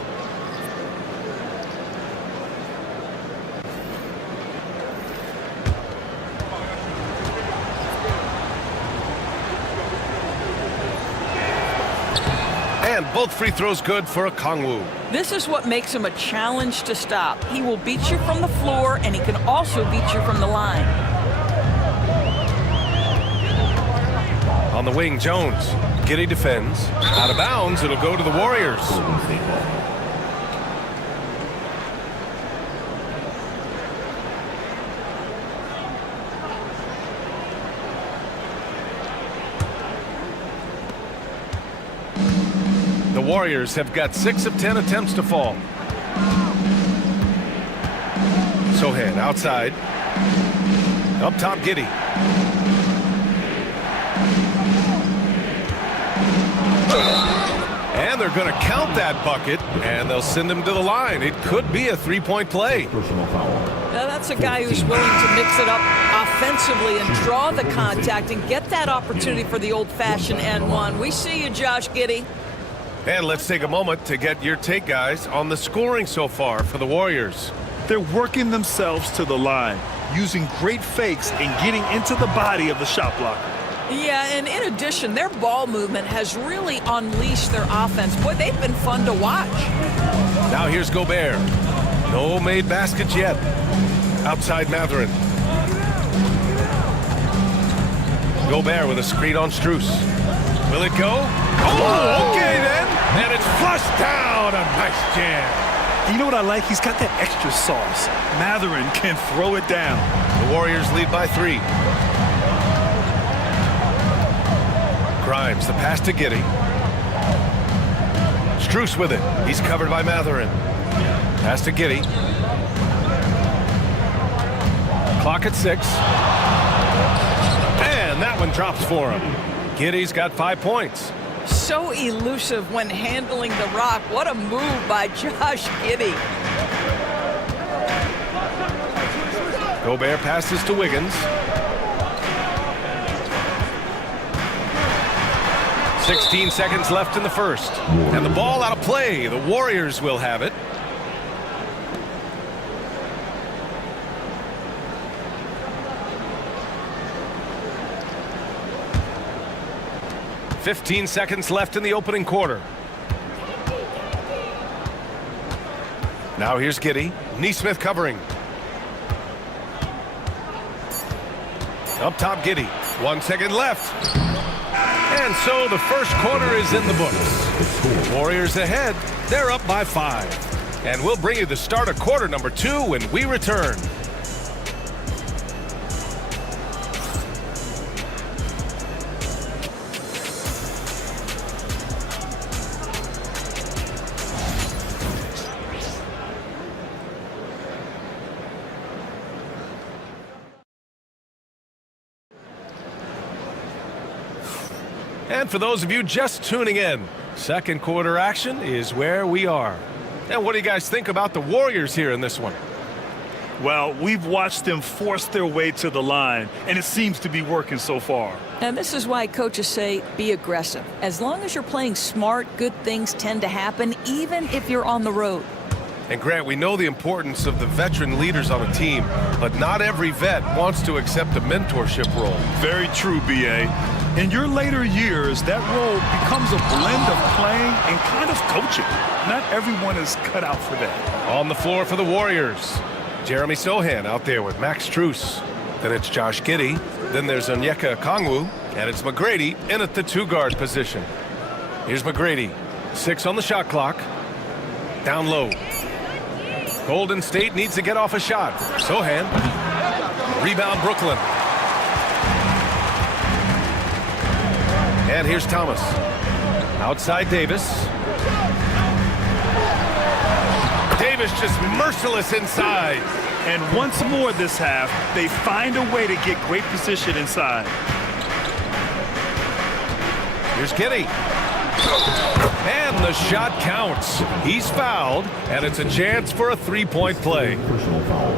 And both free throws good for Okongwu. This is what makes him a challenge to stop. He will beat you from the floor, and he can also beat you from the line. On the wing, Jones. Giddey defends. Out of bounds, it'll go to the Warriors. The Warriors have got 6 of 10 attempts to fall. Sohan outside. Up top, Giddey. And they're going to count that bucket, and they'll send him to the line. It could be a three-point play. Now, that's a guy who's willing to mix it up offensively and draw the contact and get that opportunity for the old-fashioned N1. We see you, Josh Giddey. And let's take a moment to get your take, guys, on the scoring so far for the Warriors. They're working themselves to the line, using great fakes and getting into the body of the shot blocker. Yeah, and in addition, their ball movement has really unleashed their offense. Boy, they've been fun to watch. Now here's Gobert. No made baskets yet. Outside Mathurin. Gobert with a screen on Strus. Will it go? Oh, okay then. And it's flushed down. A nice jam. You know what I like? He's got that extra sauce. Mathurin can throw it down. The Warriors lead by 3. Grimes, the pass to Giddey. Strus with it. He's covered by Mathurin. Pass to Giddey. Clock at 6. And that one drops for him. Giddey's got 5 points. So elusive when handling the rock. What a move by Josh Giddey. Gobert passes to Wiggins. 16 seconds left in the first. And the ball out of play. The Warriors will have it. "15 seconds left in the opening quarter. Now here's Giddey. Neesmith covering. Up top, Giddey. 1 second left. And so the first quarter is in the books. Warriors ahead. They're up by 5. And we'll bring you the start of quarter number 2 when we return. And for those of you just tuning in, second quarter action is where we are. And what do you guys think about the Warriors here in this one? Well, we've watched them force their way to the line, and it seems to be working so far. And this is why coaches say be aggressive. As long as you're playing smart, good things tend to happen, even if you're on the road. And Grant, we know the importance of the veteran leaders on a team, but not every vet wants to accept a mentorship role. Very true, B.A. In your later years, that role becomes a blend of playing and kind of coaching. Not everyone is cut out for that. On the floor for the Warriors, Jeremy Sohan out there with Max Strus. Then it's Josh Giddey. Then there's Onyeka Okongwu. And it's McGrady in at the 2-guard position. Here's McGrady. 6 on the shot clock. Down low. Golden State needs to get off a shot. Sohan. Rebound Brooklyn. And here's Thomas. Outside Davis. Davis just merciless inside. And once more this half, they find a way to get great position inside. Here's Giddey. And the shot counts. He's fouled, and it's a chance for a 3-point play. Personal foul.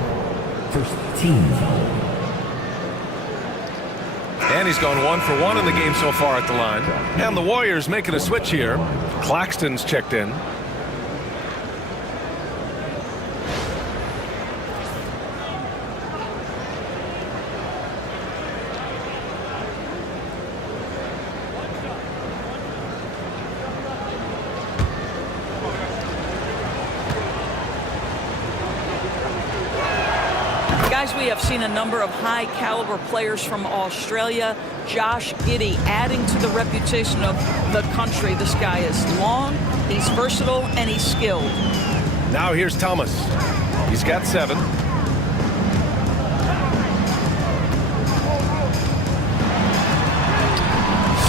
First team foul. And he's gone 1 for 1 in the game so far at the line. And the Warriors making a switch here. Claxton's checked in. Guys, we have seen a number of high-caliber players from Australia. Josh Giddey adding to the reputation of the country. This guy is long, he's versatile, and he's skilled. Now here's Thomas. He's got 7.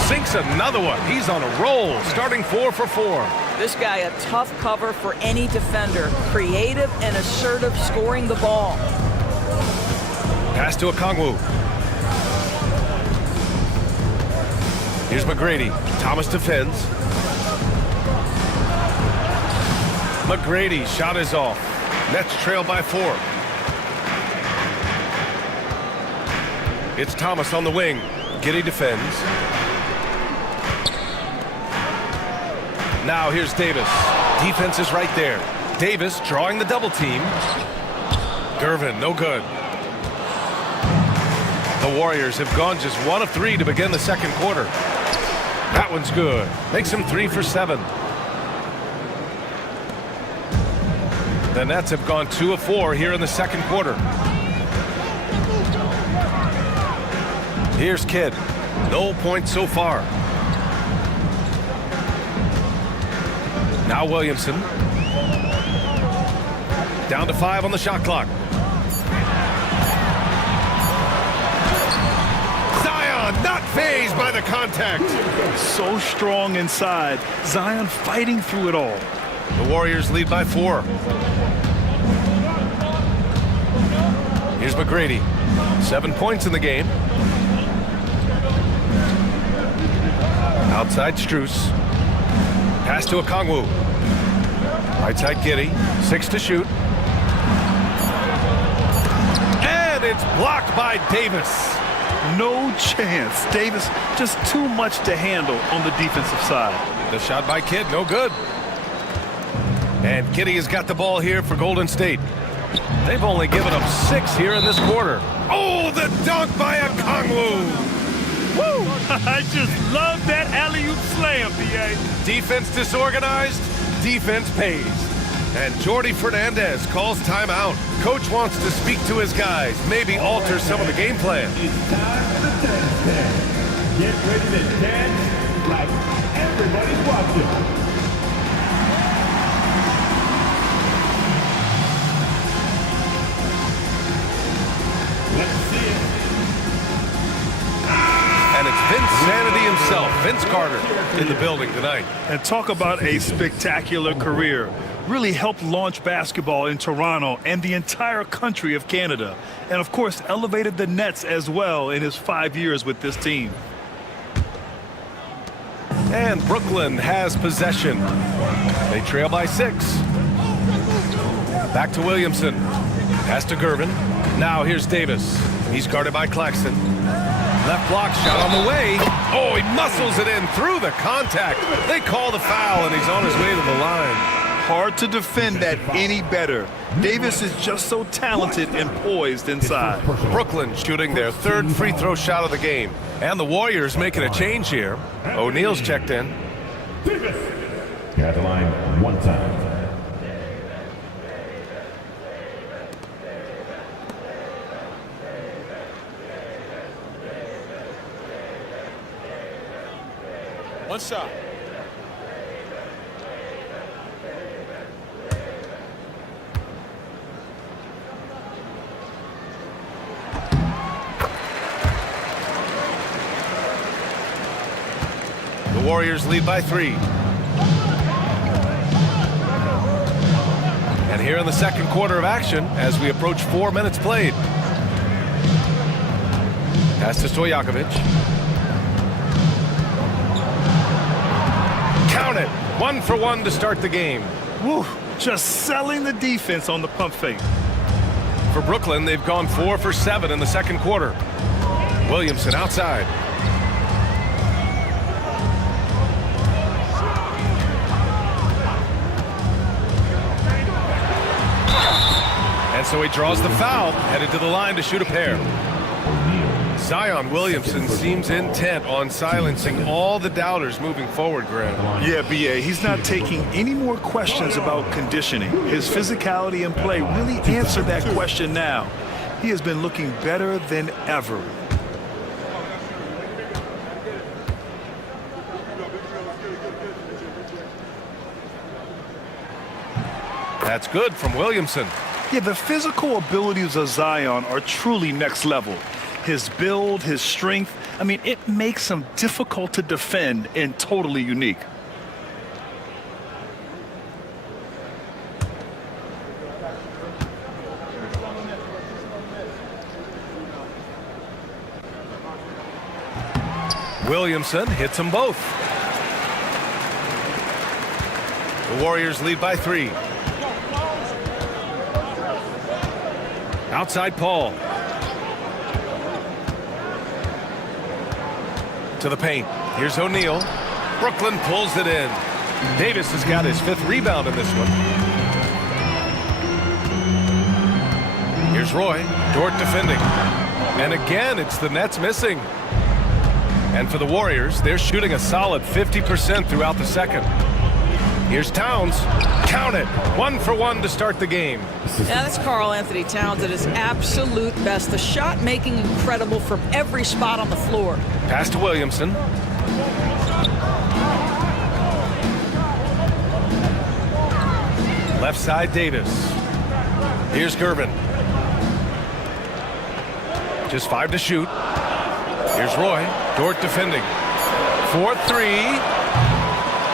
Sinks another one. He's on a roll, starting 4 for 4. This guy a tough cover for any defender. Creative and assertive scoring the ball. Pass to Okongwu. Here's McGrady. Thomas defends. McGrady, shot is off. Nets trail by 4. It's Thomas on the wing. Giddey defends. Now here's Davis. Defense is right there. Davis drawing the double team. Gervin, no good. The Warriors have gone just 1 of 3 to begin the second quarter. That one's good. Makes him 3 for 7. The Nets have gone 2 of 4 here in the second quarter. Here's Kidd. No points so far. Now Williamson. Down to 5 on the shot clock. Not fazed by the contact. So strong inside. Zion fighting through it all. The Warriors lead by 4. Here's McGrady. 7 points in the game. Outside Strus. Pass to Okongwu. Right side Giddy. 6 to shoot. And it's blocked by Davis. No chance. Davis just too much to handle on the defensive side. The shot by Kidd, no good. And Giddy has got the ball here for Golden State. They've only given up 6 here in this quarter. Oh, the dunk by Okongwu. Woo! I just love that alley-oop slam, B.A. Defense disorganized, defense pays. And Jordi Fernandez calls timeout. Coach wants to speak to his guys, maybe alter some of the game plan. It's time for the dance. Get ready to dance like everybody's watching. Let's see it. And it's Vince Sanity himself, Vince Carter, in the building tonight. And talk about a spectacular career. Really helped launch basketball in Toronto and the entire country of Canada. And, of course, elevated the Nets as well in his 5 years with this team. And Brooklyn has possession. They trail by 6. Back to Williamson. Pass to Gervin. Now here's Davis. He's guarded by Claxton. Left block shot on the way. Oh, he muscles it in through the contact. They call the foul, and he's on his way to the line. Hard to defend that any better. Davis is just so talented and poised inside. Brooklyn shooting their 3rd free throw shot of the game. And the Warriors making a change here. O'Neal's checked in. Davis. At the line 1 time. One shot. The Warriors lead by 3. And here in the second quarter of action as we approach 4 minutes played. Pass to Stojakovic. Count it. 1 for 1 to start the game. Woo! Just selling the defense on the pump fake. For Brooklyn, they've gone 4 for 7 in the second quarter. Williamson outside. And so he draws the foul, headed to the line to shoot a pair. Zion Williamson seems intent on silencing all the doubters moving forward, Graham. Yeah, B.A., he's not taking any more questions about conditioning. His physicality and play really answered that question now. He has been looking better than ever. That's good from Williamson. Yeah, the physical abilities of Zion are truly next level. His build, his strength, I mean, it makes him difficult to defend and totally unique. Williamson hits them both. The Warriors lead by 3. Outside Paul. To the paint. Here's O'Neal. Brooklyn pulls it in. Davis has got his 5th rebound in this one. Here's Roy. Dort defending. And again, it's the Nets missing. And for the Warriors, they're shooting a solid 50% throughout the second. Here's Towns. Count it. 1 for 1 to start the game. Yeah, that's Karl Anthony Towns at his absolute best. The shot making incredible from every spot on the floor. Pass to Williamson. Left side Davis. Here's Gervin. Just 5 to shoot. Here's Roy. Dort defending. 4-3.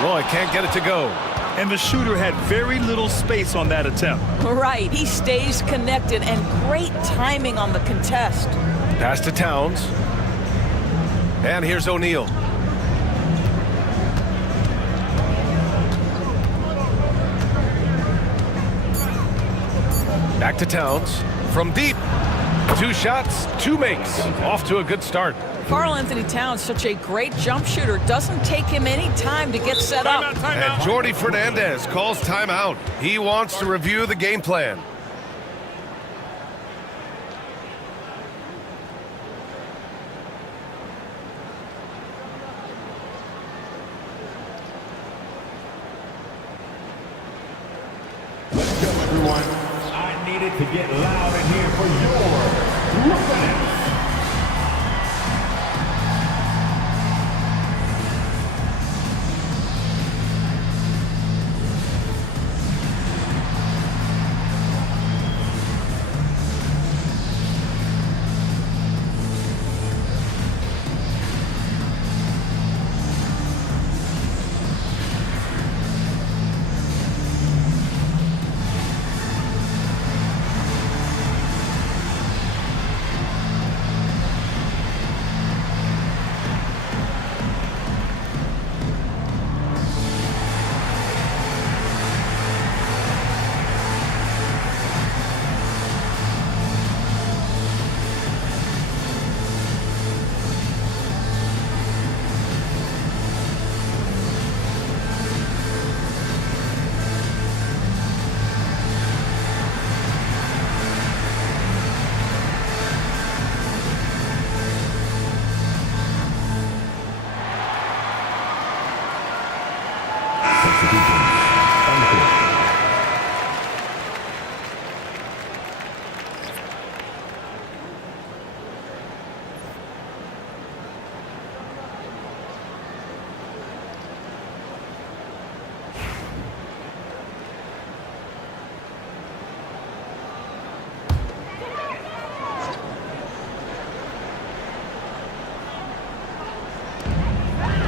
Roy can't get it to go. and the shooter had very little space on that attempt. Right, he stays connected and great timing on the contest. Pass to Towns. And here's O'Neal. Back to Towns. From deep. 2 shots, 2 makes. Off to a good start. Karl Anthony Towns, such a great jump shooter. Doesn't take him any time to get set up. And Jordi Fernandez calls timeout. He wants to review the game plan. Let's go, everyone. I need it to get loud in here for your Roughnecks.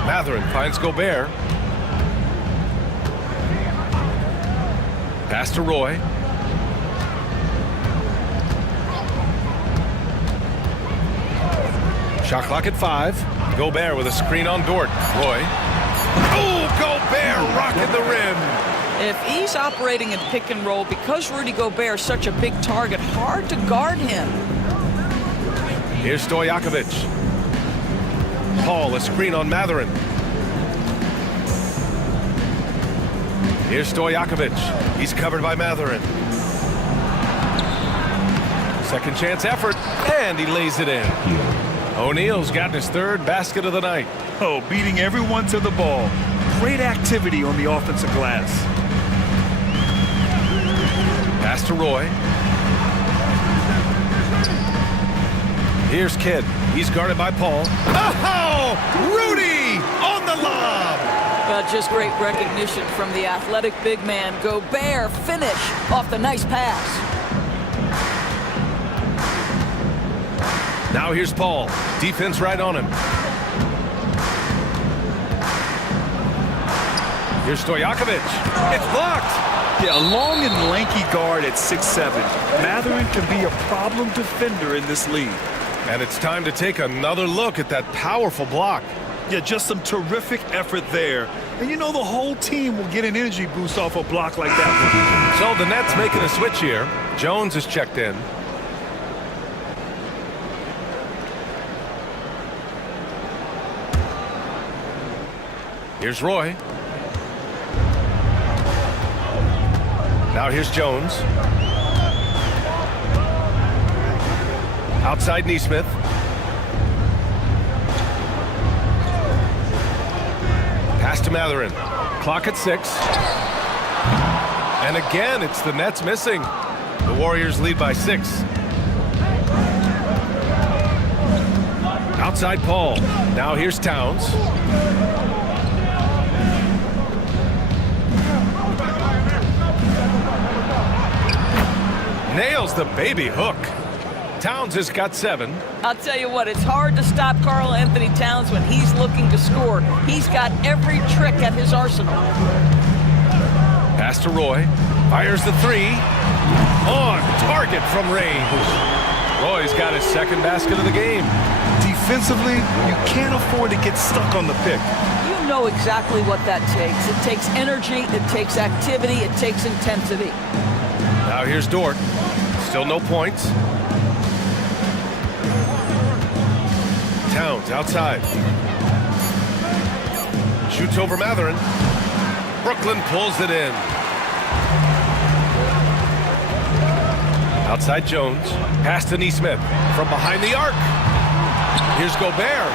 Mathurin finds Gobert. Pass to Roy. Shot clock at 5. Gobert with a screen on Dort. Roy. Oh, Gobert rocking the rim. If he's operating in pick and roll, because Rudy Gobert is such a big target, hard to guard him. Here's Stojakovic. Paul, a screen on Mathurin. Here's Stojakovic. He's covered by Mathurin. Second chance effort, and he lays it in. O'Neal's gotten his 3rd basket of the night. Oh, beating everyone to the ball. Great activity on the offensive glass. Pass to Roy. Here's Kidd. He's guarded by Paul. Oh! Rudy on the lob! Well, just great recognition from the athletic big man. Gobert finish off the nice pass. Now here's Paul. Defense right on him. Here's Stojakovic. It's blocked. Yeah, a long and lanky guard at 6'7". Mathurin can be a problem defender in this league. And it's time to take another look at that powerful block. Yeah, just some terrific effort there. And you know the whole team will get an energy boost off a block like that one. So the Nets making a switch here. Jones is checked in. Here's Roy. Now here's Jones. Outside Neesmith. Pass to Mathurin. Clock at 6. And again, it's the Nets missing. The Warriors lead by 6. Outside Paul. Now here's Towns. Nails the baby hook. Towns has got 7. I'll tell you what, it's hard to stop Karl Anthony Towns when he's looking to score. He's got every trick at his arsenal. Pass to Roy. Fires the three. On target from range. Roy's got his second basket of the game. Defensively, you can't afford to get stuck on the pick. You know exactly what that takes. It takes energy, it takes activity, it takes intensity. Now here's Dort. Still no points. Towns outside. Shoots over Matherin. Brooklyn pulls it in. Outside Jones. Pass to Neesmith. From behind the arc. Here's Gobert.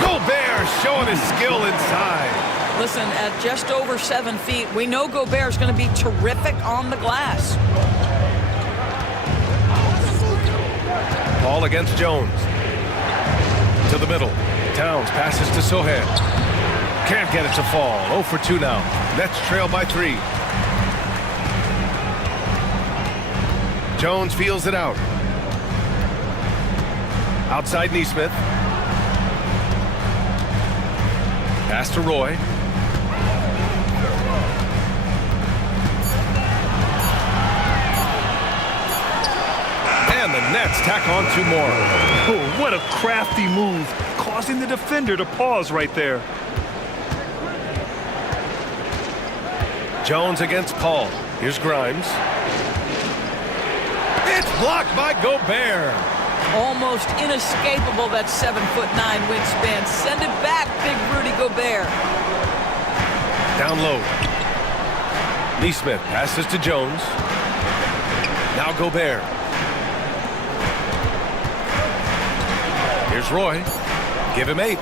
Gobert showing his skill inside. Listen, at just over 7 feet, we know Gobert's going to be terrific on the glass. Ball against Jones. To the middle. Towns passes to Sohan. Can't get it to fall. 0 for 2 now. Nets trail by 3. Jones feels it out. Outside Neesmith. Pass to Roy. And the Nets tack on 2 more. Oh, what a crafty move, causing the defender to pause right there. Jones against Paul. Here's Grimes. It's blocked by Gobert. Almost inescapable, that 7'9" wingspan. Send it back, big Rudy Gobert. Down low. Neesmith passes to Jones. Now Gobert. Here's Roy. Give him 8.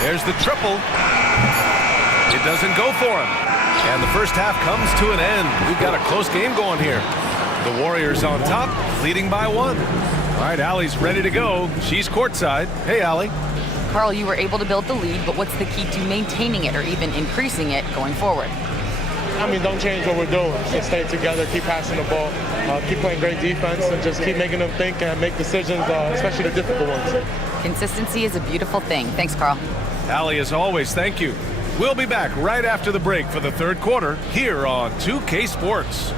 There's the triple. It doesn't go for him. And the first half comes to an end. We've got a close game going here. The Warriors on top, leading by 1. All right, Allie's ready to go. She's courtside. Hey, Allie. Carl, you were able to build the lead, but what's the key to maintaining it or even increasing it going forward? I mean, don't change what we're doing. Just stay together, keep passing the ball, keep playing great defense, and just keep making them think and make decisions, especially the difficult ones. Consistency is a beautiful thing. Thanks, Carl. Allie, as always, thank you. We'll be back right after the break for the third quarter here on 2K Sports.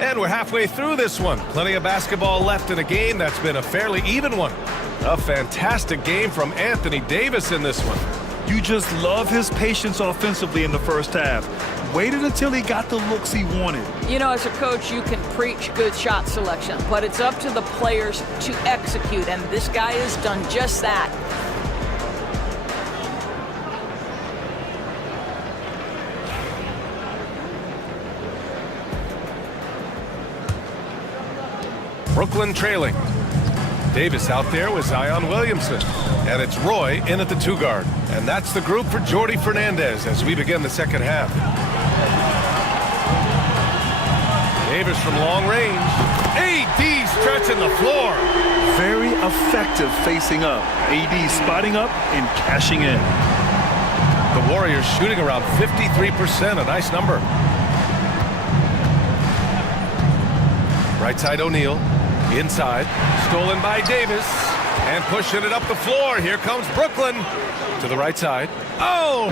And we're halfway through this one. Plenty of basketball left in a game that's been a fairly even one. A fantastic game from Anthony Davis in this one. You just love his patience offensively in the first half. Waited until he got the looks he wanted. You know, as a coach, you can preach good shot selection, but it's up to the players to execute, and this guy has done just that. Brooklyn trailing. Davis out there with Zion Williamson. And it's Roy in at the 2 guard. And that's the group for Jordi Fernandez as we begin the second half. Davis from long range. AD stretching the floor. Very effective facing up. AD spotting up and cashing in. The Warriors shooting around 53%, a nice number. Right side O'Neal. Inside, stolen by Davis, and pushing it up the floor. Here comes Brooklyn to the right side. Oh,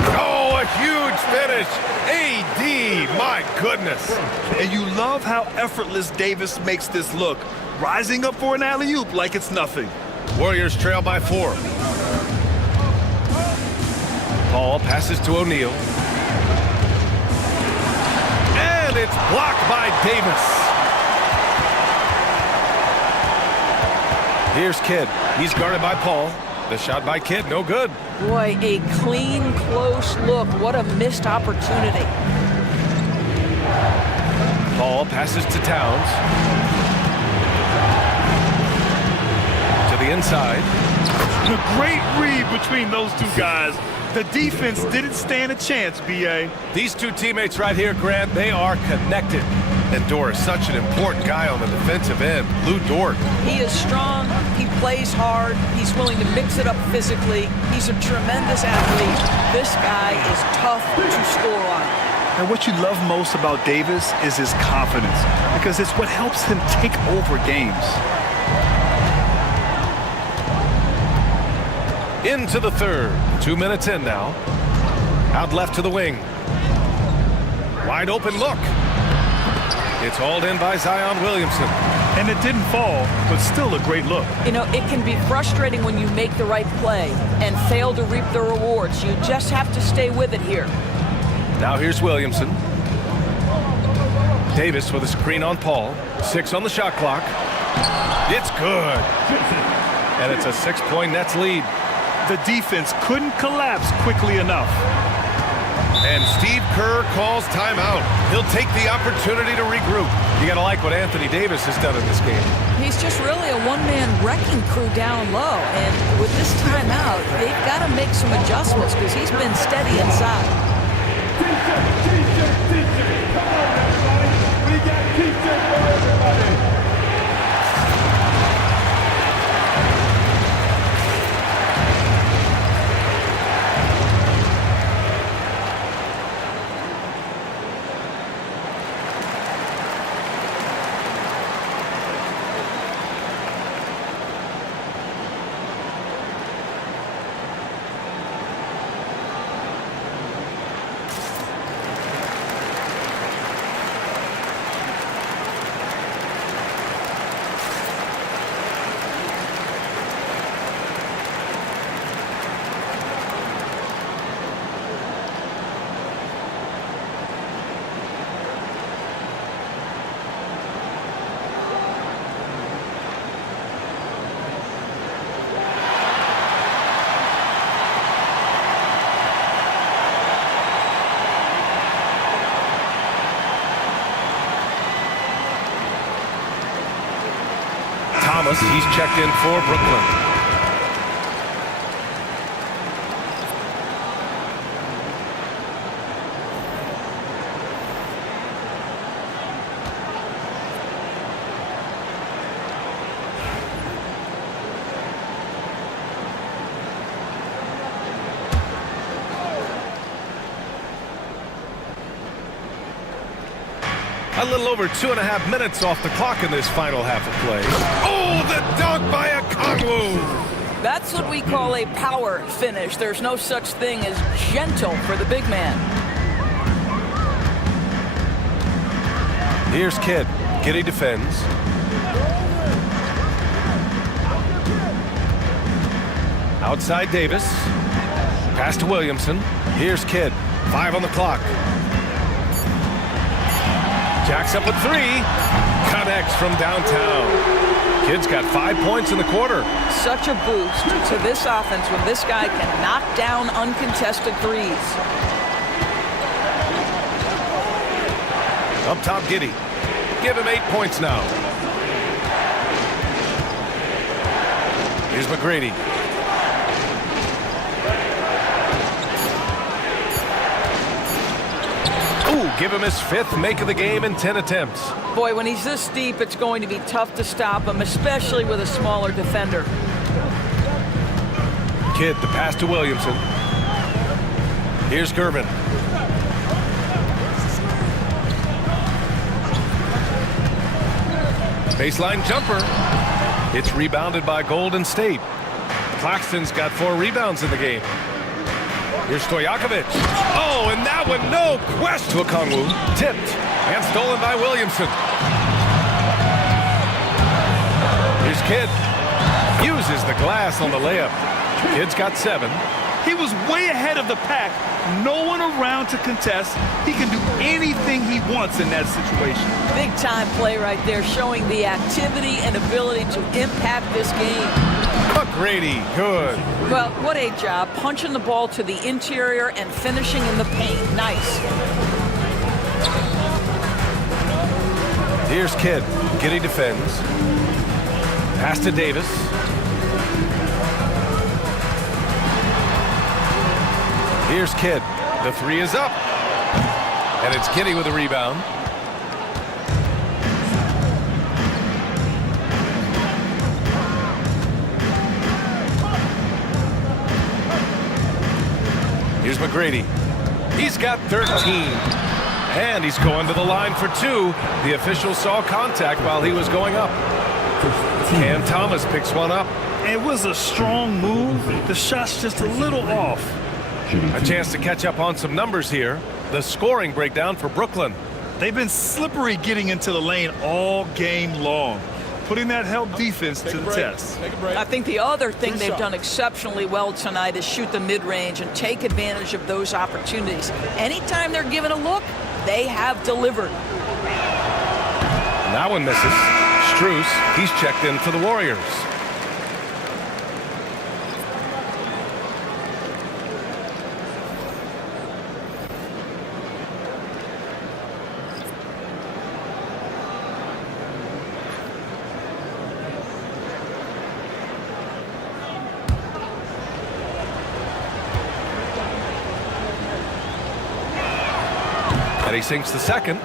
a huge finish. AD, my goodness. And you love how effortless Davis makes this look, rising up for an alley-oop like it's nothing. Warriors trail by 4. Paul passes to O'Neal. And it's blocked by Davis. Here's Kidd. He's guarded by Paul. The shot by Kidd, no good. Boy, a clean, close look. What a missed opportunity. Paul passes to Towns. To the inside. A great read between those two guys. The defense didn't stand a chance, B.A. These two teammates right here, Grant, they are connected. And Dort is such an important guy on the defensive end. Lou Dort. He is strong. He plays hard. He's willing to mix it up physically. He's a tremendous athlete. This guy is tough to score on. And what you love most about Davis is his confidence, because it's what helps him take over games. Into the third. 2 minutes in now. Out left to the wing. Wide open look. It's hauled in by Zion Williamson. And it didn't fall, but still a great look. You know, it can be frustrating when you make the right play and fail to reap the rewards. You just have to stay with it here. Now here's Williamson. Davis with a screen on Paul. 6 on the shot clock. It's good. And it's a 6-point Nets lead. The defense couldn't collapse quickly enough. And Steve Kerr calls timeout. He'll take the opportunity to regroup. You got to like what Anthony Davis has done in this game. He's just really a one-man wrecking crew down low. And with this timeout, they've got to make some adjustments because he's been steady inside. Come on, everybody. We got T-shirt for everybody. Thomas, he's checked in for Brooklyn. A little over 2.5 minutes off the clock in this final half of play. Oh, the dunk by Okongwu! That's what we call a power finish. There's no such thing as gentle for the big man. Here's Kidd. Giddy defends. Outside Davis. Pass to Williamson. Here's Kidd. 5 on the clock. Jacks up a 3. Connects from downtown. Kidd's got 5 points in the quarter. Such a boost to this offense when this guy can knock down uncontested threes. Up top, Giddy. Give him 8 points now. Here's McGrady. Ooh, give him his 5th make of the game in 10 attempts. Boy, when he's this deep, it's going to be tough to stop him, especially with a smaller defender. Kidd, the pass to Williamson. Here's Gervin. Baseline jumper. It's rebounded by Golden State. Claxton's got 4 rebounds in the game. Here's Stojakovic. Oh, and that one, no question. To Okongwu. Tipped and stolen by Williamson. Here's Kidd. Uses the glass on the layup. Kidd's got 7. He was way ahead of the pack. No one around to contest. He can do anything he wants in that situation. Big time play right there, showing the activity and ability to impact this game. McGrady, good. Well, what a job. Punching the ball to the interior and finishing in the paint. Nice. Here's Kidd. Giddey defends. Pass to Davis. Here's Kidd. The three is up. And it's Giddey with a rebound. Here's McGrady. He's got 13. And he's going to the line for two. The official saw contact while he was going up. Cam Thomas picks one up. It was a strong move. The shot's just a little off. A chance to catch up on some numbers here. The scoring breakdown for Brooklyn. They've been slippery getting into the lane all game long, putting that help defense to the test. I think the other thing they've done exceptionally well tonight is shoot the mid-range and take advantage of those opportunities. Anytime they're given a look, they have delivered. That one misses. Strus, he's checked in for the Warriors. And he sinks the second.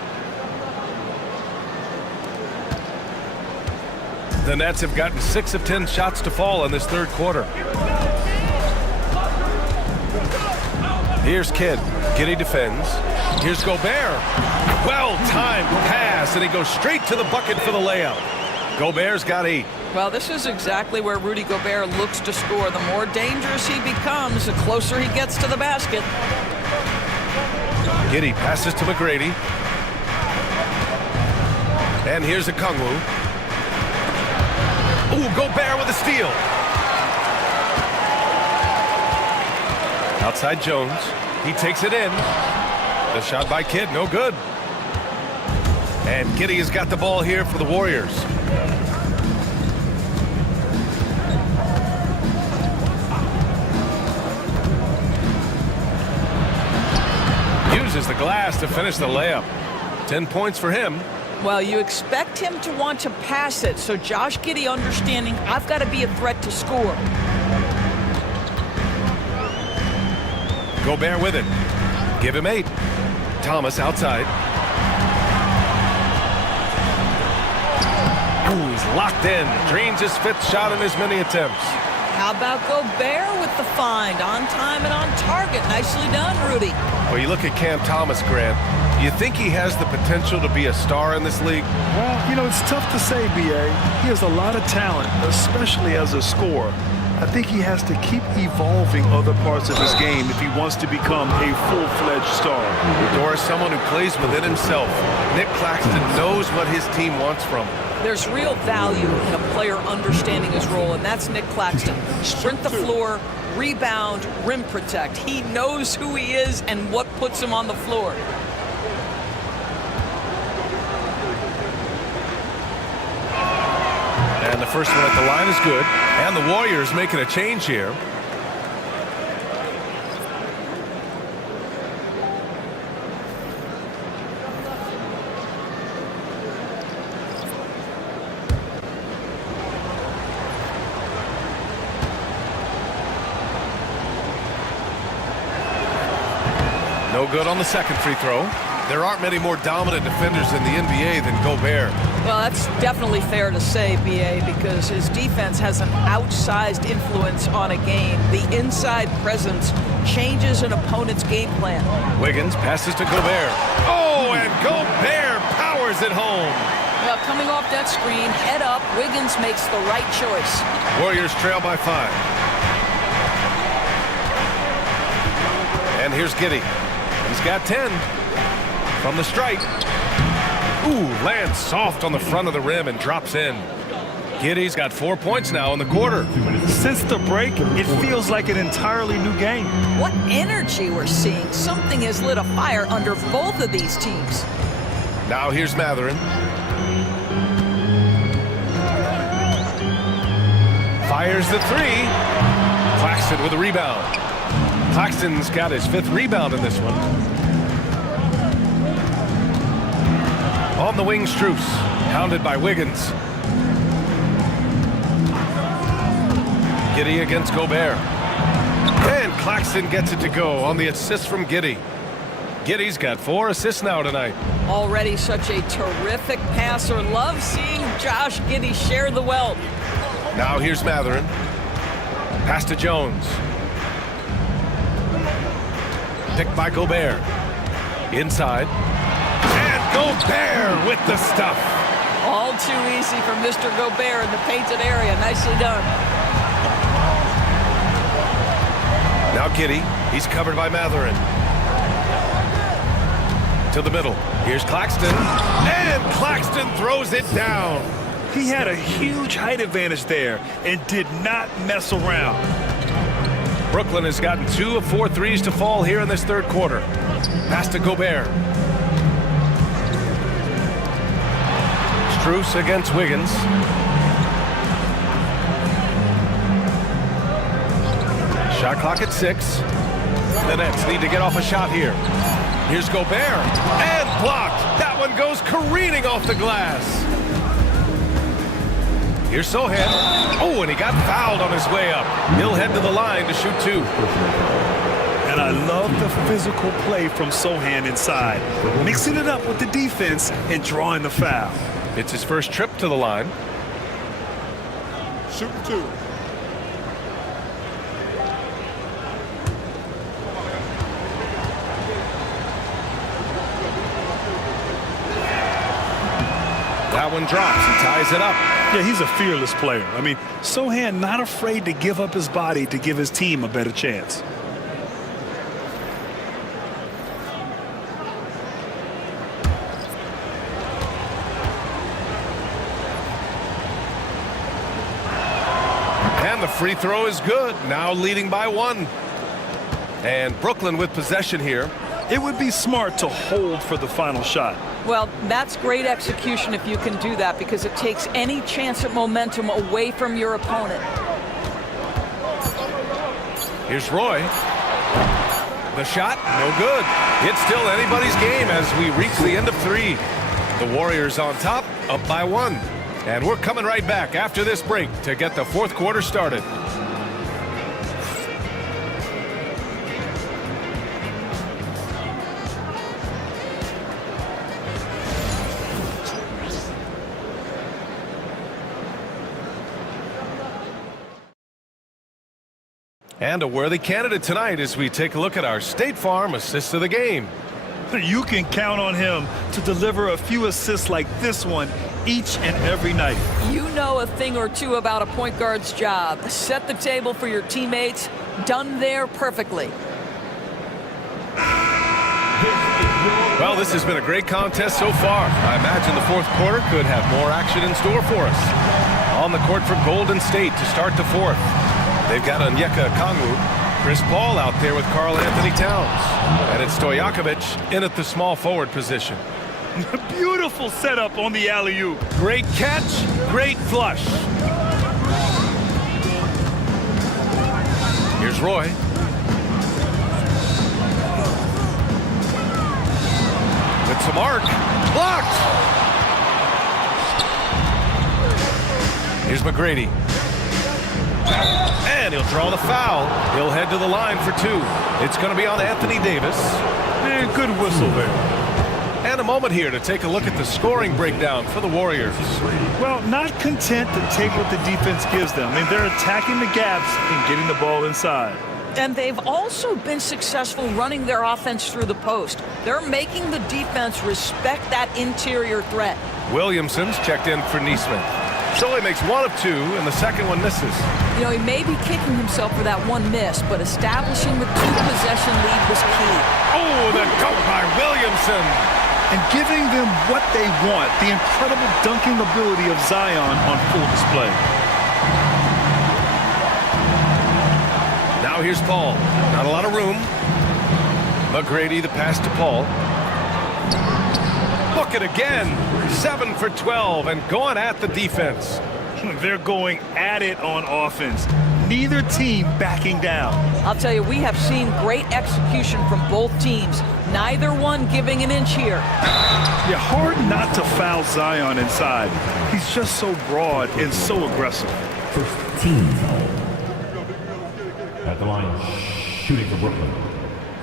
The Nets have gotten 6 of 10 shots to fall in this third quarter. Here's Kidd. Giddey defends. Here's Gobert. Well-timed pass, and he goes straight to the bucket for the layup. Gobert's got 8. Well, this is exactly where Rudy Gobert looks to score. The more dangerous he becomes, the closer he gets to the basket. Giddey passes to McGrady. And here's Okongwu. Ooh, Gobert with a steal. Outside Jones. He takes it in. The shot by Kidd, no good. And Giddey has got the ball here for the Warriors. Uses the glass to finish the layup. 10 points for him. Well, you expect him to want to pass it, so Josh Giddey understanding I've got to be a threat to score. Gobert with it. Give him 8. Thomas outside. Ooh, he's locked in. Drains his 5th shot in as many attempts. How about Gobert with the find? On time and on target. Nicely done, Rudy. Well, you look at Cam Thomas, Grant. You think he has the potential to be a star in this league? Well, you know, it's tough to say, B.A. He has a lot of talent, especially as a scorer. I think he has to keep evolving other parts of his game if he wants to become a full-fledged star. Or as someone who plays within himself, Nick Claxton knows what his team wants from him. There's real value in a player understanding his role, and that's Nick Claxton. Sprint the floor, rebound, rim protect. He knows who he is and what puts him on the floor. And the first one at the line is good. And the Warriors making a change here. No good on the second free throw. There aren't many more dominant defenders in the NBA than Gobert. Well, that's definitely fair to say, B.A., because his defense has an outsized influence on a game. The inside presence changes an opponent's game plan. Wiggins passes to Gobert. Oh, and Gobert powers it home. Well, coming off that screen, head up, Wiggins makes the right choice. Warriors trail by 5. And here's Giddey. He's got 10 from the strike. Ooh, lands soft on the front of the rim and drops in. Giddey's got 4 points now in the quarter. Since the break, it feels like an entirely new game. What energy we're seeing. Something has lit a fire under both of these teams. Now here's Mathurin. Fires the three. Claxton with a rebound. Claxton's got his 5th rebound in this one. On the wing, Strus. Hounded by Wiggins. Giddey against Gobert. And Claxton gets it to go on the assist from Giddey. Giddey's got 4 assists now tonight. Already such a terrific passer. Love seeing Josh Giddey share the wealth. Now here's Mathurin. Pass to Jones. Picked by Gobert. Inside. And Gobert with the stuff. All too easy for Mr. Gobert in the painted area. Nicely done. Now Giddey. He's covered by Mathurin. To the middle. Here's Claxton. And Claxton throws it down. He had a huge height advantage there and did not mess around. Brooklyn has gotten 2 of 4 threes to fall here in this 3rd quarter. Pass to Gobert. Strus against Wiggins. Shot clock at 6. The Nets need to get off a shot here. Here's Gobert. And blocked. That one goes careening off the glass. Here's Sohan. Oh, and he got fouled on his way up. He'll head to the line to shoot 2. And I love the physical play from Sohan inside, mixing it up with the defense and drawing the foul. It's his first trip to the line. Shooting 2. That one drops. He ties it up. Yeah, he's a fearless player. I mean, Sohan not afraid to give up his body to give his team a better chance. And the free throw is good. Now leading by 1. And Brooklyn with possession here. It would be smart to hold for the final shot. Well, that's great execution if you can do that, because it takes any chance at momentum away from your opponent. Here's Roy. The shot, no good. It's still anybody's game as we reach the end of 3. The Warriors on top, up by 1. And we're coming right back after this break to get the 4th quarter started. And a worthy candidate tonight as we take a look at our State Farm assist of the game. You can count on him to deliver a few assists like this one each and every night. You know a thing or two about a point guard's job. Set the table for your teammates. Done there perfectly. Well, this has been a great contest so far. I imagine the 4th quarter could have more action in store for us. On the court for Golden State to start the 4th. They've got Onyeka Okongwu, Chris Paul out there with Karl Anthony Towns. And it's Stojakovic in at the small forward position. Beautiful setup on the alley-oop. Great catch, great flush. Here's Roy. With some arc. Blocked! Here's McGrady. And he'll draw the foul. He'll head to the line for 2. It's going to be on Anthony Davis. Good whistle there. And a moment here to take a look at the scoring breakdown for the Warriors. Well, not content to take what the defense gives them. I mean, they're attacking the gaps and getting the ball inside. And they've also been successful running their offense through the post. They're making the defense respect that interior threat. Williamson's checked in for Neesmith. So he makes 1 of 2, and the second one misses. You know, he may be kicking himself for that one miss, but establishing the 2-possession lead was key. Oh, the dunk by Williamson. And giving them what they want, the incredible dunking ability of Zion on full display. Now here's Paul. Not a lot of room. McGrady, the pass to Paul. Book it again. 7 for 12 and going at the defense. They're going at it on offense. Neither team backing down. I'll tell you, we have seen great execution from both teams. Neither one giving an inch here. Yeah, hard not to foul Zion inside. He's just so broad and so aggressive. First team foul. At the line, shooting for Brooklyn.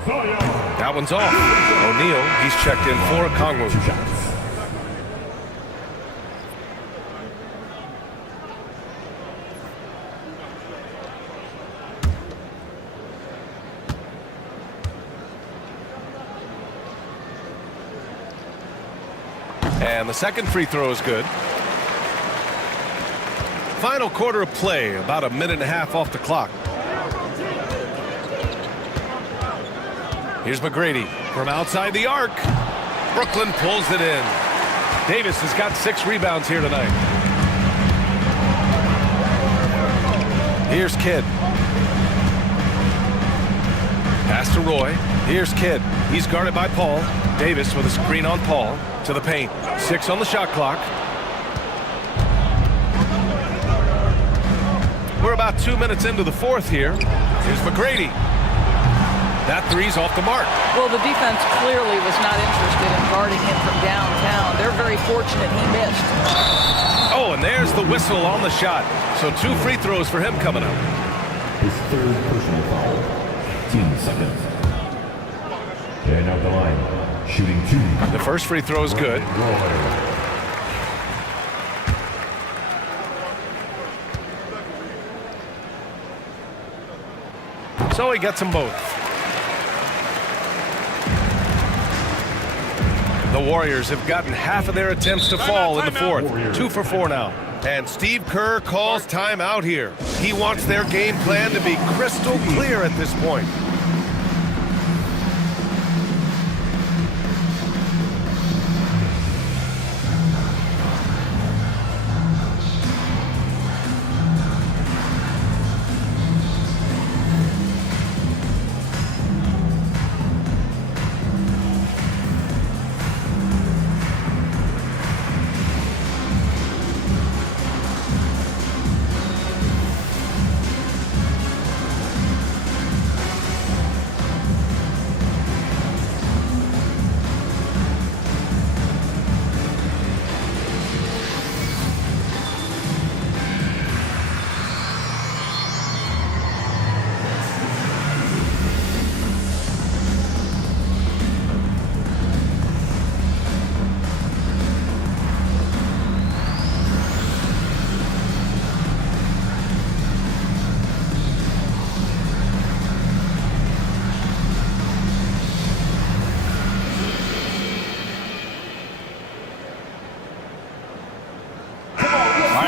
Zion. That one's off. O'Neal, he's checked in for Kongwu. 2 shots. And the second free throw is good. Final quarter of play, about a minute and a half off the clock. Here's McGrady from outside the arc. Brooklyn pulls it in. Davis has got 6 rebounds here tonight. Here's Kidd. Pass to Roy. Here's Kidd. He's guarded by Paul. Davis with a screen on Paul. To the paint. 6 on the shot clock. We're about 2 minutes into the fourth here. Here's McGrady. That three's off the mark. Well, the defense clearly was not interested in guarding him from downtown. They're very fortunate he missed. Oh, and there's the whistle on the shot. So 2 free throws for him coming up. His third personal foul. 15 seconds. And out the line, shooting 2. The first free throw is good. So he gets them both. The Warriors have gotten half of their attempts to fall in the fourth. 2 for 4 now. And Steve Kerr calls timeout here. He wants their game plan to be crystal clear at this point.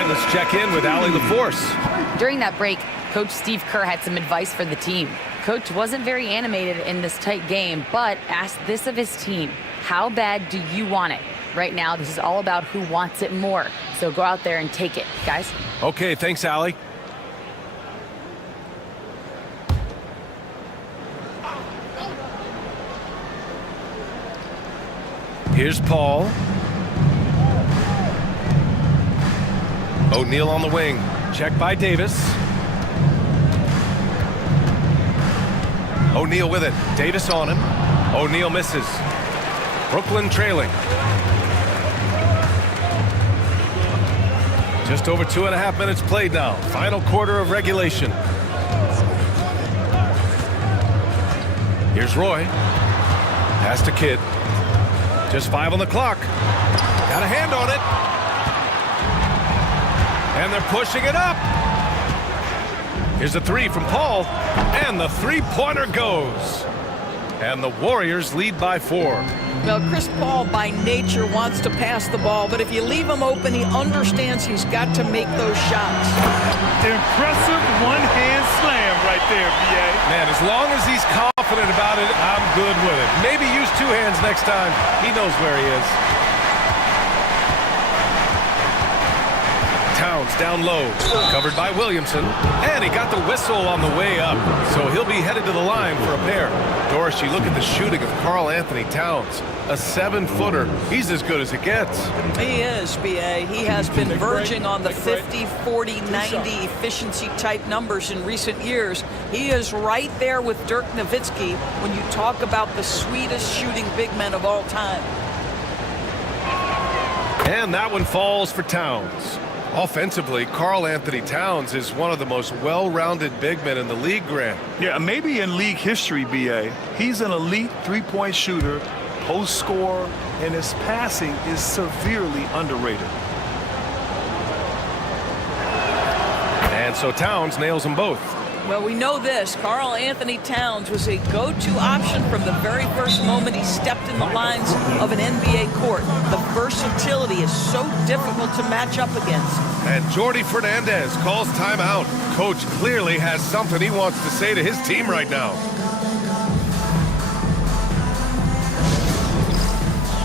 Let's check in with Allie LaForce. During that break, Coach Steve Kerr had some advice for the team. Coach wasn't very animated in this tight game, but asked this of his team: how bad do you want it? Right now, this is all about who wants it more. So go out there and take it, guys. Okay, thanks, Allie. Here's Paul. O'Neal on the wing. Check by Davis. O'Neal with it. Davis on him. O'Neal misses. Brooklyn trailing. Just over 2.5 minutes played now. Final quarter of regulation. Here's Roy. Pass to Kidd. Just 5 on the clock. Got a hand on it. And they're pushing it up. Here's a 3 from Paul. And the three-pointer goes. And the Warriors lead by 4. Well, Chris Paul by nature wants to pass the ball, but if you leave him open, he understands he's got to make those shots. Impressive one-hand slam right there, B.A. Man, as long as he's confident about it, I'm good with it. Maybe use 2 hands next time. He knows where he is. Towns down low, covered by Williamson, and he got the whistle on the way up, so he'll be headed to the line for a pair. Doris, you look at the shooting of Karl Anthony Towns, a 7-footer. He's as good as it gets. He is, B.A. He has been verging on the 50, 40, 90 efficiency type numbers in recent years. He is right there with Dirk Nowitzki when you talk about the sweetest shooting big men of all time. And that one falls for Towns. Offensively, Karl Anthony Towns is one of the most well-rounded big men in the league, Grant. Yeah, maybe in league history, B.A. He's an elite three-point shooter, post scorer, and his passing is severely underrated. And so Towns nails them both. Well, we know this. Karl Anthony Towns was a go-to option from the very first moment he stepped in the lines of an NBA court. The versatility is so difficult to match up against. And Jordi Fernandez calls timeout. Coach clearly has something he wants to say to his team right now.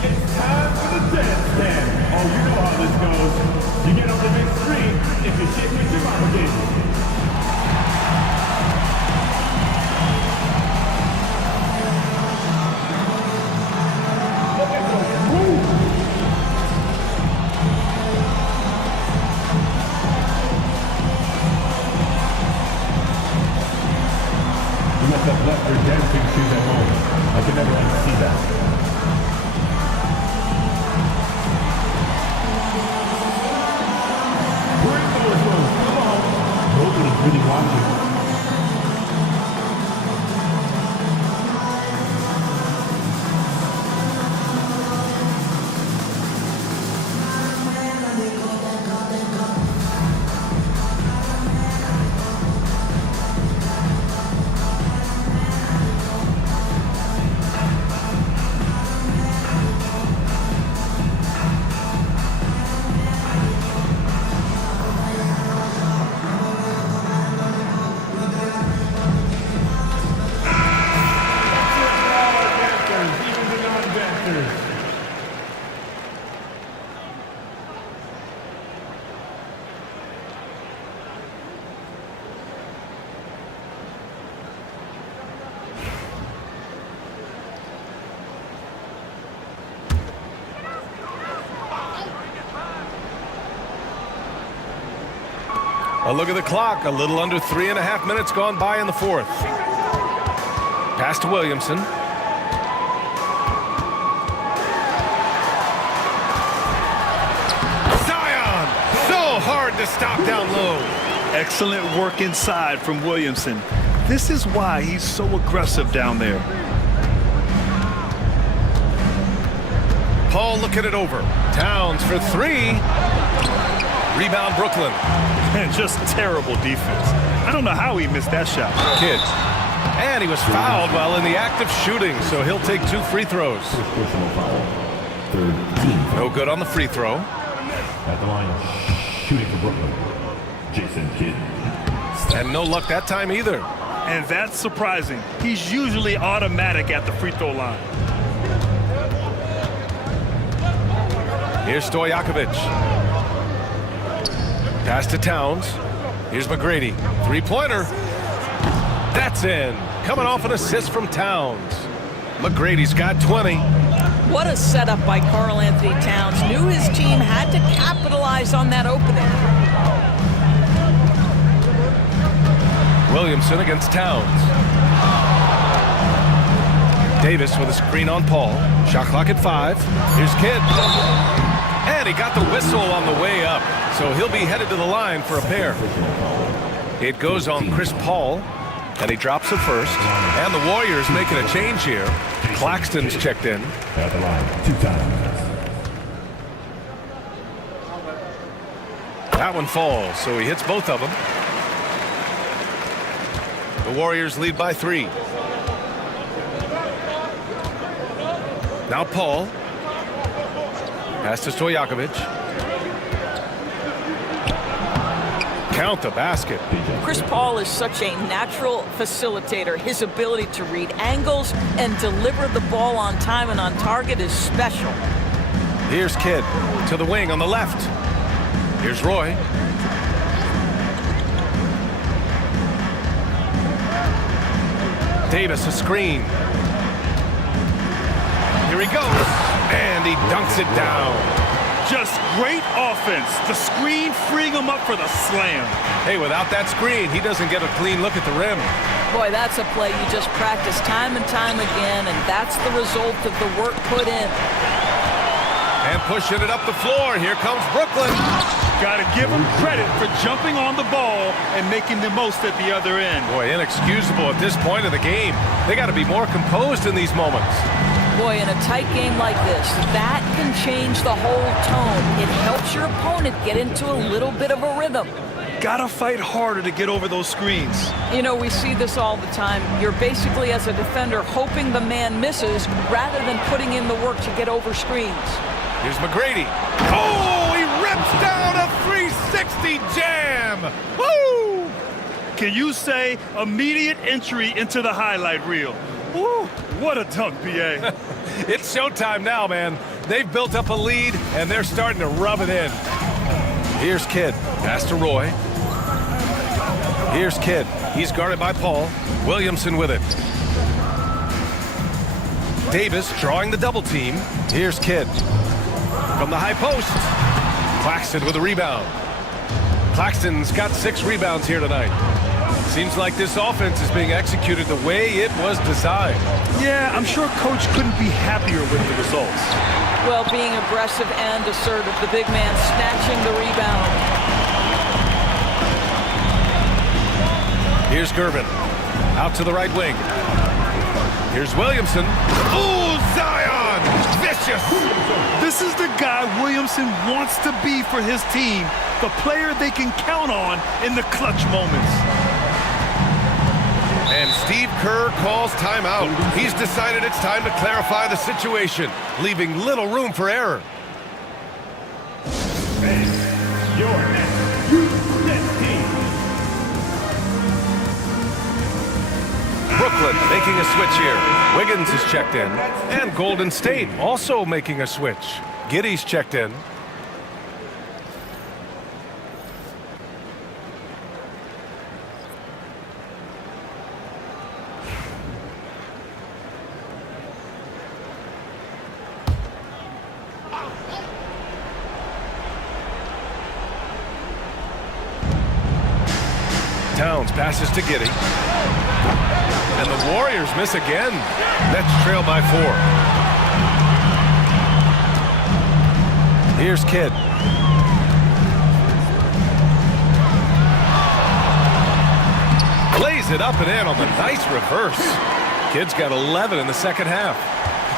It's time for the dance stand. Oh, you know how this goes. You get on the big screen if you shake with your obligation. Have left their dancing shoes at home. I can never unsee that. Bring those moves. Come on. Nobody's really watching. A look at the clock. A little under 3.5 minutes gone by in the fourth. Pass to Williamson. Zion! So hard to stop down low. Excellent work inside from Williamson. This is why he's so aggressive down there. Paul looking it over. Towns for three. Rebound Brooklyn. And just terrible defense. I don't know how he missed that shot. Kidd. And he was fouled while in the act of shooting, so he'll take 2 free throws. No good on the free throw. At the line, shooting for Brooklyn, Jason Kidd. And no luck that time either. And that's surprising. He's usually automatic at the free throw line. Here's Stojakovic. Pass to Towns. Here's McGrady. Three-pointer. That's in. Coming off an assist from Towns. McGrady's got 20. What a setup by Karl Anthony Towns. Knew his team had to capitalize on that opening. Williamson against Towns. Davis with a screen on Paul. Shot clock at 5. Here's Kidd. And he got the whistle on the way up, so he'll be headed to the line for a pair. It goes on Chris Paul, and he drops the first. And the Warriors making a change here. Claxton's checked in. At the line, 2 times. That one falls, so he hits both of them. The Warriors lead by 3. Now Paul. Pass to Stojakovic. Count the basket. Chris Paul is such a natural facilitator. His ability to read angles and deliver the ball on time and on target is special. Here's Kidd to the wing on the left. Here's Roy. Davis a screen. Here he goes, and he dunks it down. Just great offense. The screen freeing him up for the slam. Hey, without that screen, he doesn't get a clean look at the rim. Boy, that's a play you just practice time and time again, and that's the result of the work put in. And pushing it up the floor. Here comes Brooklyn. Got to give him credit for jumping on the ball and making the most at the other end. Boy, inexcusable at this point of the game. They got to be more composed in these moments. Boy, in a tight game like this, that can change the whole tone. It helps your opponent get into a little bit of a rhythm. Gotta fight harder to get over those screens. You know, we see this all the time. You're basically, as a defender, hoping the man misses rather than putting in the work to get over screens. Here's McGrady. Oh, he rips down a 360 jam. Woo! Can you say immediate entry into the highlight reel? Woo! What a dunk, BA. It's showtime now, man. They've built up a lead, and they're starting to rub it in. Here's Kidd. Pass to Roy. Here's Kidd. He's guarded by Paul. Williamson with it. Davis drawing the double team. Here's Kidd. From the high post. Claxton with a rebound. Claxton's got 6 rebounds here tonight. Seems like this offense is being executed the way it was designed. Yeah, I'm sure Coach couldn't be happier with the results. Well, being aggressive and assertive, the big man snatching the rebound. Here's Gervin. Out to the right wing. Here's Williamson. Ooh, Zion! Vicious! This is the guy Williamson wants to be for his team. The player they can count on in the clutch moments. And Steve Kerr calls timeout. He's decided it's time to clarify the situation, leaving little room for error. Brooklyn making a switch here. Wiggins is checked in. And Golden State also making a switch. Giddey's checked in. Towns passes to Giddey. And the Warriors miss again. Nets trail by 4. Here's Kidd. Lays it up and in on the nice reverse. Kidd's got 11 in the second half.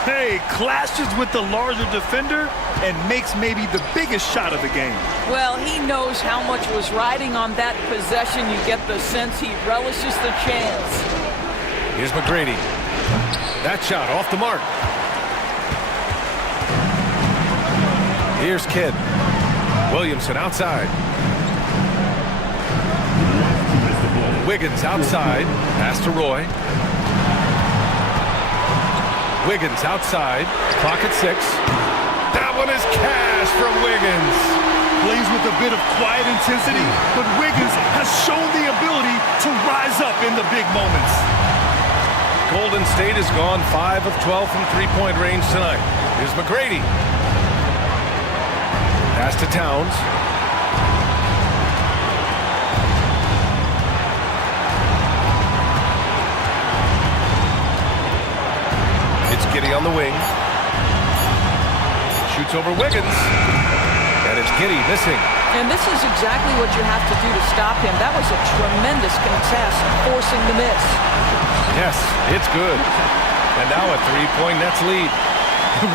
Hey, clashes with the larger defender and makes maybe the biggest shot of the game. Well, he knows how much was riding on that possession. You get the sense he relishes the chance. Here's McGrady. That shot off the mark. Here's Kidd. Williamson outside. Wiggins outside. Pass to Roy. Wiggins outside. Clock at 6. That one is cash from Wiggins. Plays with a bit of quiet intensity, but Wiggins has shown the ability to rise up in the big moments. Golden State has gone 5 of 12 from three-point range tonight. Here's McGrady. Pass to Towns. It's Giddey on the wing. Shoots over Wiggins. And it's Giddey missing. And this is exactly what you have to do to stop him. That was a tremendous contest, forcing the miss. Yes, it's good. And now a 3-point Nets lead.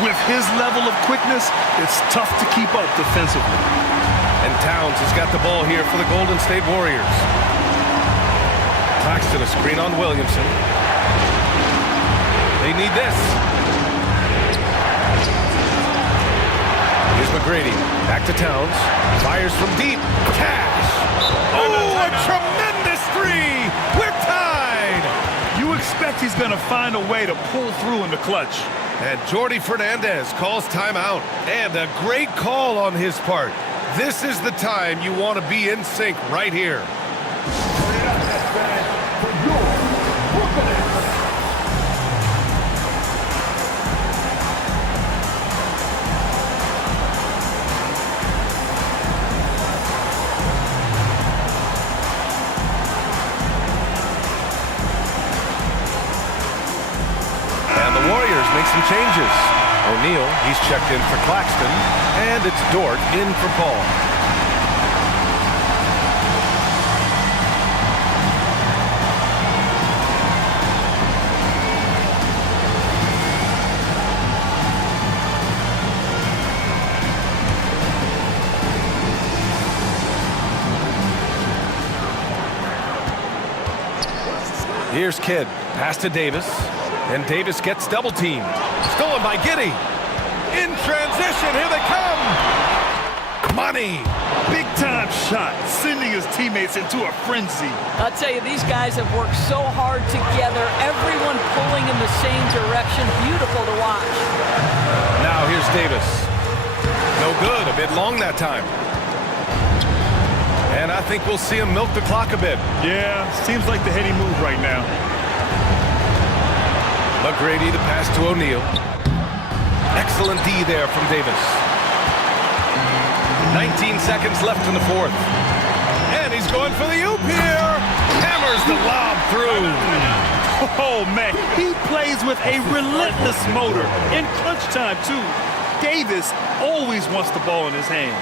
With his level of quickness, it's tough to keep up defensively. And Towns has got the ball here for the Golden State Warriors. Claxton a screen on Williamson. They need this. Here's McGrady. Back to Towns. Fires from deep. Cash. Oh, a tremendous 3. We're tied. You expect he's going to find a way to pull through in the clutch. And Jordi Fernandez calls timeout. And a great call on his part. This is the time you want to be in sync right here. some changes. O'Neal, he's checked in for Claxton, and it's Dort in for Paul. Here's Kidd, pass to Davis, and Davis gets double teamed. Stolen by Giddey. In transition, here they come. Money. Big time shot, sending his teammates into a frenzy. I'll tell you, these guys have worked so hard together, everyone pulling in the same direction. Beautiful to watch. Now here's Davis. No good, a bit long that time. And I think we'll see him milk the clock a bit. Yeah, seems like the heady move right now. McGrady to pass to O'Neal. Excellent D there from Davis. 19 seconds left in the fourth. And he's going for the oop here. Hammers the lob through. Oh, man, he plays with a relentless motor. In clutch time, too. Davis always wants the ball in his hands.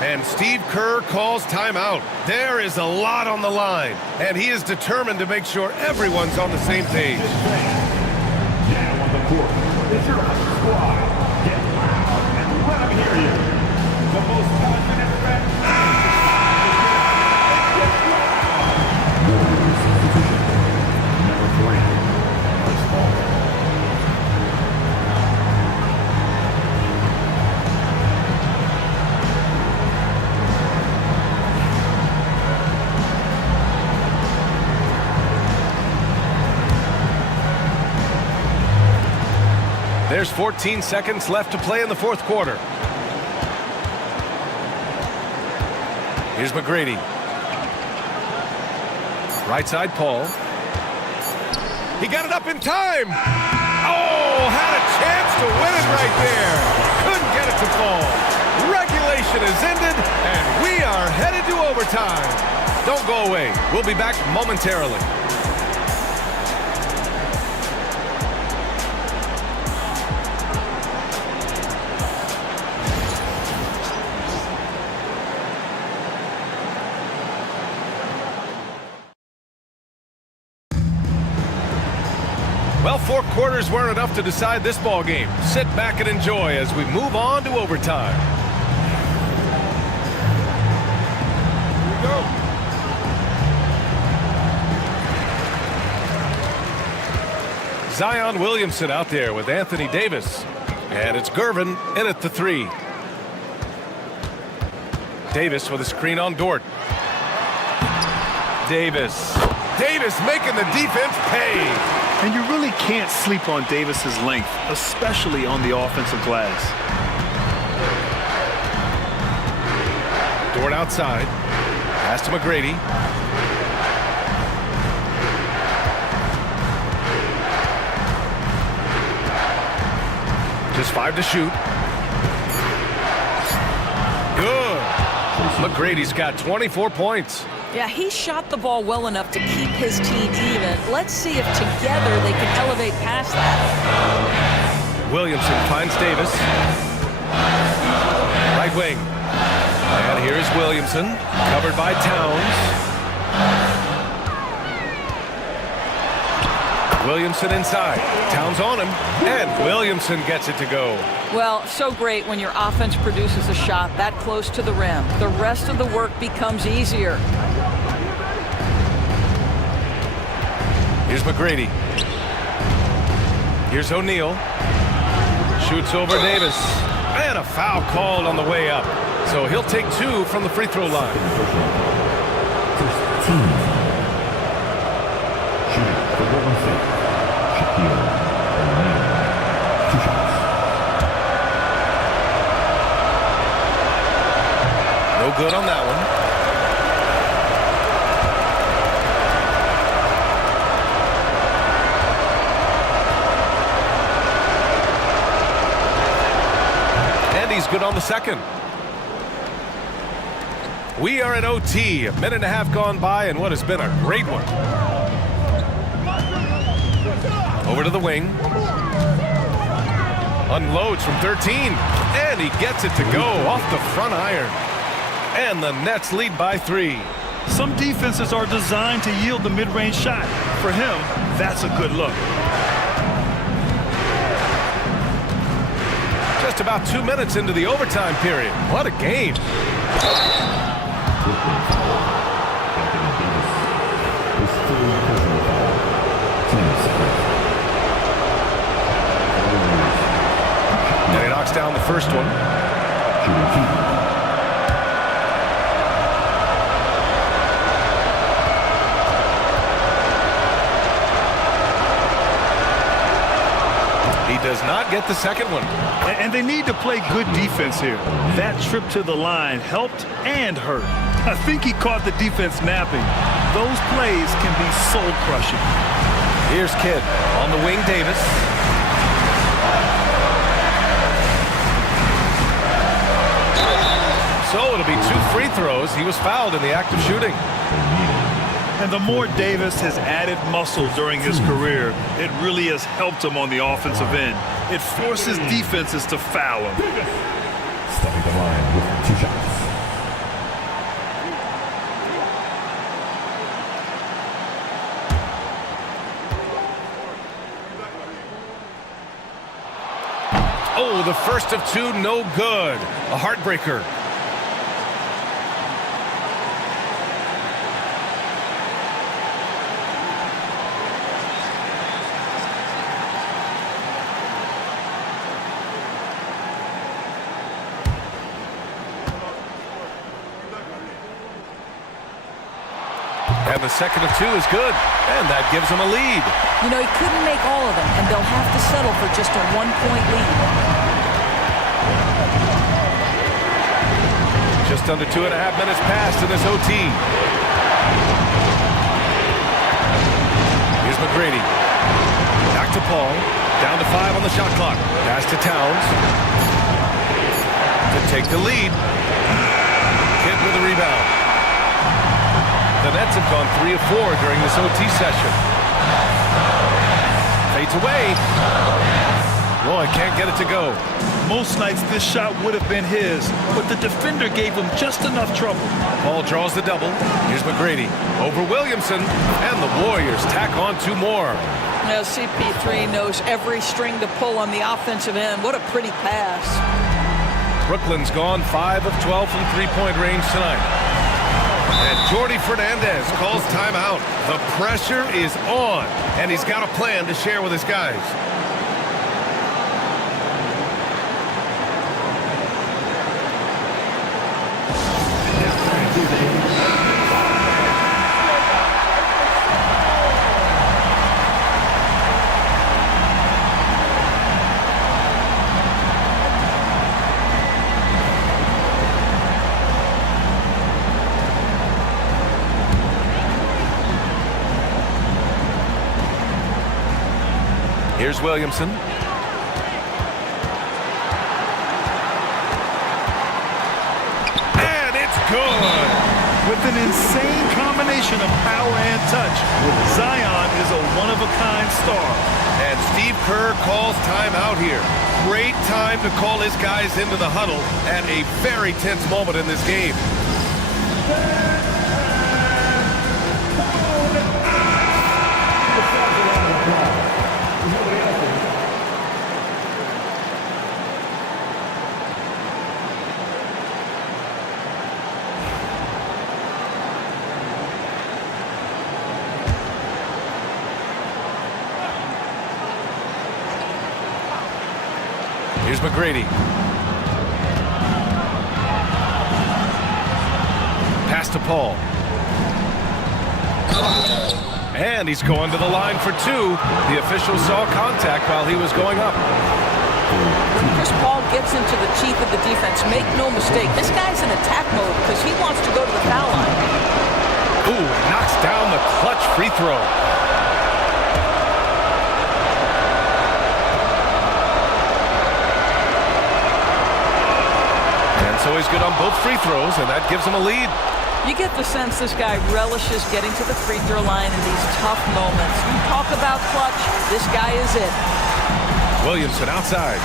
And Steve Kerr calls timeout. There is a lot on the line, and he is determined to make sure everyone's on the same page. Now on the court, it's your squad. Get loud and let them hear you. The most passionate fan. There's 14 seconds left to play in the fourth quarter. Here's McGrady. Right side, Paul. He got it up in time. Oh, had a chance to win it right there. Couldn't get it to fall. Regulation is ended, and we are headed to overtime. Don't go away. We'll be back momentarily. Well, 4 quarters weren't enough to decide this ball game. Sit back and enjoy as we move on to overtime. Here we go. Zion Williamson out there with Anthony Davis. And it's Gervin in at the 3. Davis with a screen on Dort. Davis making the defense pay. And you really can't sleep on Davis's length, especially on the offensive glass. Dort outside. Pass to McGrady. Just 5 to shoot. Good. McGrady's got 24 points. Yeah, he shot the ball well enough to keep his team even. Let's see if together they can elevate past that. Williamson finds Davis. Right wing. And here's Williamson, covered by Towns. Williamson inside. Towns on him, and Williamson gets it to go. Well, so great when your offense produces a shot that close to the rim. The rest of the work becomes easier. Here's McGrady. Here's O'Neal. Shoots over Davis. And a foul called on the way up. So he'll take 2 from the free throw line. No good on that one. He's good on the second. We are at OT, a minute and a half gone by, and what has been a great one. Over to the wing. Unloads from 13, and he gets it to go off the front iron. And the Nets lead by 3. Some defenses are designed to yield the mid-range shot. For him, that's a good look. Just about 2 minutes into the overtime period. What a game. And he knocks down the first one. He does not get the second one. And they need to play good defense here. That trip to the line helped and hurt. I think he caught the defense napping. Those plays can be soul-crushing. Here's Kidd on the wing, Davis. So it'll be 2 free throws. He was fouled in the act of shooting. And the more Davis has added muscle during his career, it really has helped him on the offensive end. It forces defenses to foul him. Stepping the line with 2 shots. Oh, the first of 2, no good. A heartbreaker. And the second of 2 is good, and that gives him a lead. You know, he couldn't make all of them, and they'll have to settle for just a 1-point lead. Just under 2.5 minutes passed in this OT. Here's McGrady. Back to Paul. Down to 5 on the shot clock. Pass to Towns. To take the lead. Kidd with a rebound. The Nets have gone 3 of 4 during this OT session. Fades away. Oh, I can't get it to go. Most nights this shot would have been his, but the defender gave him just enough trouble. Paul draws the double. Here's McGrady over Williamson, and the Warriors tack on 2 more. Now, CP3 knows every string to pull on the offensive end. What a pretty pass. Brooklyn's gone 5 of 12 from three-point range tonight. And Jordy Fernandez calls timeout. The pressure is on, and he's got a plan to share with his guys. Here's Williamson. And it's good. With an insane combination of power and touch, Zion is a one-of-a-kind star. And Steve Kerr calls timeout here. Great time to call his guys into the huddle at a very tense moment in this game. Here's McGrady. Pass to Paul. And he's going to the line for 2. The official saw contact while he was going up. When Chris Paul gets into the teeth of the defense, make no mistake, this guy's in attack mode because he wants to go to the foul line. Ooh, knocks down the clutch free throw. So he's good on both free throws, and that gives him a lead. You get the sense this guy relishes getting to the free throw line in these tough moments. You talk about clutch, this guy is it. Williamson outside.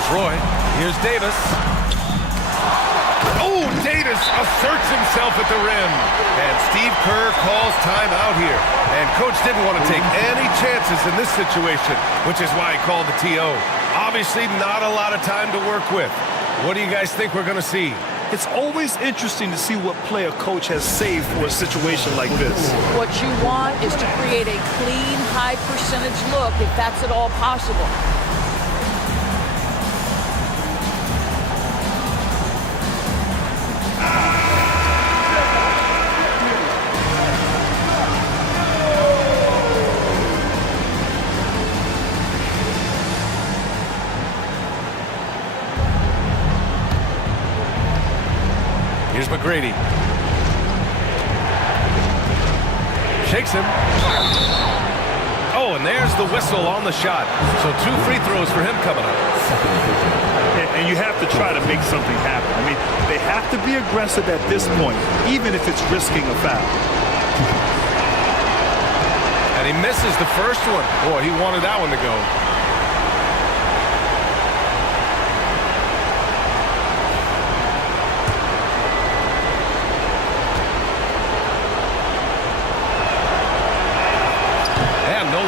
Here's Roy. Here's Davis. Oh, Davis asserts himself at the rim. And Steve Kerr calls timeout here. And Coach didn't want to take any chances in this situation, which is why he called the TO. Obviously, not a lot of time to work with. What do you guys think we're going to see? It's always interesting to see what play a coach has saved for a situation like this. What you want is to create a clean, high percentage look, if that's at all possible. Here's McGrady. Shakes him. Oh, and there's the whistle on the shot. So 2 free throws for him coming up. And you have to try to make something happen. I mean, they have to be aggressive at this point, even if it's risking a foul. And he misses the first one. Boy, he wanted that one to go.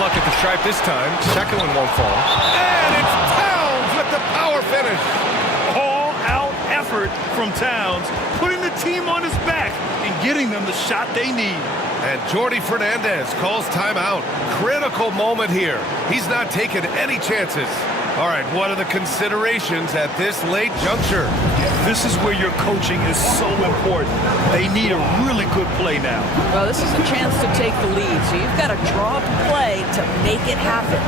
At the stripe this time. Second one won't fall. And it's Towns with the power finish. All-out effort from Towns, putting the team on his back and getting them the shot they need. And Jordi Fernandez calls timeout. Critical moment here. He's not taking any chances. All right, what are the considerations at this late juncture? This is where your coaching is so important. They need a really good play now. Well, this is a chance to take the lead, so you've got to draw up a play to make it happen.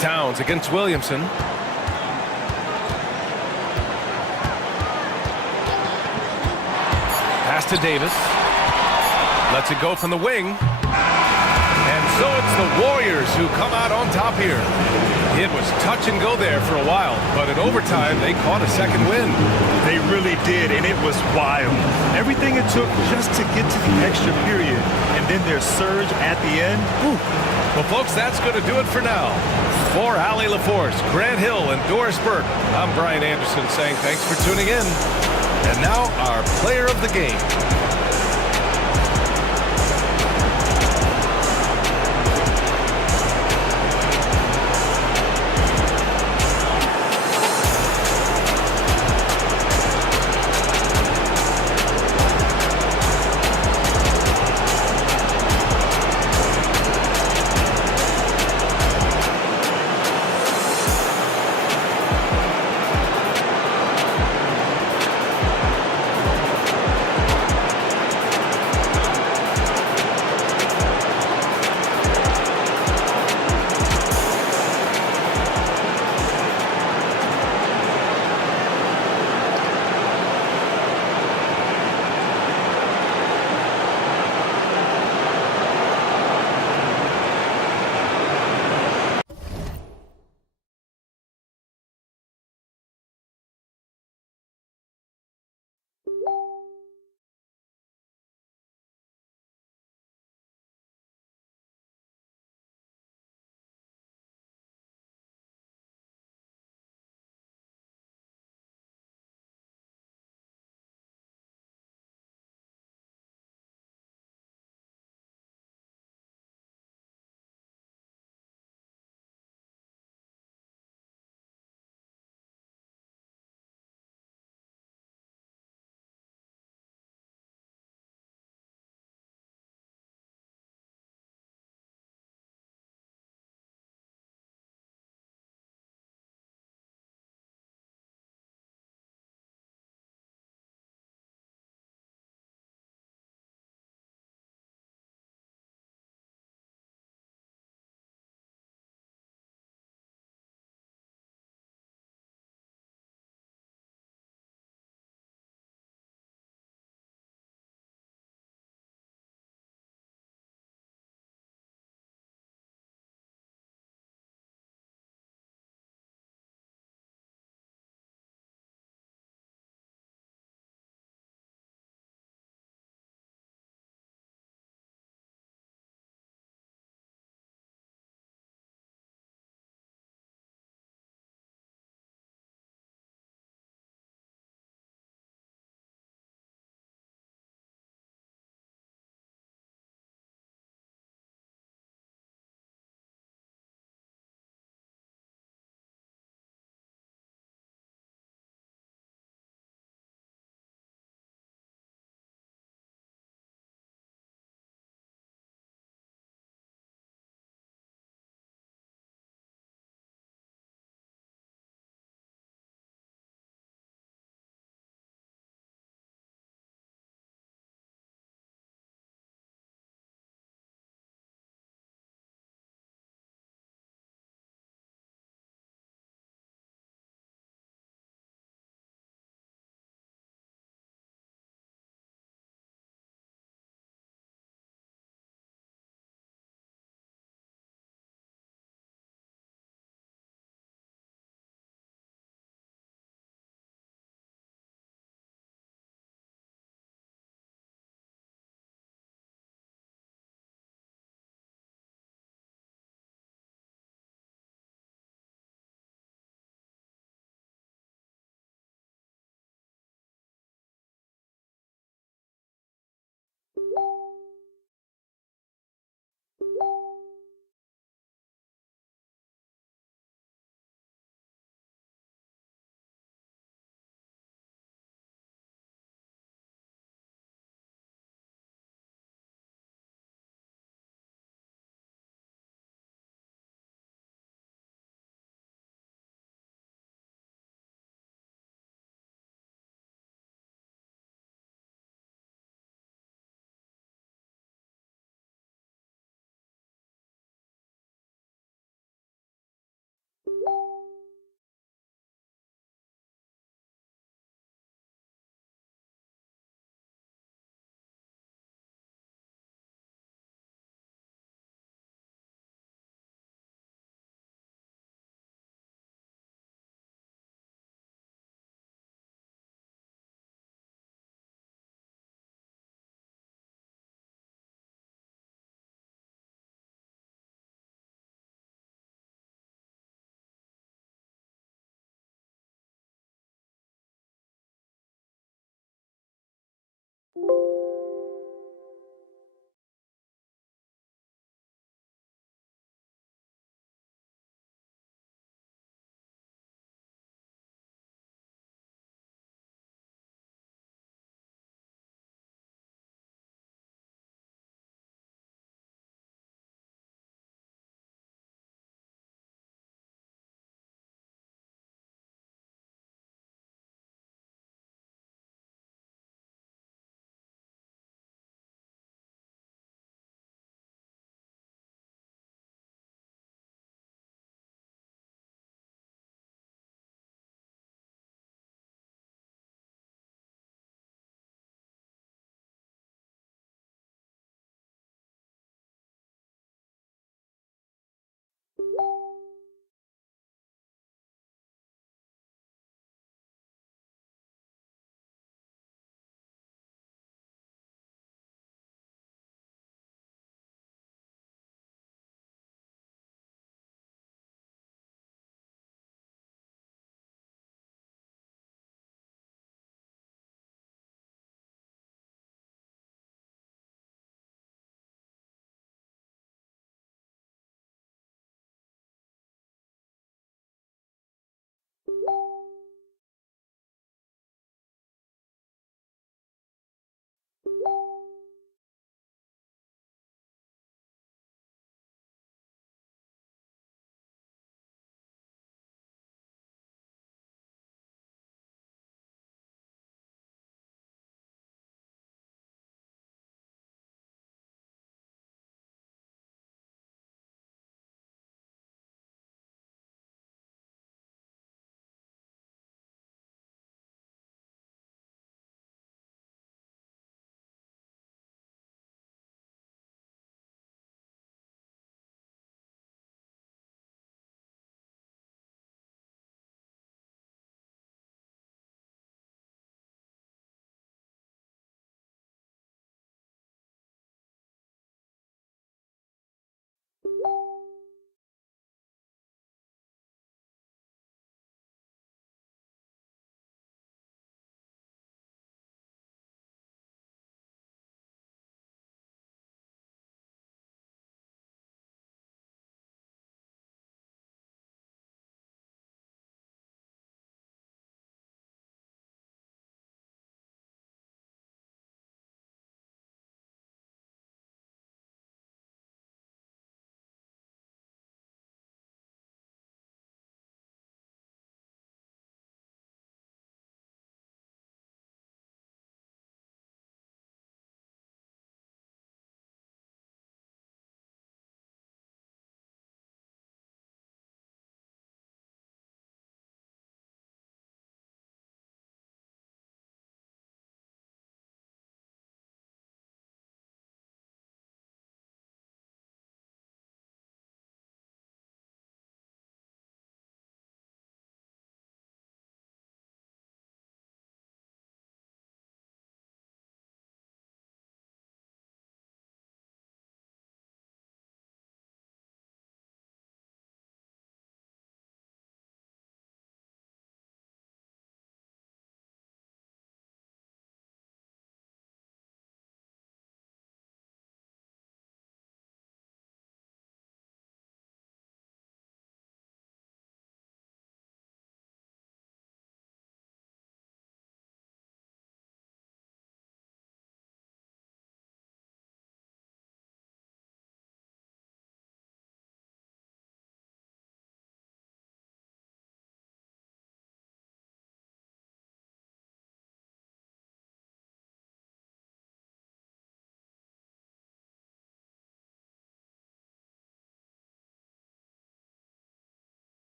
Towns against Williamson. Pass to Davis. Lets it go from the wing. And so it's the Warriors who come out on top here. It was touch and go there for a while, but in overtime, they caught a second win. They really did, and it was wild. Everything it took just to get to the extra period, and then their surge at the end. Whew. Well, folks, that's going to do it for now. For Allie LaForce, Grant Hill, and Doris Burke, I'm Brian Anderson saying thanks for tuning in. And now, our player of the game.